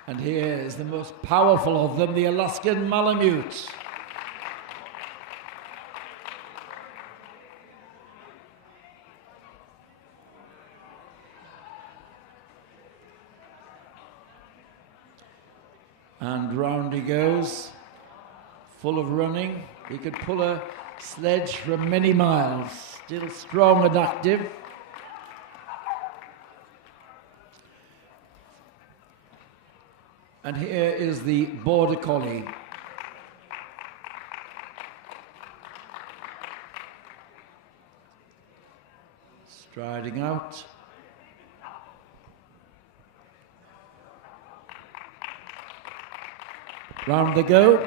And here is the most powerful of them, the Alaskan Malamute. And round he goes, full of running. He could pull a sledge for many miles, still strong and active. And here is the Border Collie. Striding out. Round they go.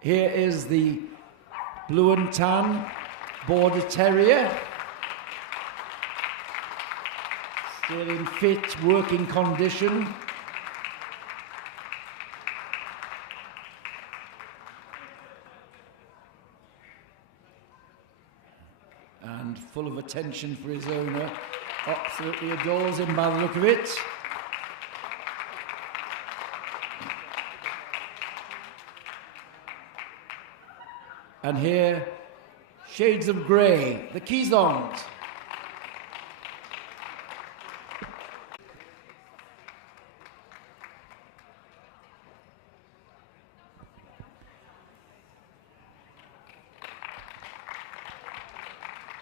Here is the Blue and Tan Border Terrier. Still in fit working condition. And full of attention for his owner. Absolutely adores him by the look of it. And here, shades of grey, the Keysond.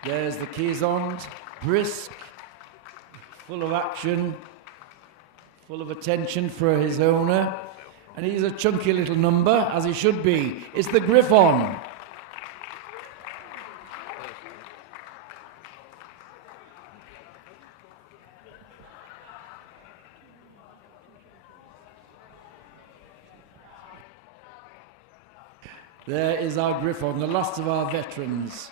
There's the Keysond, brisk, full of action, full of attention for his owner. And he's a chunky little number, as he should be. It's the Griffon. There is our Griffon, the last of our veterans.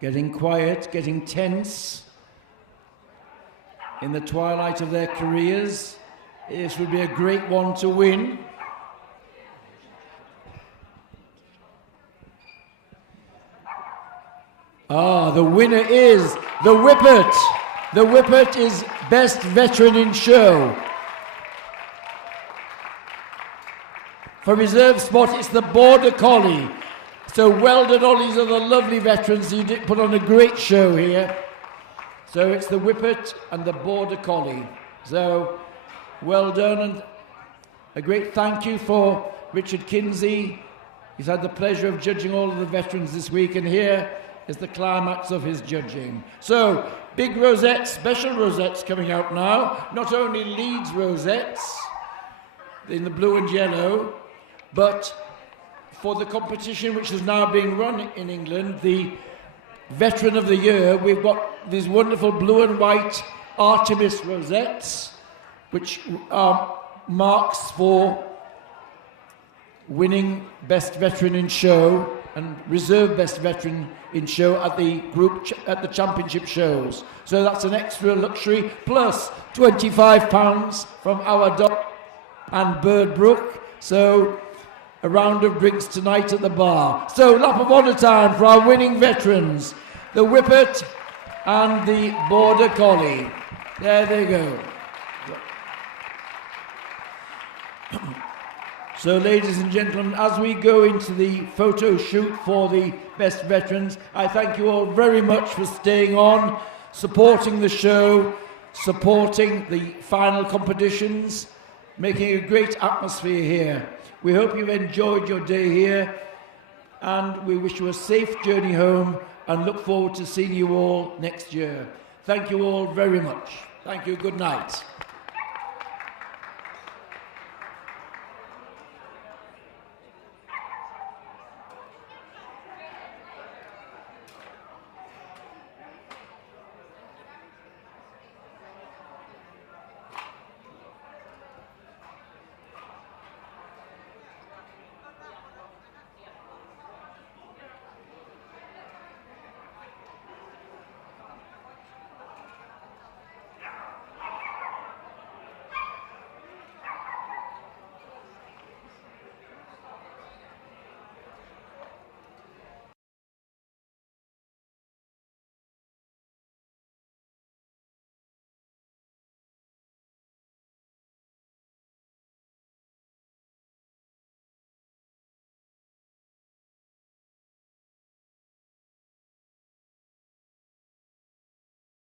Getting quiet, getting tense in the twilight of their careers. This would be a great one to win. Ah, the winner is the Whippet. The Whippet is Best Veteran in Show. For reserve spot, it's the Border Collie. So well done, all these are the lovely veterans. You did put on a great show here. So it's the Whippet and the Border Collie. So well done, and a great thank you for Richard Kinsey. He's had the pleasure of judging all of the veterans this week, and here is the climax of his judging. So, big rosettes, special rosettes coming out now. Not only Leeds rosettes in the blue and yellow, but for the competition which is now being run in England, the Veteran of the Year, we've got these wonderful blue and white Artemis rosettes, which are marks for winning Best Veteran in Show and Reserve Best Veteran in Show at the at the championship shows. So that's an extra luxury, plus £25 from our dog and Birdbrook. So a round of drinks tonight at the bar. So lap of honour time for our winning veterans, the Whippet and the Border Collie. There they go. So, ladies and gentlemen, as we go into the photo shoot for the best veterans, I thank you all very much for staying on, supporting the show, supporting the final competitions, making a great atmosphere here. We hope you've enjoyed your day here, and we wish you a safe journey home and look forward to seeing you all next year. Thank you all very much. Thank you. Good night.